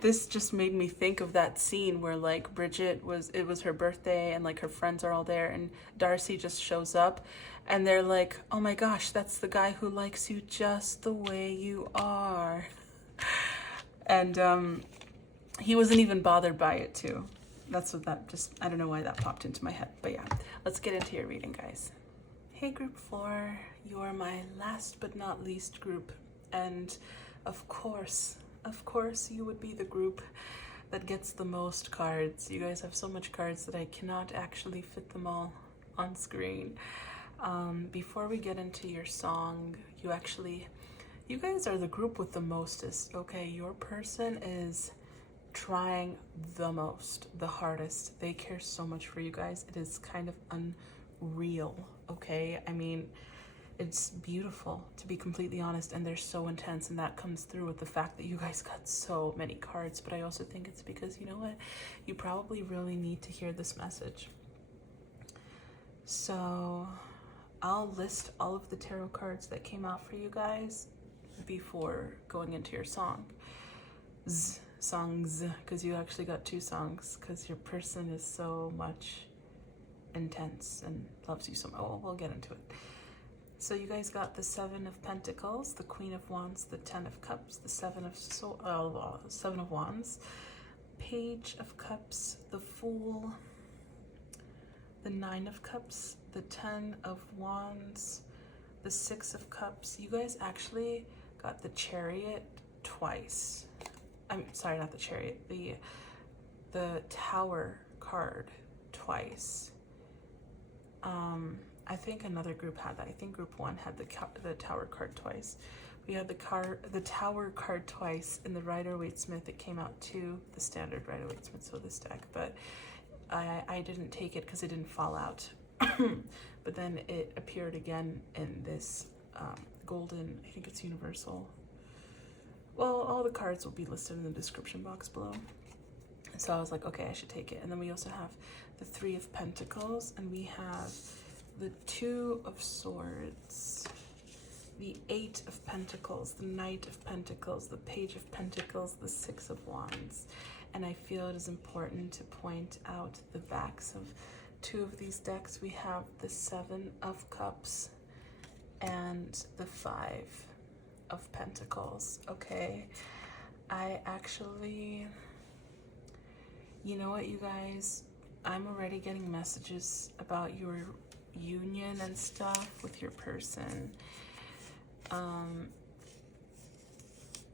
this just made me think of that scene where like it was her birthday and like her friends are all there and Darcy just shows up and they're like, oh my gosh, that's the guy who likes you just the way you are. And he wasn't even bothered by it too. That's what that just, I don't know why that popped into my head, but yeah, let's get into your reading, guys. Hey group 4, you are my last but not least group, and of course you would be the group that gets the most cards. You guys have so much cards that I cannot actually fit them all on screen. Before we get into your song, you guys are the group with the mostest, okay? Your person is trying the most, the hardest. They care so much for you guys. It is kind of unreal, okay? I mean, it's beautiful, to be completely honest, and they're so intense, and that comes through with the fact that you guys got so many cards. But I also think it's because, you know what, you probably really need to hear this message. So I'll list all of the tarot cards that came out for you guys before going into your songs, because you actually got 2 songs, because your person is so much intense and loves you so much. Oh, we'll get into it. So you guys got the 7 of Pentacles, the Queen of Wands, the 10 of Cups, the 7 of Wands, Page of Cups, the Fool, the 9 of Cups, the 10 of Wands, the 6 of Cups. You guys actually got the Chariot twice. I'm sorry, not the Chariot, the Tower card twice. I think another group had that. I think group 1 had the Tower card twice. We had the Tower card twice in the Rider-Waite Smith. It came out to the standard Rider-Waite Smith, so this deck, but I didn't take it because it didn't fall out. But then it appeared again in this golden, I think it's universal. Well, all the cards will be listed in the description box below. So I was like, okay, I should take it. And then we also have the 3 of Pentacles, and we have the 2 of Swords, the 8 of Pentacles, the Knight of Pentacles, the Page of Pentacles, the 6 of Wands. And I feel it is important to point out the backs of 2 of these decks. We have the 7 of Cups and the 5 of Pentacles, okay? I actually, you know what, you guys? I'm already getting messages about your union and stuff with your person.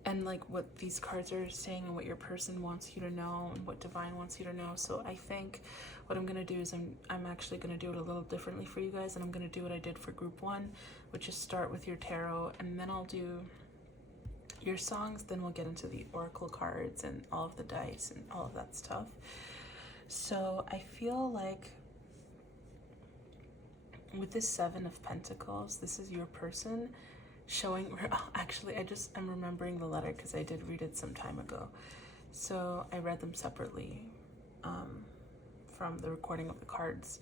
And like what these cards are saying and what your person wants you to know and what Divine wants you to know. So I think what I'm going to do is I'm actually going to do it a little differently for you guys, and I'm going to do what I did for group 1, which is start with your tarot, and then I'll do your songs, then we'll get into the oracle cards and all of the dice and all of that stuff. So I feel like with this 7 of Pentacles, this is your person showing, actually I'm remembering the letter because I did read it some time ago. So I read them separately from the recording of the cards.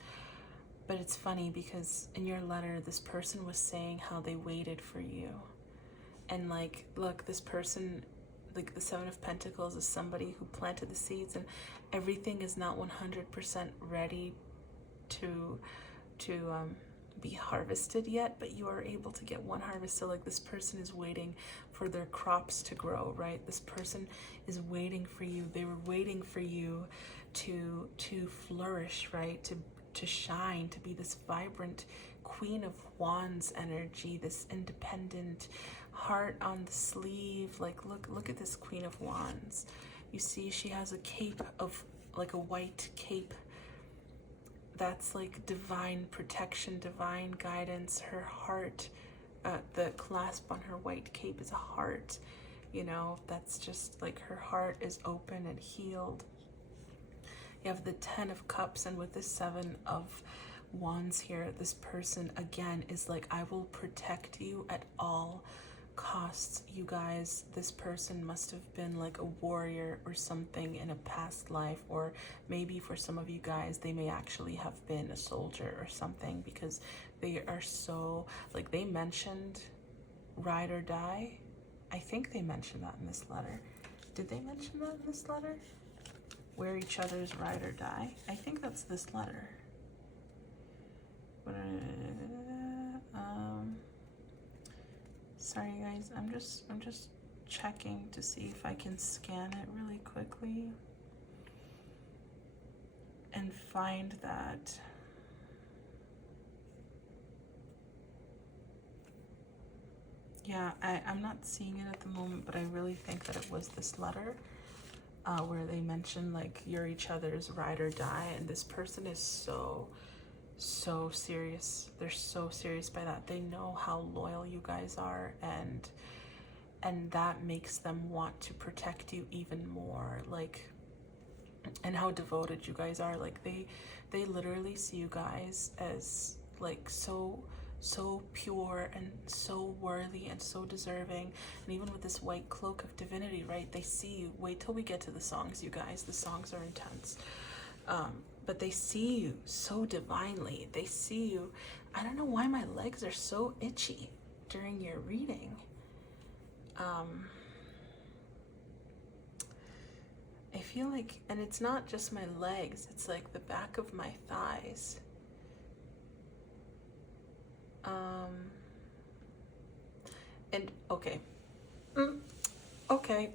But it's funny because in your letter, this person was saying how they waited for you. And like, look, this person, like the 7 of Pentacles is somebody who planted the seeds, and everything is not 100% ready to be harvested yet, but you are able to get one harvest. So like this person is waiting for their crops to grow, right? This person is waiting for you. They were waiting for you to flourish, right? To shine, to be this vibrant Queen of Wands energy, this independent heart on the sleeve. Like look at this Queen of Wands. You see she has a cape of like a white cape. That's like divine protection, divine guidance. Her heart, the clasp on her white cape is a heart, you know, that's just like her heart is open and healed. You have the 10 of Cups, and with the 7 of Wands here, this person again is like, I will protect you at all costs. You guys, this person must have been like a warrior or something in a past life, or maybe for some of you guys they may actually have been a soldier or something, because they are so, like, they mentioned ride or die. I think they mentioned that in this letter. Did they mention that in this letter? Wear each other's ride or die. I think that's this letter. Sorry guys, I'm just checking to see if I can scan it really quickly and find that. Yeah, I'm not seeing it at the moment, but I really think that it was this letter where they mentioned like you're each other's ride or die, and this person is so serious. They're so serious by that. They know how loyal you guys are, and that makes them want to protect you even more, like, and how devoted you guys are. Like they literally see you guys as like so pure and so worthy and so deserving. And even with this white cloak of divinity, right, they see you. Wait till we get to the songs, you guys. The songs are intense. But they see you so divinely. They see you. I don't know why my legs are so itchy during your reading. I feel like, and it's not just my legs, it's like the back of my thighs. And okay. Okay.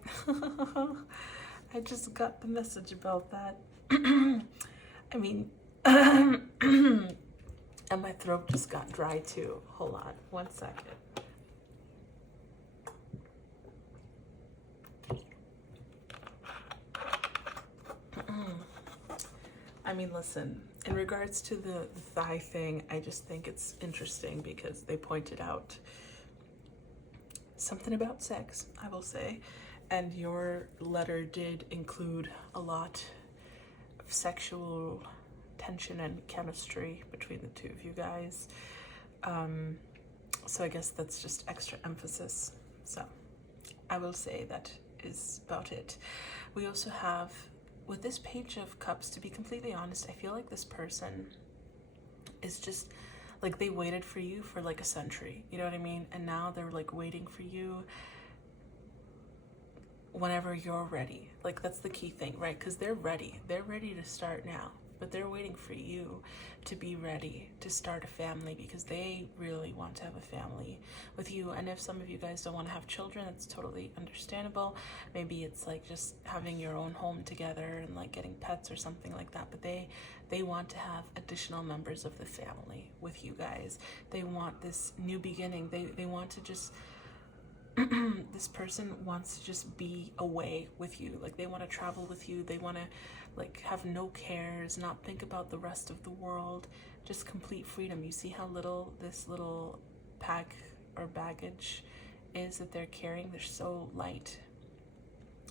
I just got the message about that. I mean, and my throat just got dry too. Hold on, 1 second. I mean, listen, in regards to the thigh thing, I just think it's interesting because they pointed out something about sex, I will say, and your letter did include a lot of sexual tension and chemistry between the two of you guys. So I guess that's just extra emphasis. So I will say that is about it. We also have, with this Page of Cups, to be completely honest, I feel like this person is just like, they waited for you for like a century, you know what I mean? And now they're like waiting for you whenever you're ready. Like, that's the key thing, right? Because they're ready to start now, but they're waiting for you to be ready to start a family, because they really want to have a family with you. And if some of you guys don't want to have children, that's totally understandable. Maybe it's like just having your own home together and like getting pets or something like that, but they want to have additional members of the family with you guys. They want this new beginning. They want to just this person wants to just be away with you. Like, they want to travel with you. They want to like have no cares, not think about the rest of the world, just complete freedom. You see how little this little pack or baggage is that they're carrying? They're so light.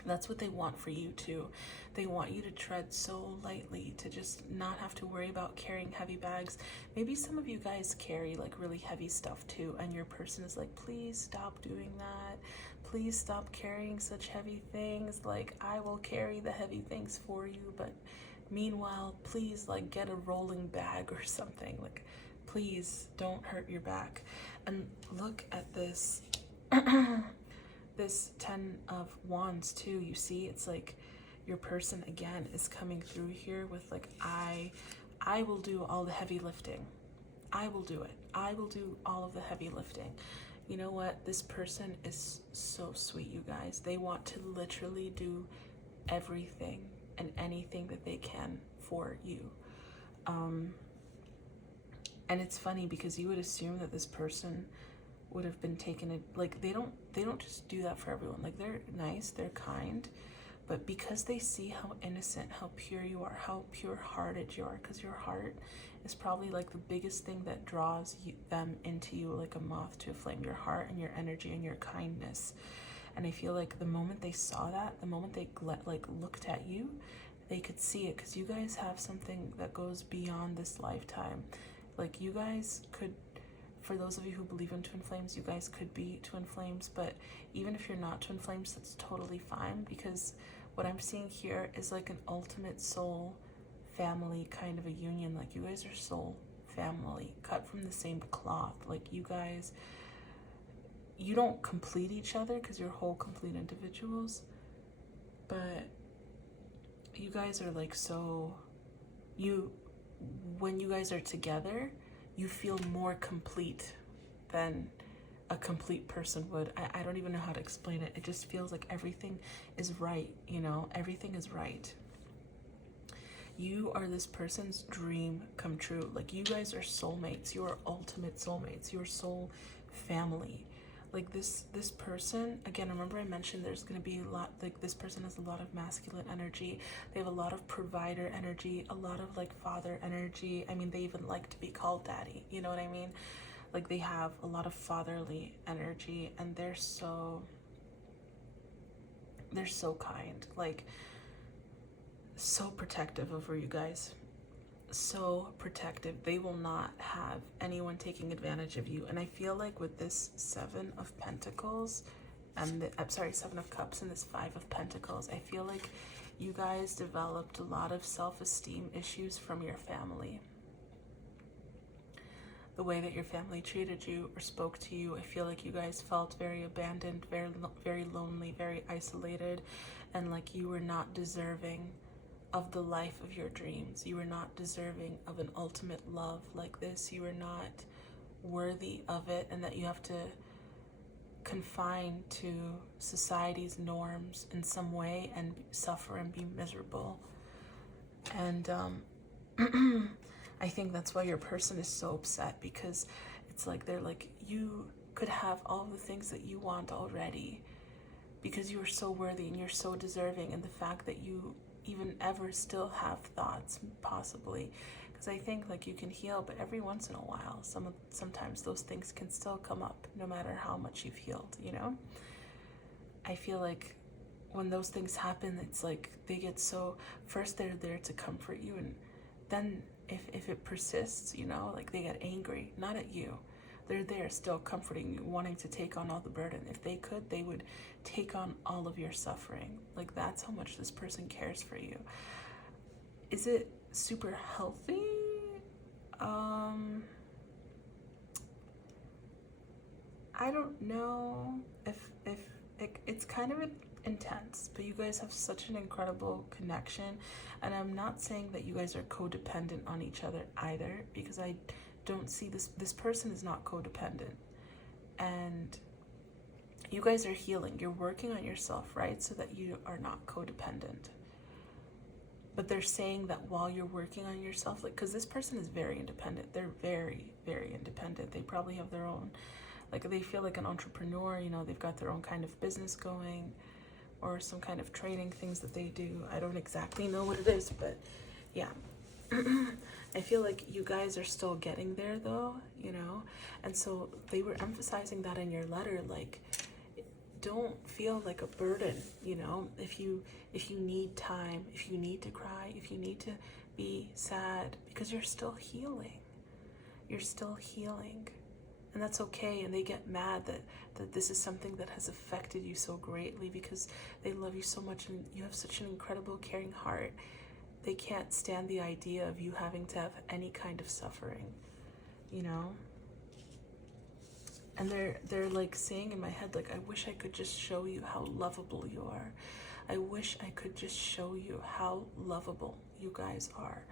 That's what they want for you too. They want you to tread so lightly, to just not have to worry about carrying heavy bags. Maybe some of you guys carry like really heavy stuff too, and your person is like, please stop doing that. Please stop carrying such heavy things. Like, I will carry the heavy things for you, but meanwhile, please like get a rolling bag or something. Like, please don't hurt your back. And look at this. This 10 of Wands too, you see, it's like your person again is coming through here with like, I will do all the heavy lifting. I will do it. I will do all of the heavy lifting. You know what? This person is so sweet, you guys. They want to literally do everything and anything that they can for you. And it's funny because you would assume that this person would have been taken it, like, they don't just do that for everyone. Like, they're nice, they're kind, but because they see how innocent, how pure you are, how pure-hearted you are, because your heart is probably like the biggest thing that draws them into you like a moth to a flame. Your heart and your energy and your kindness. And I feel like the moment they saw that, the moment they like looked at you, they could see it, because you guys have something that goes beyond this lifetime. Like, you guys could, for those of you who believe in twin flames, you guys could be twin flames, but even if you're not twin flames, that's totally fine, because what I'm seeing here is like an ultimate soul family kind of a union. Like, you guys are soul family, cut from the same cloth. Like, you guys, you don't complete each other because you're whole complete individuals, but you guys are like, so when you guys are together, you feel more complete than a complete person would. I don't even know how to explain it. It just feels like everything is right, you know? Everything is right. You are this person's dream come true. Like, you guys are soulmates. You are ultimate soulmates. You are soul family. Like, this person, again, remember I mentioned there's going to be a lot, like, this person has a lot of masculine energy. They have a lot of provider energy, a lot of like father energy. I mean, they even like to be called daddy, you know what I mean? Like, they have a lot of fatherly energy, and they're so kind, like, so protective over you guys. So protective. They will not have anyone taking advantage of you. And I feel like with this 7 of Pentacles and Seven of Cups and this 5 of Pentacles, I feel like you guys developed a lot of self-esteem issues from your family. The way that your family treated you or spoke to you, I feel like you guys felt very abandoned, very lonely, very isolated, and like you were not deserving of the life of your dreams. You were not deserving of an ultimate love like this. You were not worthy of it, and that you have to confine to society's norms in some way and suffer and be miserable. And I think that's why your person is so upset, because it's like they're like, you could have all the things that you want already because you are so worthy and you're so deserving, and the fact that you even ever still have thoughts, possibly, because I think like you can heal, but every once in a while sometimes those things can still come up no matter how much you've healed, you know? I feel like when those things happen, it's like they get so, first they're there to comfort you, and then if it persists, you know, like they get angry, not at you. They're there still comforting you, wanting to take on all the burden. If they could, they would take on all of your suffering. Like, that's how much this person cares for you. Is it super healthy? I don't know if it's kind of intense, but you guys have such an incredible connection, and I'm not saying that you guys are codependent on each other either, because I don't see this person is not codependent, and you guys are healing. You're working on yourself, right, so that you are not codependent. But they're saying that while you're working on yourself, like, because this person is very independent, they're very, very independent. They probably have their own, like, they feel like an entrepreneur, you know, they've got their own kind of business going, or some kind of training things that they do. I don't exactly know what it is, but yeah. I feel like you guys are still getting there though, you know? And so they were emphasizing that in your letter, like, don't feel like a burden, you know? If you need time, if you need to cry, if you need to be sad, because you're still healing. You're still healing. And that's okay. And they get mad that this is something that has affected you so greatly, because they love you so much and you have such an incredible, caring heart. They can't stand the idea of you having to have any kind of suffering, you know? And they're like saying in my head, like, I wish I could just show you how lovable you are. I wish I could just show you how lovable you guys are.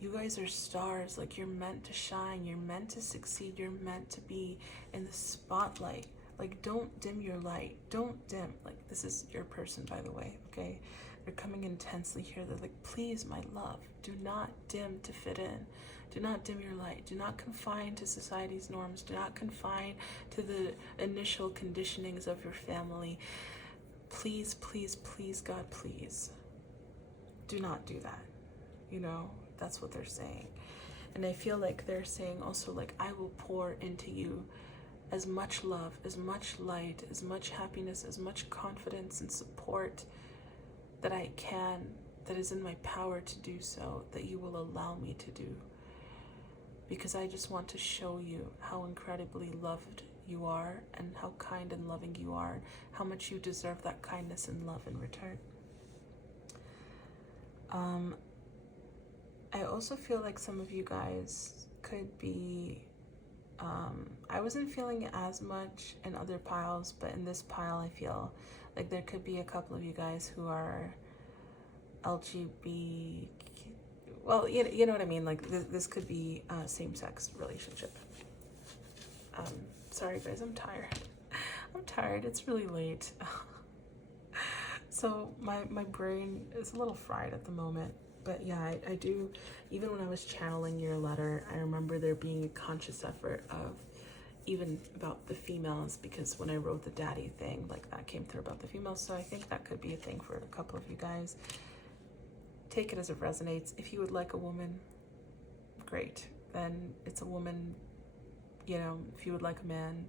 You guys are stars. Like, you're meant to shine. You're meant to succeed. You're meant to be in the spotlight. Like, don't dim your light. Don't dim. Like, this is your person, by the way, okay? They're coming intensely here. They're like, please, my love, do not dim to fit in. Do not dim your light. Do not confine to society's norms. Do not confine to the initial conditionings of your family. Please, please, please, God, please. Do not do that. You know, that's what they're saying. And I feel like they're saying also, like, I will pour into you as much love, as much light, as much happiness, as much confidence and support that I can, that is in my power to do so, that you will allow me to do. Because I just want to show you how incredibly loved you are and how kind and loving you are, how much you deserve that kindness and love in return. I also feel like some of you guys could be, I wasn't feeling it as much in other piles, but in this pile I feel like there could be a couple of you guys who are LGBT, well, you know what I mean, like this could be a same-sex relationship. Sorry guys, I'm tired, it's really late. So my brain is a little fried at the moment. But yeah, I do, even when I was channeling your letter, I remember there being a conscious effort of even about the females, because when I wrote the daddy thing, like that came through about the females. So I think that could be a thing for a couple of you guys. Take it as it resonates. If you would like a woman, great, then it's a woman. You know, if you would like a man,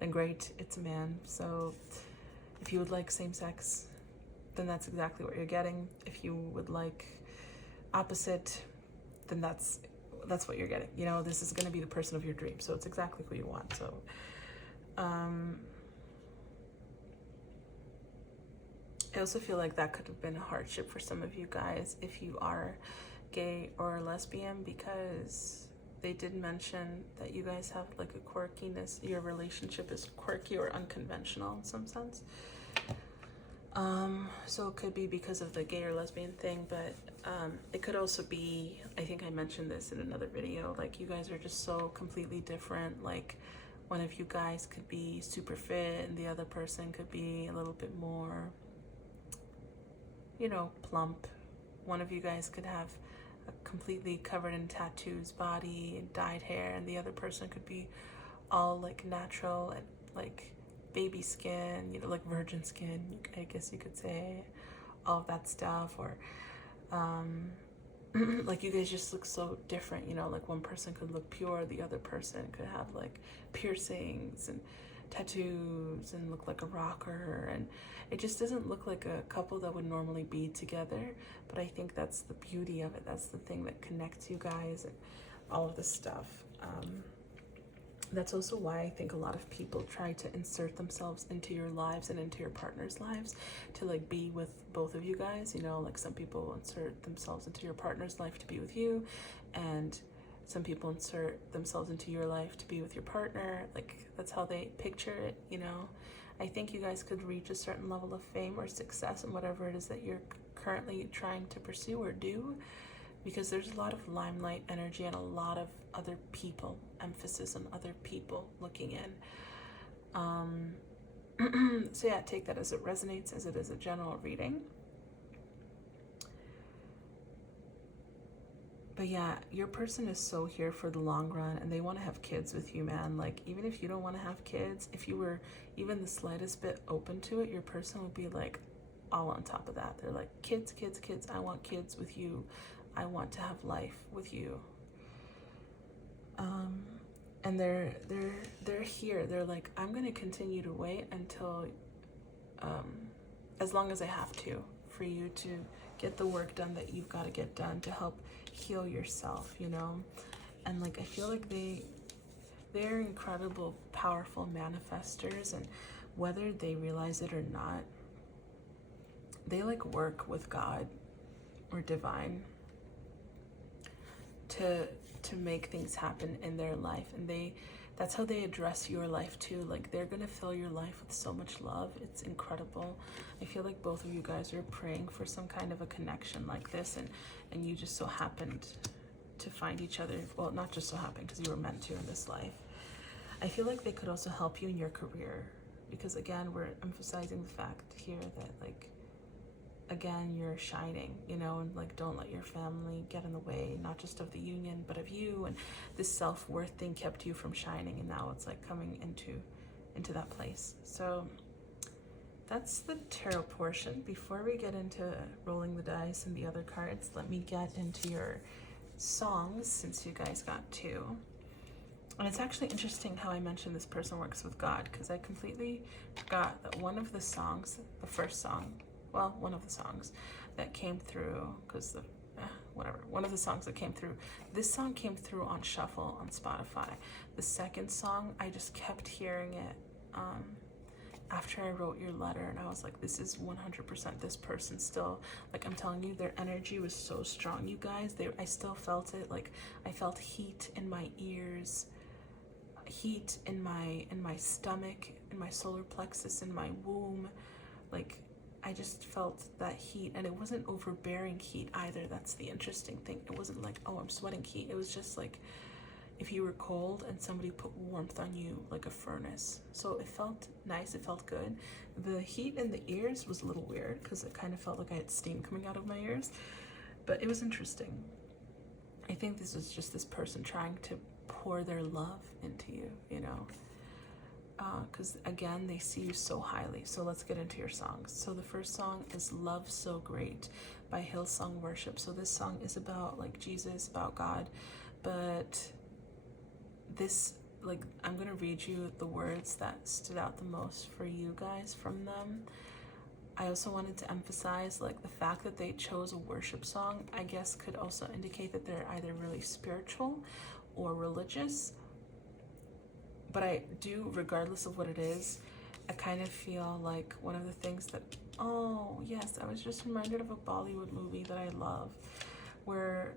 then great, it's a man. So if you would like same sex, then that's exactly what you're getting. If you would like opposite, then that's what you're getting. You know, this is going to be the person of your dreams, so it's exactly who you want. So I also feel like that could have been a hardship for some of you guys if you are gay or lesbian, because they did mention that you guys have like a quirkiness, your relationship is quirky or unconventional in some sense. So it could be because of the gay or lesbian thing, but it could also be, I think I mentioned this in another video, like you guys are just so completely different. Like one of you guys could be super fit and the other person could be a little bit more, you know, plump. One of you guys could have a completely covered in tattoos body and dyed hair, and the other person could be all like natural and like baby skin, you know, like virgin skin, I guess you could say, all of that stuff. Or like you guys just look so different, you know, like one person could look pure, the other person could have like piercings and tattoos and look like a rocker, and it just doesn't look like a couple that would normally be together. But I think that's the beauty of it, that's the thing that connects you guys and all of this stuff. That's also why I think a lot of people try to insert themselves into your lives and into your partner's lives to like be with both of you guys. You know, like some people insert themselves into your partner's life to be with you, and some people insert themselves into your life to be with your partner. Like that's how they picture it, you know. I think you guys could reach a certain level of fame or success in whatever it is that you're currently trying to pursue or do, because there's a lot of limelight energy and a lot of other people, emphasis on other people looking in. So yeah, take that as it resonates, as it is a general reading. But yeah, your person is so here for the long run, and they want to have kids with you, man. Like even if you don't want to have kids, if you were even the slightest bit open to it, your person would be like all on top of that. They're like, kids, kids, kids, I want kids with you. I want to have life with you. And they're here. They're like, I'm gonna continue to wait until as long as I have to, for you to get the work done that you've got to get done to help heal yourself, you know. And like I feel like they're incredible, powerful manifestors, and whether they realize it or not, they like work with God or divine to make things happen in their life, and that's how they address your life too. Like they're gonna fill your life with so much love. It's incredible. I feel like both of you guys are praying for some kind of a connection like this, and you just so happened to find each other. Well, not just so happened, because you were meant to in this life. I feel like they could also help you in your career, because again, we're emphasizing the fact here that like, again, you're shining, you know, and like don't let your family get in the way, not just of the union but of you. And this self-worth thing kept you from shining, and now it's like coming into that place. So that's the tarot portion. Before we get into rolling the dice and the other cards, let me get into your songs, since you guys got two. And it's actually interesting how I mentioned this person works with God, because I completely forgot that one of the songs, the first song, well, one of the songs that came through, because the whatever, one of the songs that came through. This song came through on shuffle on Spotify. The second song, I just kept hearing it after I wrote your letter, and I was like, this is 100% this person still. Like, I'm telling you, their energy was so strong, you guys. I still felt it. Like, I felt heat in my ears, heat in my stomach, in my solar plexus, in my womb. Like, I just felt that heat, and it wasn't overbearing heat either. That's the interesting thing. It wasn't like, oh, I'm sweating heat. It was just like if you were cold and somebody put warmth on you, like a furnace. So it felt nice, it felt good. The heat in the ears was a little weird because it kind of felt like I had steam coming out of my ears, but it was interesting. I think this was just this person trying to pour their love into you, you know, because again, they see you so highly. So let's get into your songs. So the first song is Love So Great by Hillsong Worship. So this song is about like Jesus, about God, but this, like, I'm gonna read you the words that stood out the most for you guys from them. I also wanted to emphasize, like, the fact that they chose a worship song, I guess, could also indicate that they're either really spiritual or religious. But I do, regardless of what it is, I kind of feel like one of the things that, oh yes, I was just reminded of a Bollywood movie that I love, where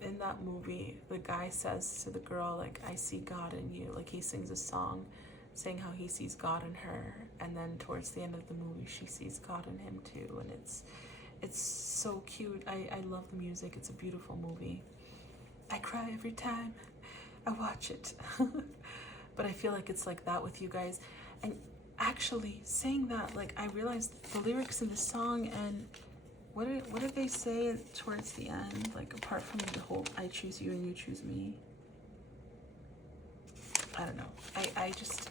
in that movie, the guy says to the girl, like, I see God in you. Like, he sings a song saying how he sees God in her, and then towards the end of the movie, she sees God in him too, and it's so cute. I love the music. It's a beautiful movie. I cry every time I watch it. But I feel like it's like that with you guys. And actually, saying that, like, I realized the lyrics in the song, and what did they say towards the end? Like, apart from the whole I choose you and you choose me. I don't know. I just,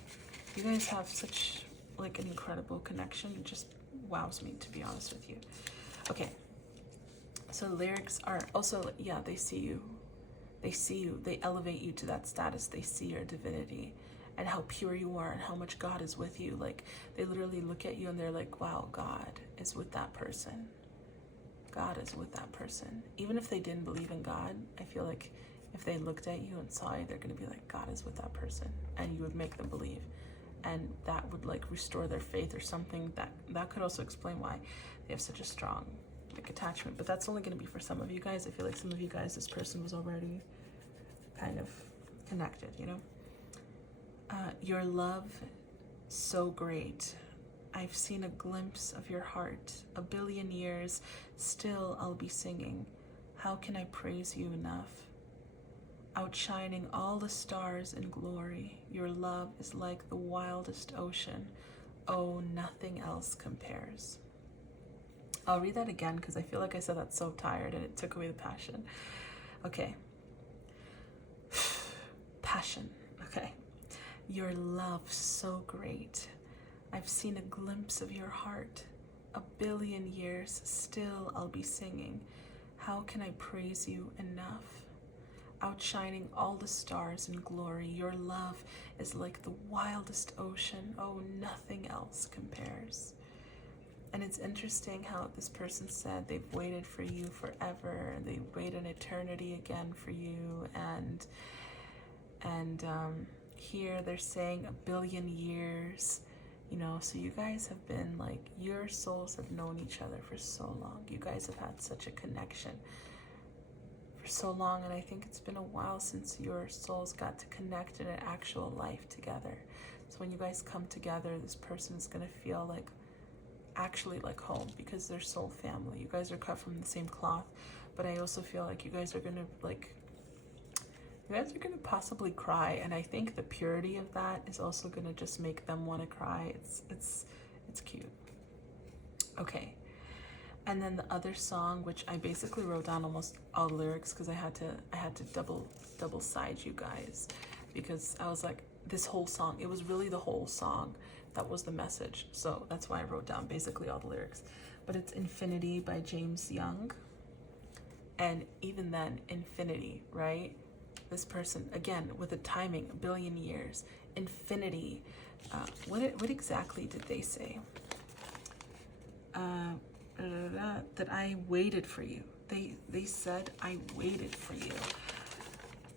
you guys have such like an incredible connection. It just wows me, to be honest with you. Okay. So the lyrics are also, yeah, they see you. They see you. They elevate you to that status. They see your divinity and how pure you are and how much God is with you. Like, they literally look at you and they're like, wow, God is with that person. God is with that person. Even if they didn't believe in God, I feel like if they looked at you and saw you, they're going to be like, God is with that person. And you would make them believe. And that would like restore their faith or something. That could also explain why they have such a strong like attachment. But that's only going to be for some of you guys. I feel like some of you guys, this person was already kind of connected, you know? Your love, so great. I've seen a glimpse of your heart. A billion years, still I'll be singing. How can I praise you enough? Outshining all the stars in glory, your love is like the wildest ocean. Oh, nothing else compares. I'll read that again because I feel like I said that so tired and it took away the passion. Okay. Passion. Okay. Your love so great. I've seen a glimpse of your heart. A billion years, still I'll be singing. How can I praise you enough? Outshining all the stars in glory, your love is like the wildest ocean. Oh, nothing else compares. And it's interesting how this person said they've waited for you forever. They wait an eternity again for you. And here they're saying a billion years, you know, so you guys have been like, your souls have known each other for so long. You guys have had such a connection for so long, and I think it's been a while since your souls got to connect in an actual life together. So when you guys come together, this person is going to feel like actually like home because they're soul family. You guys are cut from the same cloth, but I also feel like you guys are going to possibly cry, and I think the purity of that is also going to just make them want to cry. It's cute. Okay. And then the other song, which I basically wrote down almost all the lyrics because I had to double side you guys, because I was like, this whole song, it was really the whole song that was the message. So that's why I wrote down basically all the lyrics. But it's Infinity by James Young. And even then, infinity, right? This person, again, with the timing, a billion years, infinity. What exactly did they say? that I waited for you. They said I waited for you.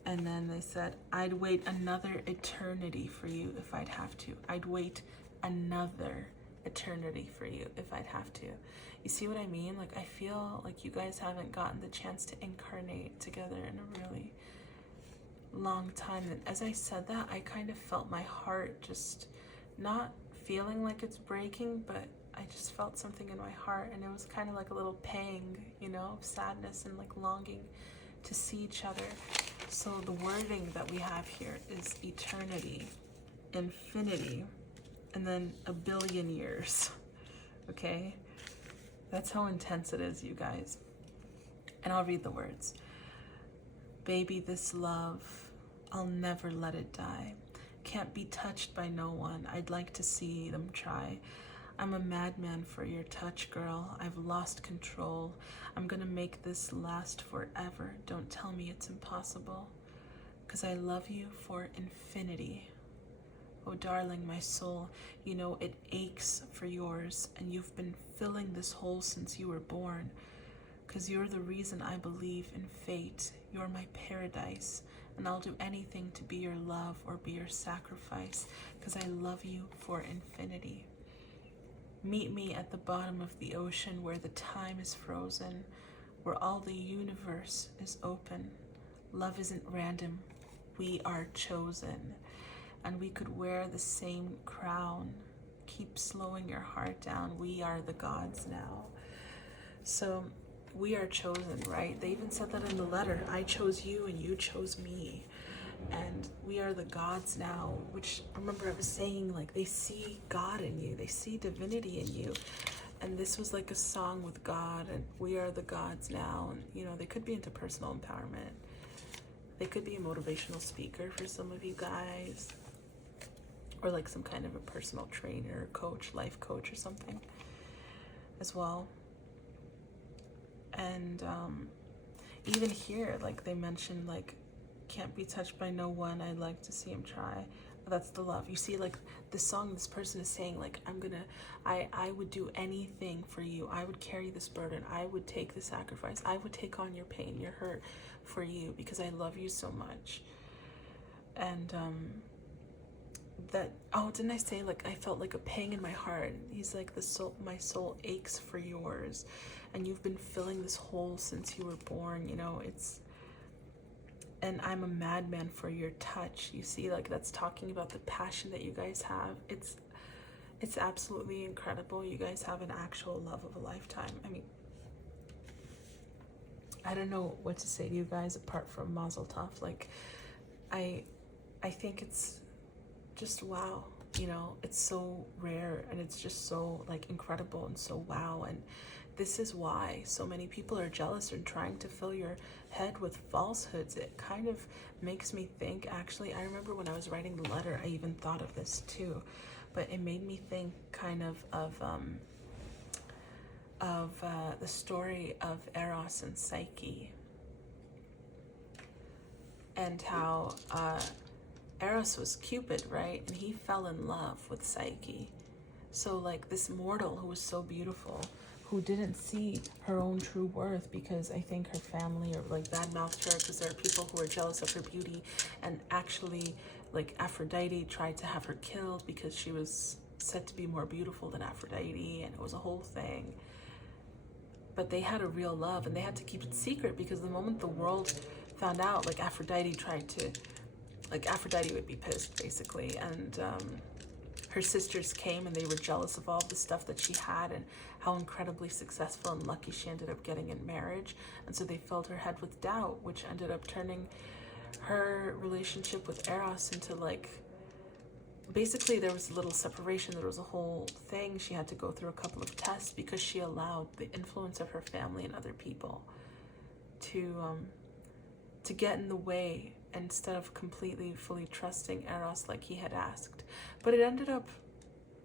And then they said, I'd wait another eternity for you if I'd have to. I'd wait another eternity for you if I'd have to. You see what I mean? Like, I feel like you guys haven't gotten the chance to incarnate together in a really long time. And as I said that, I kind of felt my heart just not feeling like it's breaking, but I just felt something in my heart, and it was kind of like a little pang, you know, of sadness and like longing to see each other. So the wording that we have here is eternity, infinity, and then a billion years. Okay? That's how intense it is, you guys. And I'll read the words. Baby, this love, I'll never let it die. Can't be touched by no one. I'd like to see them try. I'm a madman for your touch, girl. I've lost control. I'm gonna make this last forever. Don't tell me it's impossible. 'Cause I love you for infinity. Oh, darling, my soul, you know it aches for yours, and you've been filling this hole since you were born. 'Cause you're the reason I believe in fate. You're my paradise, and I'll do anything to be your love or be your sacrifice. 'Cause I love you for infinity. Meet me at the bottom of the ocean where the time is frozen, where all the universe is open. Love isn't random, we are chosen, and we could wear the same crown. Keep slowing your heart down, we are the gods now. So we are chosen, right? They even said that in the letter. I chose you and you chose me. And we are the gods now, which remember I was saying, like, they see God in you, they see divinity in you. And this was like a song with God, and we are the gods now. And you know, they could be into personal empowerment, they could be a motivational speaker for some of you guys, or like some kind of a personal trainer, coach, life coach or something as well. And even here, like they mentioned, like, can't be touched by no one. I'd like to see him try. That's the love. You see, like this song, this person is saying, like, I would do anything for you. I would carry this burden. I would take the sacrifice. I would take on your pain, your hurt for you, because I love you so much. And that, oh, didn't I say, like, I felt like a pang in my heart. He's like, my soul aches for yours, and you've been filling this hole since you were born. You know, and I'm a madman for your touch. You see, like, that's talking about the passion that you guys have. It's absolutely incredible. You guys have an actual love of a lifetime. I mean, I don't know what to say to you guys apart from Mazel Tov. Like, I think it's just wow. You know, it's so rare, and it's just so like incredible and so wow. And this is why so many people are jealous and trying to fill your head with falsehoods. It kind of makes me think, actually, I remember when I was writing the letter, I even thought of this too, but it made me think kind of the story of Eros and Psyche, and how Eros was Cupid, right? And he fell in love with Psyche. So like this mortal who was so beautiful, who didn't see her own true worth because I think her family or like bad-mouthed her, because there are people who are jealous of her beauty, and actually like Aphrodite tried to have her killed because she was said to be more beautiful than Aphrodite, and it was a whole thing. But they had a real love, and they had to keep it secret, because the moment the world found out, like Aphrodite would be pissed basically. And her sisters came, and they were jealous of all the stuff that she had and how incredibly successful and lucky she ended up getting in marriage. And so they filled her head with doubt, which ended up turning her relationship with Eros into like, basically there was a little separation. There was a whole thing. She had to go through a couple of tests because she allowed the influence of her family and other people to get in the way, instead of completely fully trusting Eros like he had asked. But it ended up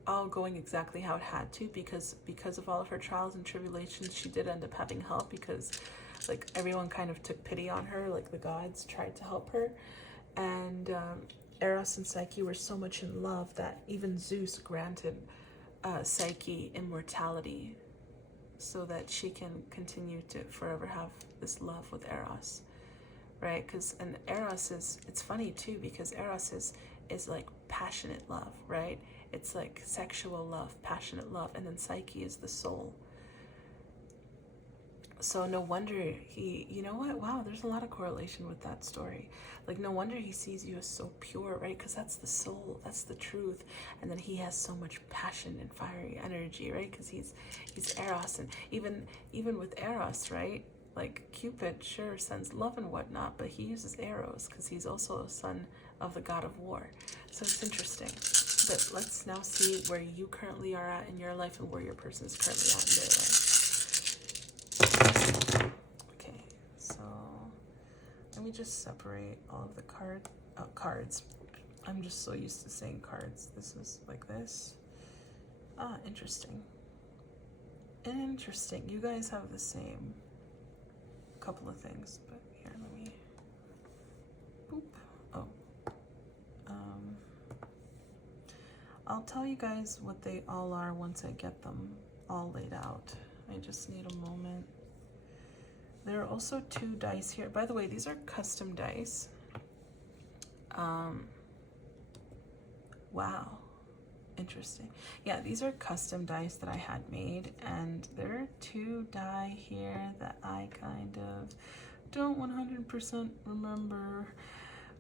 all going exactly how it had to, because of all of her trials and tribulations, she did end up having help, because like everyone kind of took pity on her, like the gods tried to help her. And Eros and Psyche were so much in love that even Zeus granted Psyche immortality, so that she can continue to forever have this love with Eros, right? Because and Eros is, it's funny too, because Eros is like passionate love, right? It's like sexual love, passionate love, and then Psyche is the soul. So no wonder he, you know what? Wow, there's a lot of correlation with that story. Like, no wonder he sees you as so pure, right? Because that's the soul, that's the truth. And then he has so much passion and fiery energy, right? Because he's Eros, and even with Eros, right? Like Cupid, sure, sends love and whatnot, but he uses arrows because he's also a son of the god of war. So it's interesting. But let's now see where you currently are at in your life and where your person is currently at in their life. Okay, so let me just separate all of the cards. I'm just so used to saying cards. This is like this. Ah, interesting. Interesting. You guys have the same couple of things, but here, let me boop. Oh. I'll tell you guys what they all are once I get them all laid out. I just need a moment. There are also 2 dice here. By the way, these are custom dice. Wow. Interesting. Yeah, these are custom dice that I had made, and there are 2 die here that I kind of don't 100% remember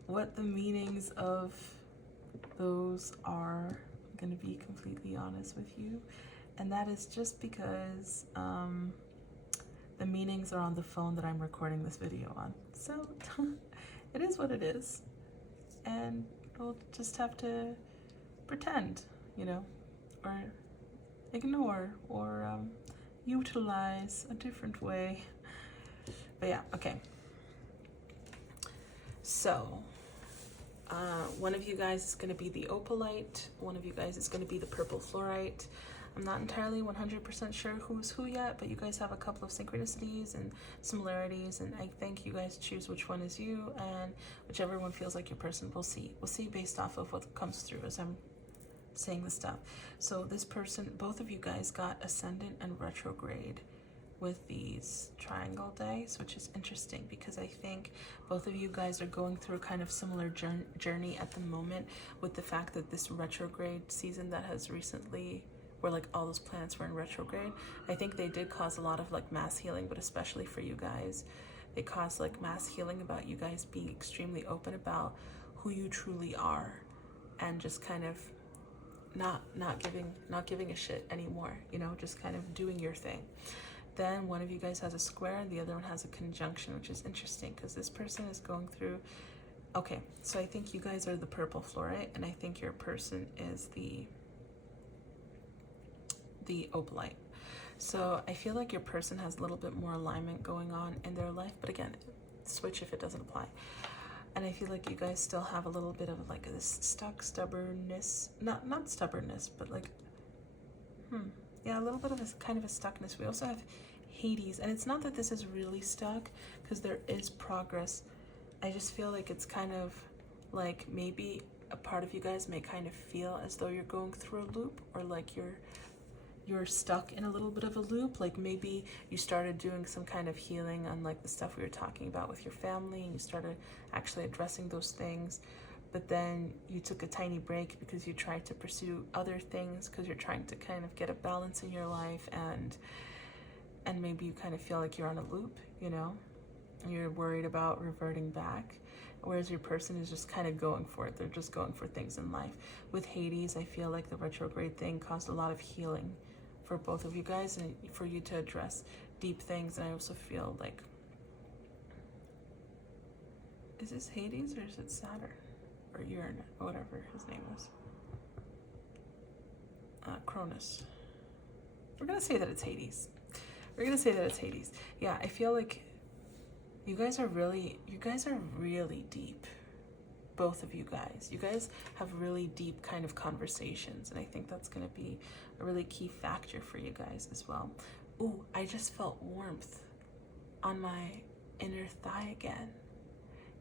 what the meanings of those are. I'm going to be completely honest with you, and that is just because the meanings are on the phone that I'm recording this video on. So it is what it is, and we'll just have to pretend, you know, or ignore, or utilize a different way. But yeah, okay. So one of you guys is going to be the opalite, one of you guys is going to be the purple fluorite. I'm not entirely 100% sure who's who yet, but you guys have a couple of synchronicities and similarities, and I think you guys choose which one is you, and whichever one feels like your person, we'll see. We'll see based off of what comes through as I'm saying the stuff. So this person, both of you guys got ascendant and retrograde with these triangle dice, which is interesting because I think both of you guys are going through kind of similar journey at the moment, with the fact that this retrograde season that has recently, where like all those planets were in retrograde, I think they did cause a lot of like mass healing, but especially for you guys, they caused like mass healing about you guys being extremely open about who you truly are, and just kind of not giving a shit anymore, you know, just kind of doing your thing. Then one of you guys has a square and the other one has a conjunction, which is interesting because this person is going through, okay, so I think you guys are the purple fluorite, and I think your person is the opalite. So I feel like your person has a little bit more alignment going on in their life, but again, switch if it doesn't apply. And I feel like you guys still have a little bit of like this stubbornness, not stubbornness, but like, yeah, a little bit of a kind of a stuckness. We also have Hades, and it's not that this is really stuck, because there is progress. I just feel like it's kind of like maybe a part of you guys may kind of feel as though you're going through a loop, or like you're stuck in a little bit of a loop. Like maybe you started doing some kind of healing on like the stuff we were talking about with your family, and you started actually addressing those things, but then you took a tiny break because you tried to pursue other things, because you're trying to kind of get a balance in your life, and maybe you kind of feel like you're on a loop, you know, and you're worried about reverting back, whereas your person is just kind of going for it. They're just going for things in life. With Hades, I feel like the retrograde thing caused a lot of healing for both of you guys, and for you to address deep things. And I also feel like, is this Hades or is it Saturn or Uranus or whatever his name is? Cronus. We're gonna say that it's Hades. Yeah, I feel like you guys are really deep. Both of you guys. You guys have really deep kind of conversations, and I think that's going to be a really key factor for you guys as well. Ooh, I just felt warmth on my inner thigh again.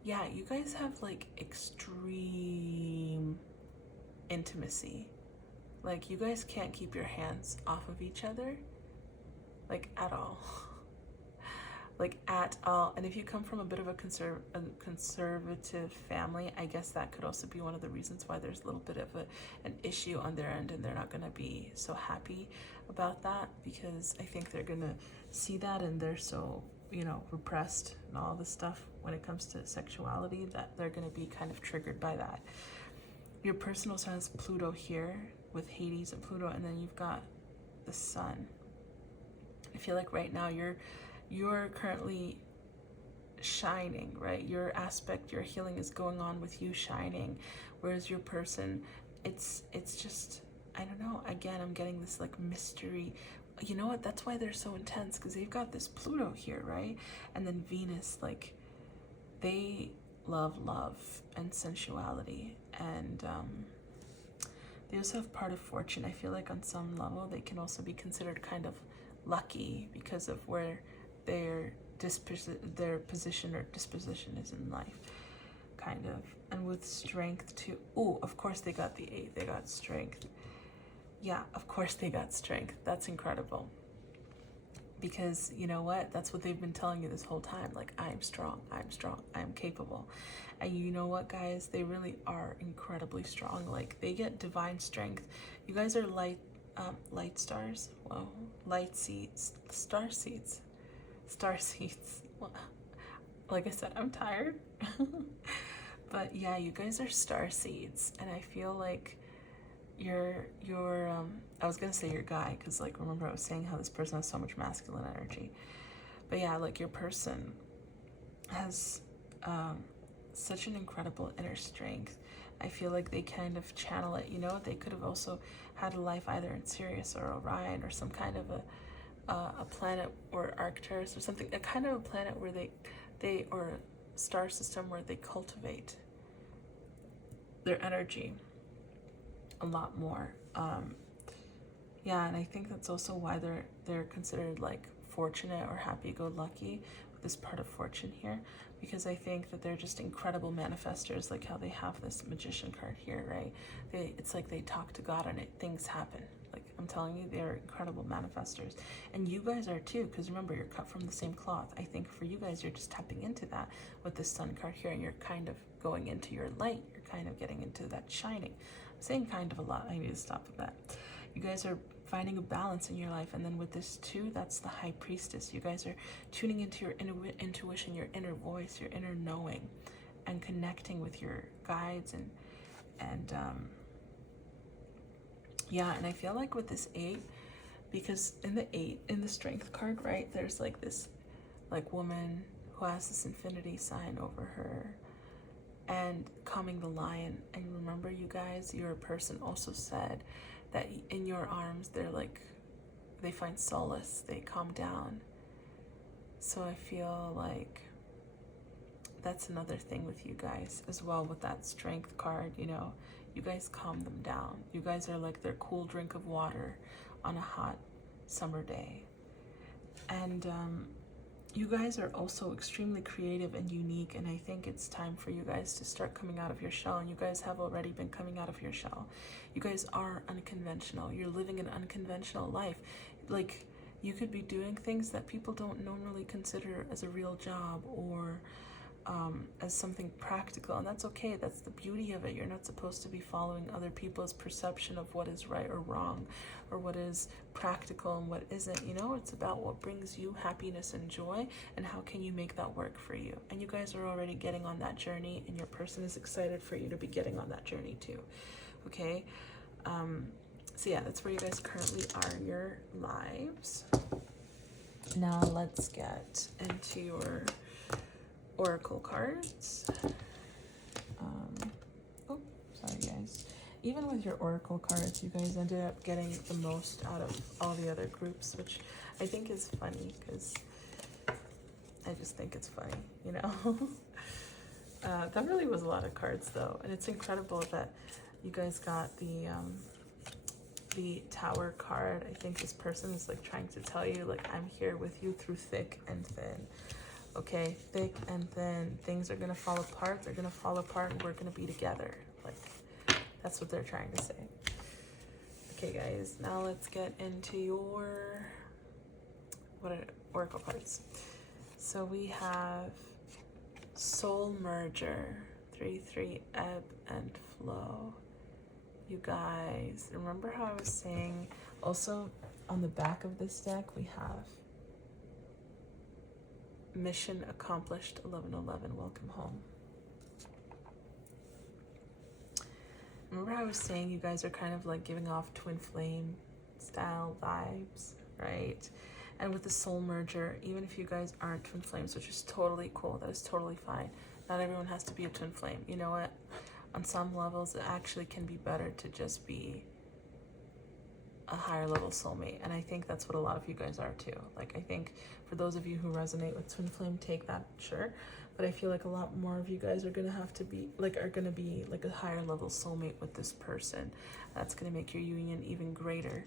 Yeah, you guys have like extreme intimacy. Like you guys can't keep your hands off of each other. like at all. Like at all. And if you come from a bit of a conservative family, I guess that could also be one of the reasons why there's a little bit of an issue on their end, and they're not going to be so happy about that, because I think they're going to see that and they're so, you know, repressed and all this stuff when it comes to sexuality, that they're going to be kind of triggered by that. Your person also has Pluto here with Hades and Pluto, and then you've got the Sun. I feel like right now you're currently shining, right? Your aspect, your healing is going on with you shining, whereas your person, it's just, I don't know, again, I'm getting this like mystery. You know what, that's why they're so intense, because they've got this Pluto here, right? And then Venus, like, they love and sensuality, and they also have part of fortune. I feel like on some level they can also be considered kind of lucky because of where their position or disposition is in life, kind of. And with strength too. Oh, of course they got the 8. They got strength. Yeah, of course they got strength. That's incredible. Because you know what? That's what they've been telling you this whole time. Like, I'm strong, I'm capable. And you know what, guys? They really are incredibly strong. Like, they get divine strength. You guys are light stars. Whoa, light seeds, star seeds. Like I said, I'm tired. But yeah, you guys are star seeds, and I feel like you're I was gonna say your guy, because like, remember I was saying how this person has so much masculine energy. But yeah, like your person has such an incredible inner strength. I feel like they kind of channel it, you know. They could have also had a life either in Sirius or Orion, or some kind of a planet or Arcturus or something, a kind of a planet where they or a star system where they cultivate their energy a lot more. Yeah, and I think that's also why they're considered like fortunate or happy-go-lucky with this part of fortune here, because I think that they're just incredible manifestors, like how they have this magician card here, right? It's like they talk to God and things happen. Like, I'm telling you, they're incredible manifestors. And you guys are too, because remember, you're cut from the same cloth. I think for you guys, you're just tapping into that with this Sun card here, and you're kind of going into your light. You're kind of getting into that shining. I'm saying kind of a lot. I need to stop with that. You guys are finding a balance in your life. And then with this too, that's the High Priestess. You guys are tuning into your intuition, your inner voice, your inner knowing, and connecting with your guides and yeah. And I feel like with this 8, because in the 8, in the strength card, right, there's like this like woman who has this infinity sign over her and calming the lion. And remember, you guys, your person also said that in your arms, they're like, they find solace, they calm down. So I feel like that's another thing with you guys as well, with that strength card, you know, you guys calm them down. You guys are like their cool drink of water on a hot summer day. And you guys are also extremely creative and unique, and I think it's time for you guys to start coming out of your shell. And you guys have already been coming out of your shell. You guys are unconventional. You're living an unconventional life. Like, you could be doing things that people don't normally consider as a real job, or as something practical, and that's okay. That's the beauty of it. You're not supposed to be following other people's perception of what is right or wrong, or what is practical and what isn't. You know, it's about what brings you happiness and joy, and how can you make that work for you. And you guys are already getting on that journey, and your person is excited for you to be getting on that journey too. Okay, so yeah, that's where you guys currently are in your lives. Now let's get into your oracle cards. Oh, sorry guys. Even with your oracle cards, you guys ended up getting the most out of all the other groups, which I think is funny, because I just think it's funny, you know. That really was a lot of cards though, and it's incredible that you guys got the Tower card. I think this person is like trying to tell you, like, I'm here with you through thick and thin. Okay, thick and thin. Things are gonna fall apart. They're gonna fall apart, and we're gonna be together. Like, that's what they're trying to say. Okay, guys. Now let's get into your what are oracle cards? So we have Soul Merger, 3-3 ebb and flow. You guys, remember how I was saying also on the back of this deck we have mission accomplished, 1111, welcome home. Remember how I was saying you guys are kind of like giving off twin flame style vibes, right? And with the soul merger, even if you guys aren't twin flames, which is totally cool, that is totally fine. Not everyone has to be a twin flame. You know what? On some levels, it actually can be better to just be a higher level soulmate. And I think that's what a lot of you guys are too. Like, I think for those of you who resonate with twin flame, take that, sure. But I feel like a lot more of you guys are going to have to be like, a higher level soulmate with this person. That's going to make your union even greater.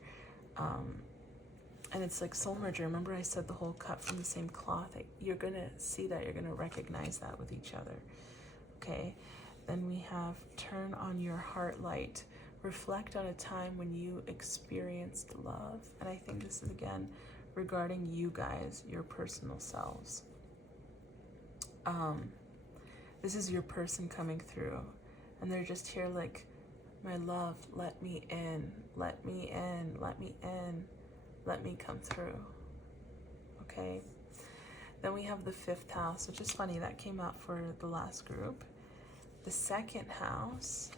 And it's like soul merger. Remember I said the whole cut from the same cloth? You're going to see that. You're going to recognize that with each other. Okay. Then we have turn on your heart light. Reflect on a time when you experienced love. And I think this is, again, regarding you guys, your personal selves. This is your person coming through. And they're just here like, my love, let me in, let me in, let me in, let me come through. Okay? Then we have the 5th house, which is funny. That came out for the last group. The 2nd house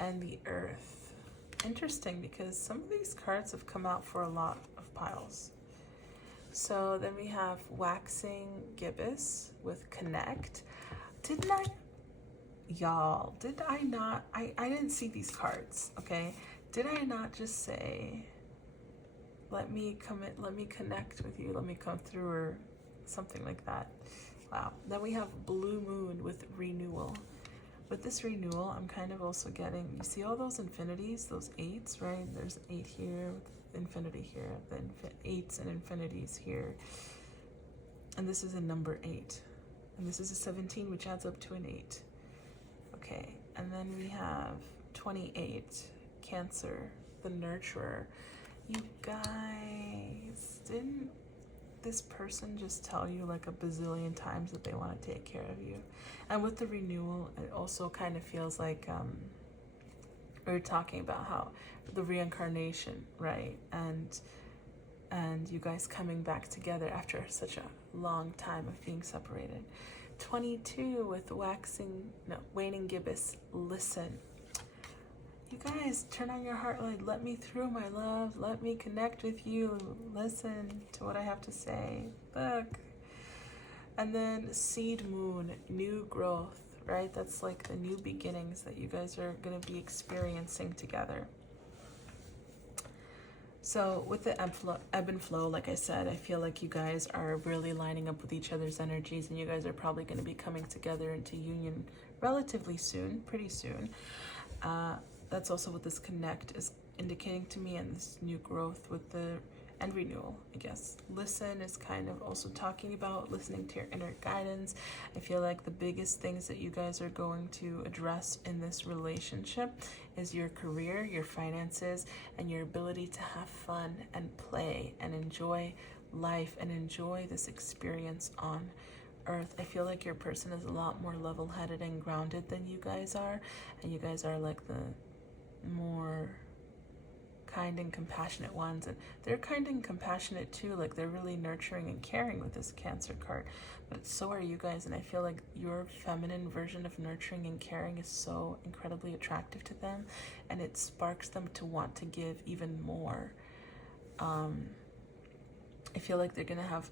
and the earth. Interesting, because some of these cards have come out for a lot of piles. So then we have waxing gibbous with connect. Did I didn't see these cards, okay? Did I not just say, let me connect with you, let me come through, or something like that? Wow. Then we have blue moon with renewal. With this renewal, I'm kind of also getting, you see all those infinities, those 8s, right? There's an 8 here with infinity here, then 8s and infinities here. And this is a number 8. And this is a 17, which adds up to an 8. Okay, and then we have 28, Cancer, the nurturer. You guys, didn't this person just tell you like a bazillion times that they want to take care of you? And with the renewal, it also kind of feels like we were talking about how the reincarnation, right? And you guys coming back together after such a long time of being separated. 22 with waning gibbous, listen. You guys, turn on your heart light. Let me through, my love. Let me connect with you. Listen to what I have to say. Look. And then seed moon, new growth, right? That's like the new beginnings that you guys are going to be experiencing together. So with the ebb and flow, like I said, I feel like you guys are really lining up with each other's energies, and you guys are probably going to be coming together into union relatively soon, pretty soon. That's also what this connect is indicating to me, and this new growth with the and renewal, I guess. Listen is kind of also talking about listening to your inner guidance. I feel like the biggest things that you guys are going to address in this relationship is your career, your finances, and your ability to have fun and play and enjoy life and enjoy this experience on Earth. I feel like your person is a lot more level-headed and grounded than you guys are, and you guys are like the more kind and compassionate ones, and they're kind and compassionate too. Like, they're really nurturing and caring with this Cancer card, but so are you guys. And I feel like your feminine version of nurturing and caring is so incredibly attractive to them, and it sparks them to want to give even more. I feel like they're gonna have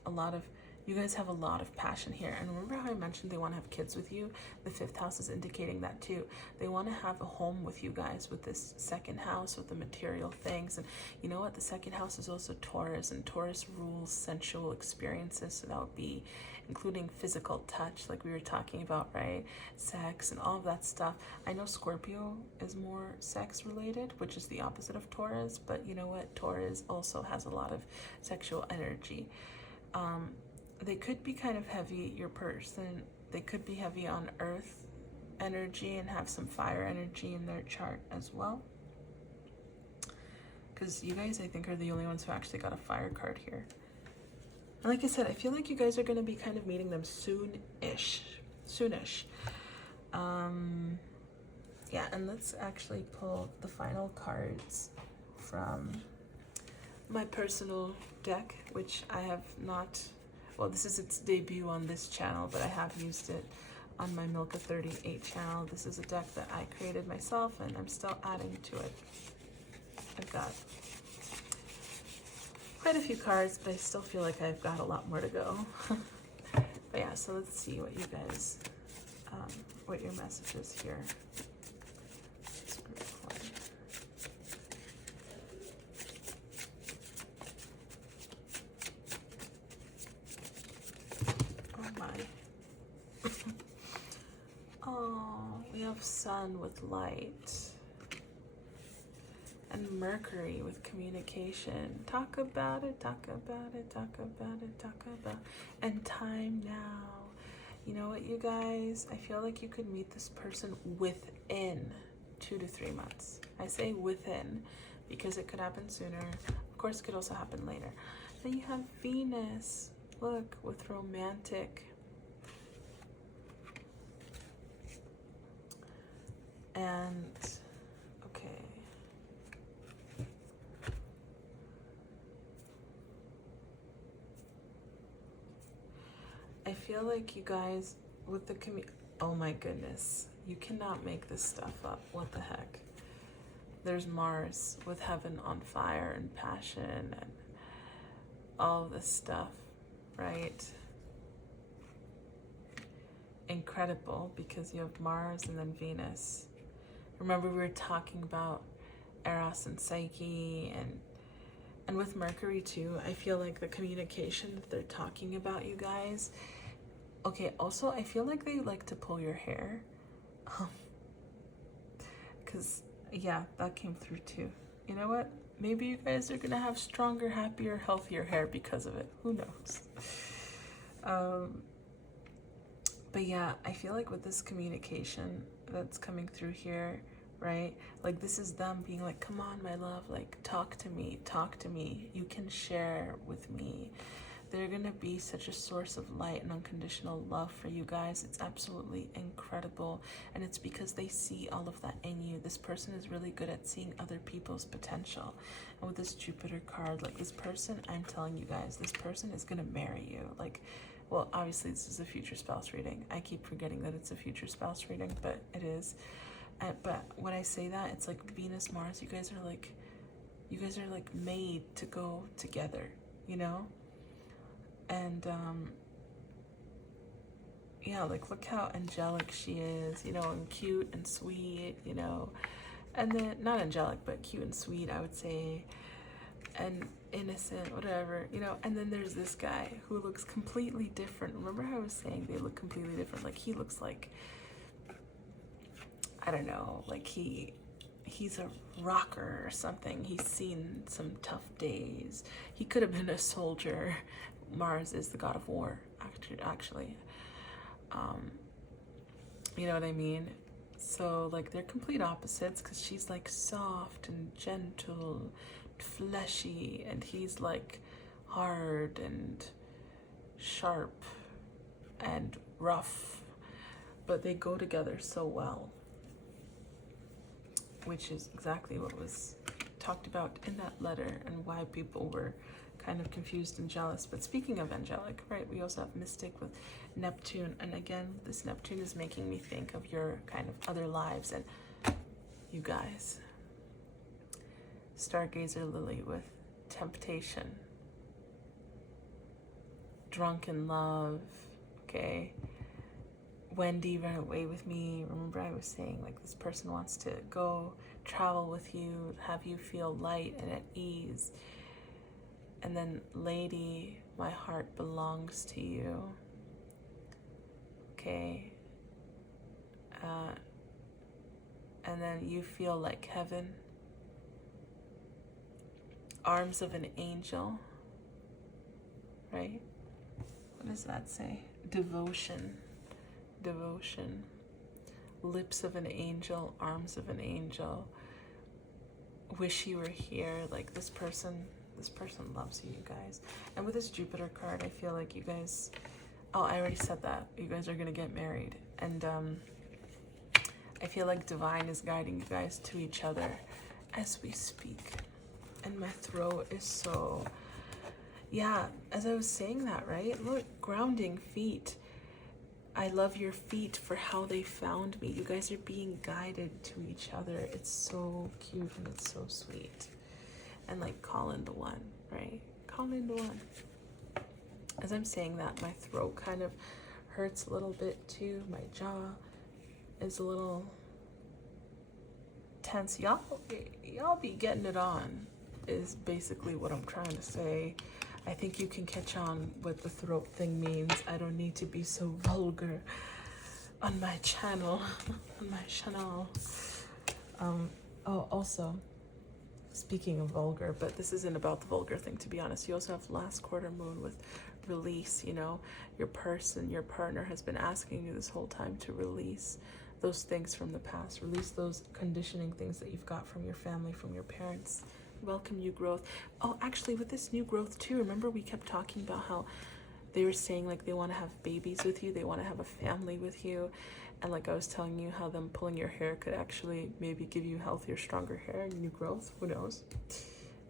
you guys have a lot of passion here. And remember how I mentioned they want to have kids with you? The 5th house is indicating that too. They want to have a home with you guys with this 2nd house, with the material things. And you know what? The 2nd house is also Taurus, and Taurus rules sensual experiences. So that would be including physical touch, like we were talking about, right? Sex and all of that stuff. I know Scorpio is more sex related, which is the opposite of Taurus. But you know what? Taurus also has a lot of sexual energy. They could be kind of heavy, your person. They could be heavy on earth energy and have some fire energy in their chart as well. because you guys, I think, are the only ones who actually got a fire card here. And like I said, I feel like you guys are going to be kind of meeting them soonish. Yeah, and let's actually pull the final cards from my personal deck, which I have not, well, this is its debut on this channel, but I have used it on my Milka 38 channel. This is a deck that I created myself, and I'm still adding to it. I've got quite a few cards, but I still feel like I've got a lot more to go. But yeah, so let's see what you guys, what your message is here. Oh my. Oh, we have Sun with light. And Mercury with communication. Talk about it, talk about it, talk about it, talk about it. And time now. You know what, you guys? I feel like you could meet this person within 2 to 3 months. I say within because it could happen sooner. Of course, it could also happen later. Then you have Venus. Look, with romantic. And, okay. I feel like you guys, with the oh my goodness, you cannot make this stuff up. What the heck? There's Mars with heaven on fire and passion and all this stuff, right? Incredible, because you have Mars and then Venus. Remember, we were talking about Eros and Psyche, and with Mercury too, I feel like the communication that they're talking about, you guys. Okay, also, I feel like they like to pull your hair. Because, yeah, that came through too. You know what? Maybe you guys are going to have stronger, happier, healthier hair because of it. Who knows? But yeah, I feel like with this communication that's coming through here, right? Like, this is them being like, come on, my love, like, talk to me. You can share with me. They're going to be such a source of light and unconditional love for you guys. It's absolutely incredible. And it's because they see all of that in you. This person is really good at seeing other people's potential. And with this Jupiter card, like, this person, I'm telling you guys, this person is going to marry you. Like, well, obviously this is a future spouse reading. I keep forgetting that it's a future spouse reading, but it is. But when I say that, it's like Venus, Mars, you guys are like made to go together, you know? And yeah, like, look how angelic she is, you know, and cute and sweet, you know. And then, not angelic, but cute and sweet, I would say, and innocent, whatever, you know. And then there's this guy who looks completely different. Remember how I was saying they look completely different? Like, he looks like, I don't know, like he's a rocker or something. He's seen some tough days. He could have been a soldier. Mars is the god of war, actually. You know what I mean? So, like, they're complete opposites, because she's like soft and gentle, fleshy, and he's like hard and sharp and rough, but they go together so well, which is exactly what was talked about in that letter and why people were kind of confused and jealous. But speaking of angelic, right, we also have mystic with Neptune, and again, this Neptune is making me think of your kind of other lives. And you guys, Stargazer Lily with temptation, drunken love, okay? Wendy, run away with me. Remember I was saying, like, this person wants to go travel with you, have you feel light and at ease. And then Lady, my heart belongs to you. Okay. And then you feel like heaven. Arms of an angel. Right? What does that say? Devotion. Lips of an angel, arms of an angel. wish you were here. Like this person loves you, you guys. And with this Jupiter card, I feel like you guys, oh, I already said that. You guys are gonna get married. And I feel like divine is guiding you guys to each other as we speak. And my throat is so, yeah, as I was saying that, right? Look, grounding feet. I love your feet for how they found me. You guys are being guided to each other. It's so cute and it's so sweet. And like call in the one, right? Call in the one. As I'm saying that, my throat kind of hurts a little bit too. My jaw is a little tense. Y'all be getting it on is basically what I'm trying to say. I think you can catch on what the throat thing means. I don't need to be so vulgar on my channel. Oh, also, speaking of vulgar, but this isn't about the vulgar thing, to be honest. You also have last quarter moon with release, you know. Your person, your partner has been asking you this whole time to release those things from the past. Release those conditioning things that you've got from your family, from your parents. Welcome new growth. Oh, actually, with this new growth too, remember we kept talking about how they were saying like they want to have babies with you, they want to have a family with you, and like I was telling you how them pulling your hair could actually maybe give you healthier, stronger hair and new growth. Who knows?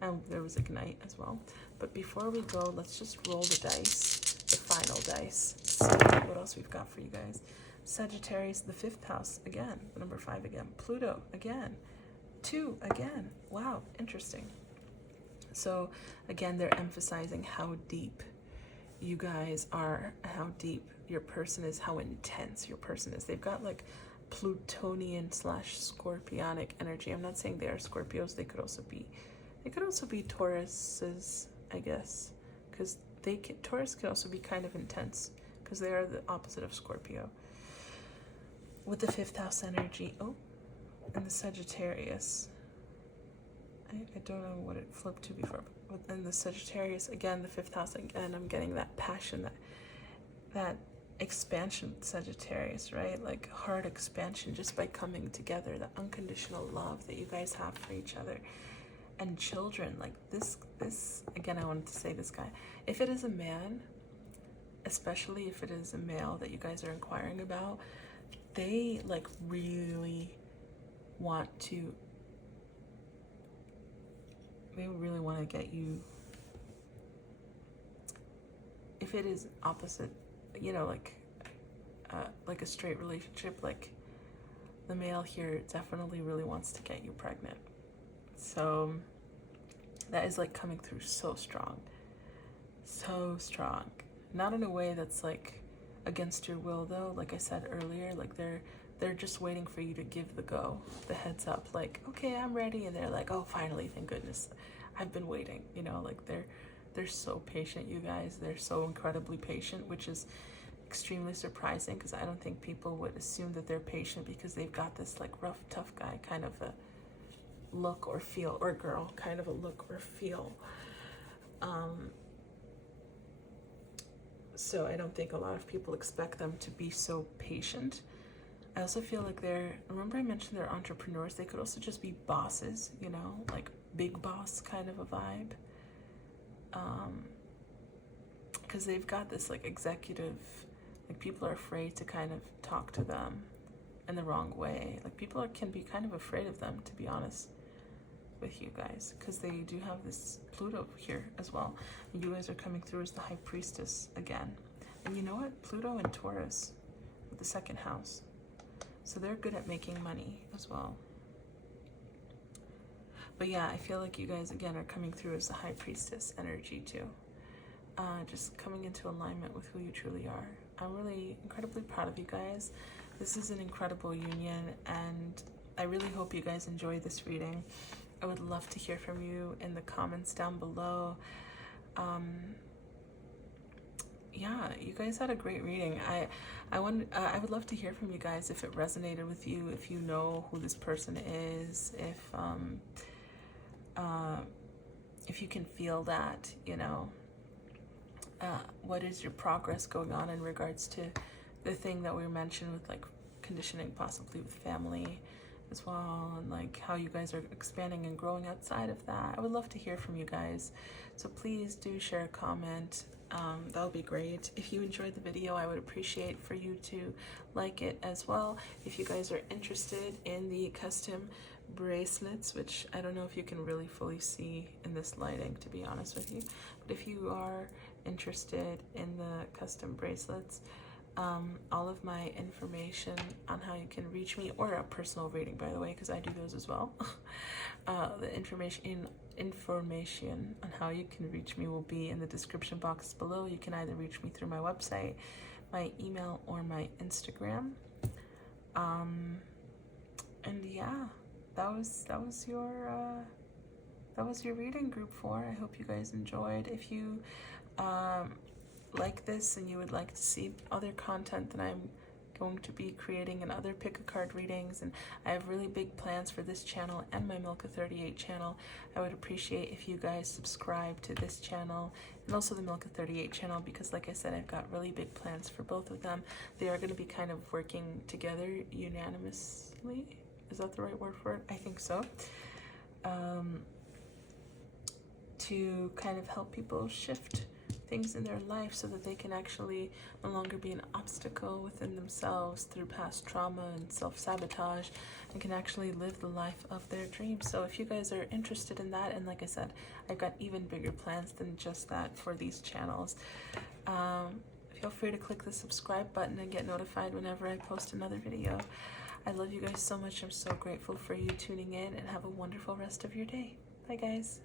And there was Ignite as well. But before we go, let's just roll the dice, the final dice. See what else we've got for you guys. Sagittarius, the 5th house again, number 5 again. Pluto again. 2 again. Wow, interesting. So again, they're emphasizing how deep you guys are, how deep your person is, how intense your person is. They've got like Plutonian / Scorpionic energy. I'm not saying they are Scorpios. They could also be Tauruses, I guess, because Taurus can also be kind of intense because they are the opposite of Scorpio. With the 5th house energy, and the Sagittarius, I don't know what it flipped to before, but in the Sagittarius, again, the 5th house, again, I'm getting that passion, that expansion, Sagittarius, right? Like heart expansion just by coming together, the unconditional love that you guys have for each other. And children, like this, again, I wanted to say this guy, if it is a man, especially if it is a male that you guys are inquiring about, they like really want to get you, if it is opposite, you know, like a straight relationship, like the male here definitely really wants to get you pregnant. So that is like coming through so strong, not in a way that's like against your will though. Like I said earlier, like they're just waiting for you to give the heads up, like, okay, I'm ready. And they're like, oh, finally, thank goodness, I've been waiting, you know. Like they're so patient, you guys. They're so incredibly patient, which is extremely surprising because I don't think people would assume that they're patient because they've got this like rough, tough guy kind of a look or feel, or girl kind of a look or feel. So I don't think a lot of people expect them to be so patient. I also feel like remember I mentioned they're entrepreneurs. They could also just be bosses, you know, like big boss kind of a vibe. Because they've got this like executive, like people are afraid to kind of talk to them in the wrong way. Like people can be kind of afraid of them, to be honest with you guys, because they do have this Pluto here as well. And you guys are coming through as the High Priestess again. And you know what? Pluto and Taurus with the 2nd house. So they're good at making money as well. But yeah, I feel like you guys, again, are coming through as the High Priestess energy too. Just coming into alignment with who you truly are. I'm really incredibly proud of you guys. This is an incredible union, and I really hope you guys enjoy this reading. I would love to hear from you in the comments down below. Yeah, you guys had a great reading. I would love to hear from you guys if it resonated with you, if you know who this person is, if you can feel that, you know. What is your progress going on in regards to the thing that we mentioned with like conditioning, possibly with family as well, and like how you guys are expanding and growing outside of that. I would love to hear from you guys, so please do share a comment. That would be great. If you enjoyed the video, I would appreciate for you to like it as well. If you guys are interested in the custom bracelets, which I don't know if you can really fully see in this lighting, to be honest with you, but if you are interested in the custom bracelets, all of my information on how you can reach me, or a personal reading, by the way, because I do those as well. The information on how you can reach me will be in the description box below. You can either reach me through my website, my email, or my Instagram. And yeah, that was your reading group 4. I hope you guys enjoyed. If you like this and you would like to see other content that I'm going to be creating and other pick a card readings, and I have really big plans for this channel and my Milka 38 channel, I would appreciate if you guys subscribe to this channel and also the Milka 38 channel, because like I said, I've got really big plans for both of them. They are going to be kind of working together unanimously. Is that the right word for it? I think so. To kind of help people shift things in their life so that they can actually no longer be an obstacle within themselves through past trauma and self-sabotage, and can actually live the life of their dreams. So if you guys are interested in that, and like I said, I've got even bigger plans than just that for these channels, feel free to click the subscribe button and get notified whenever I post another video. I love you guys so much. I'm so grateful for you tuning in, and have a wonderful rest of your day. Bye guys.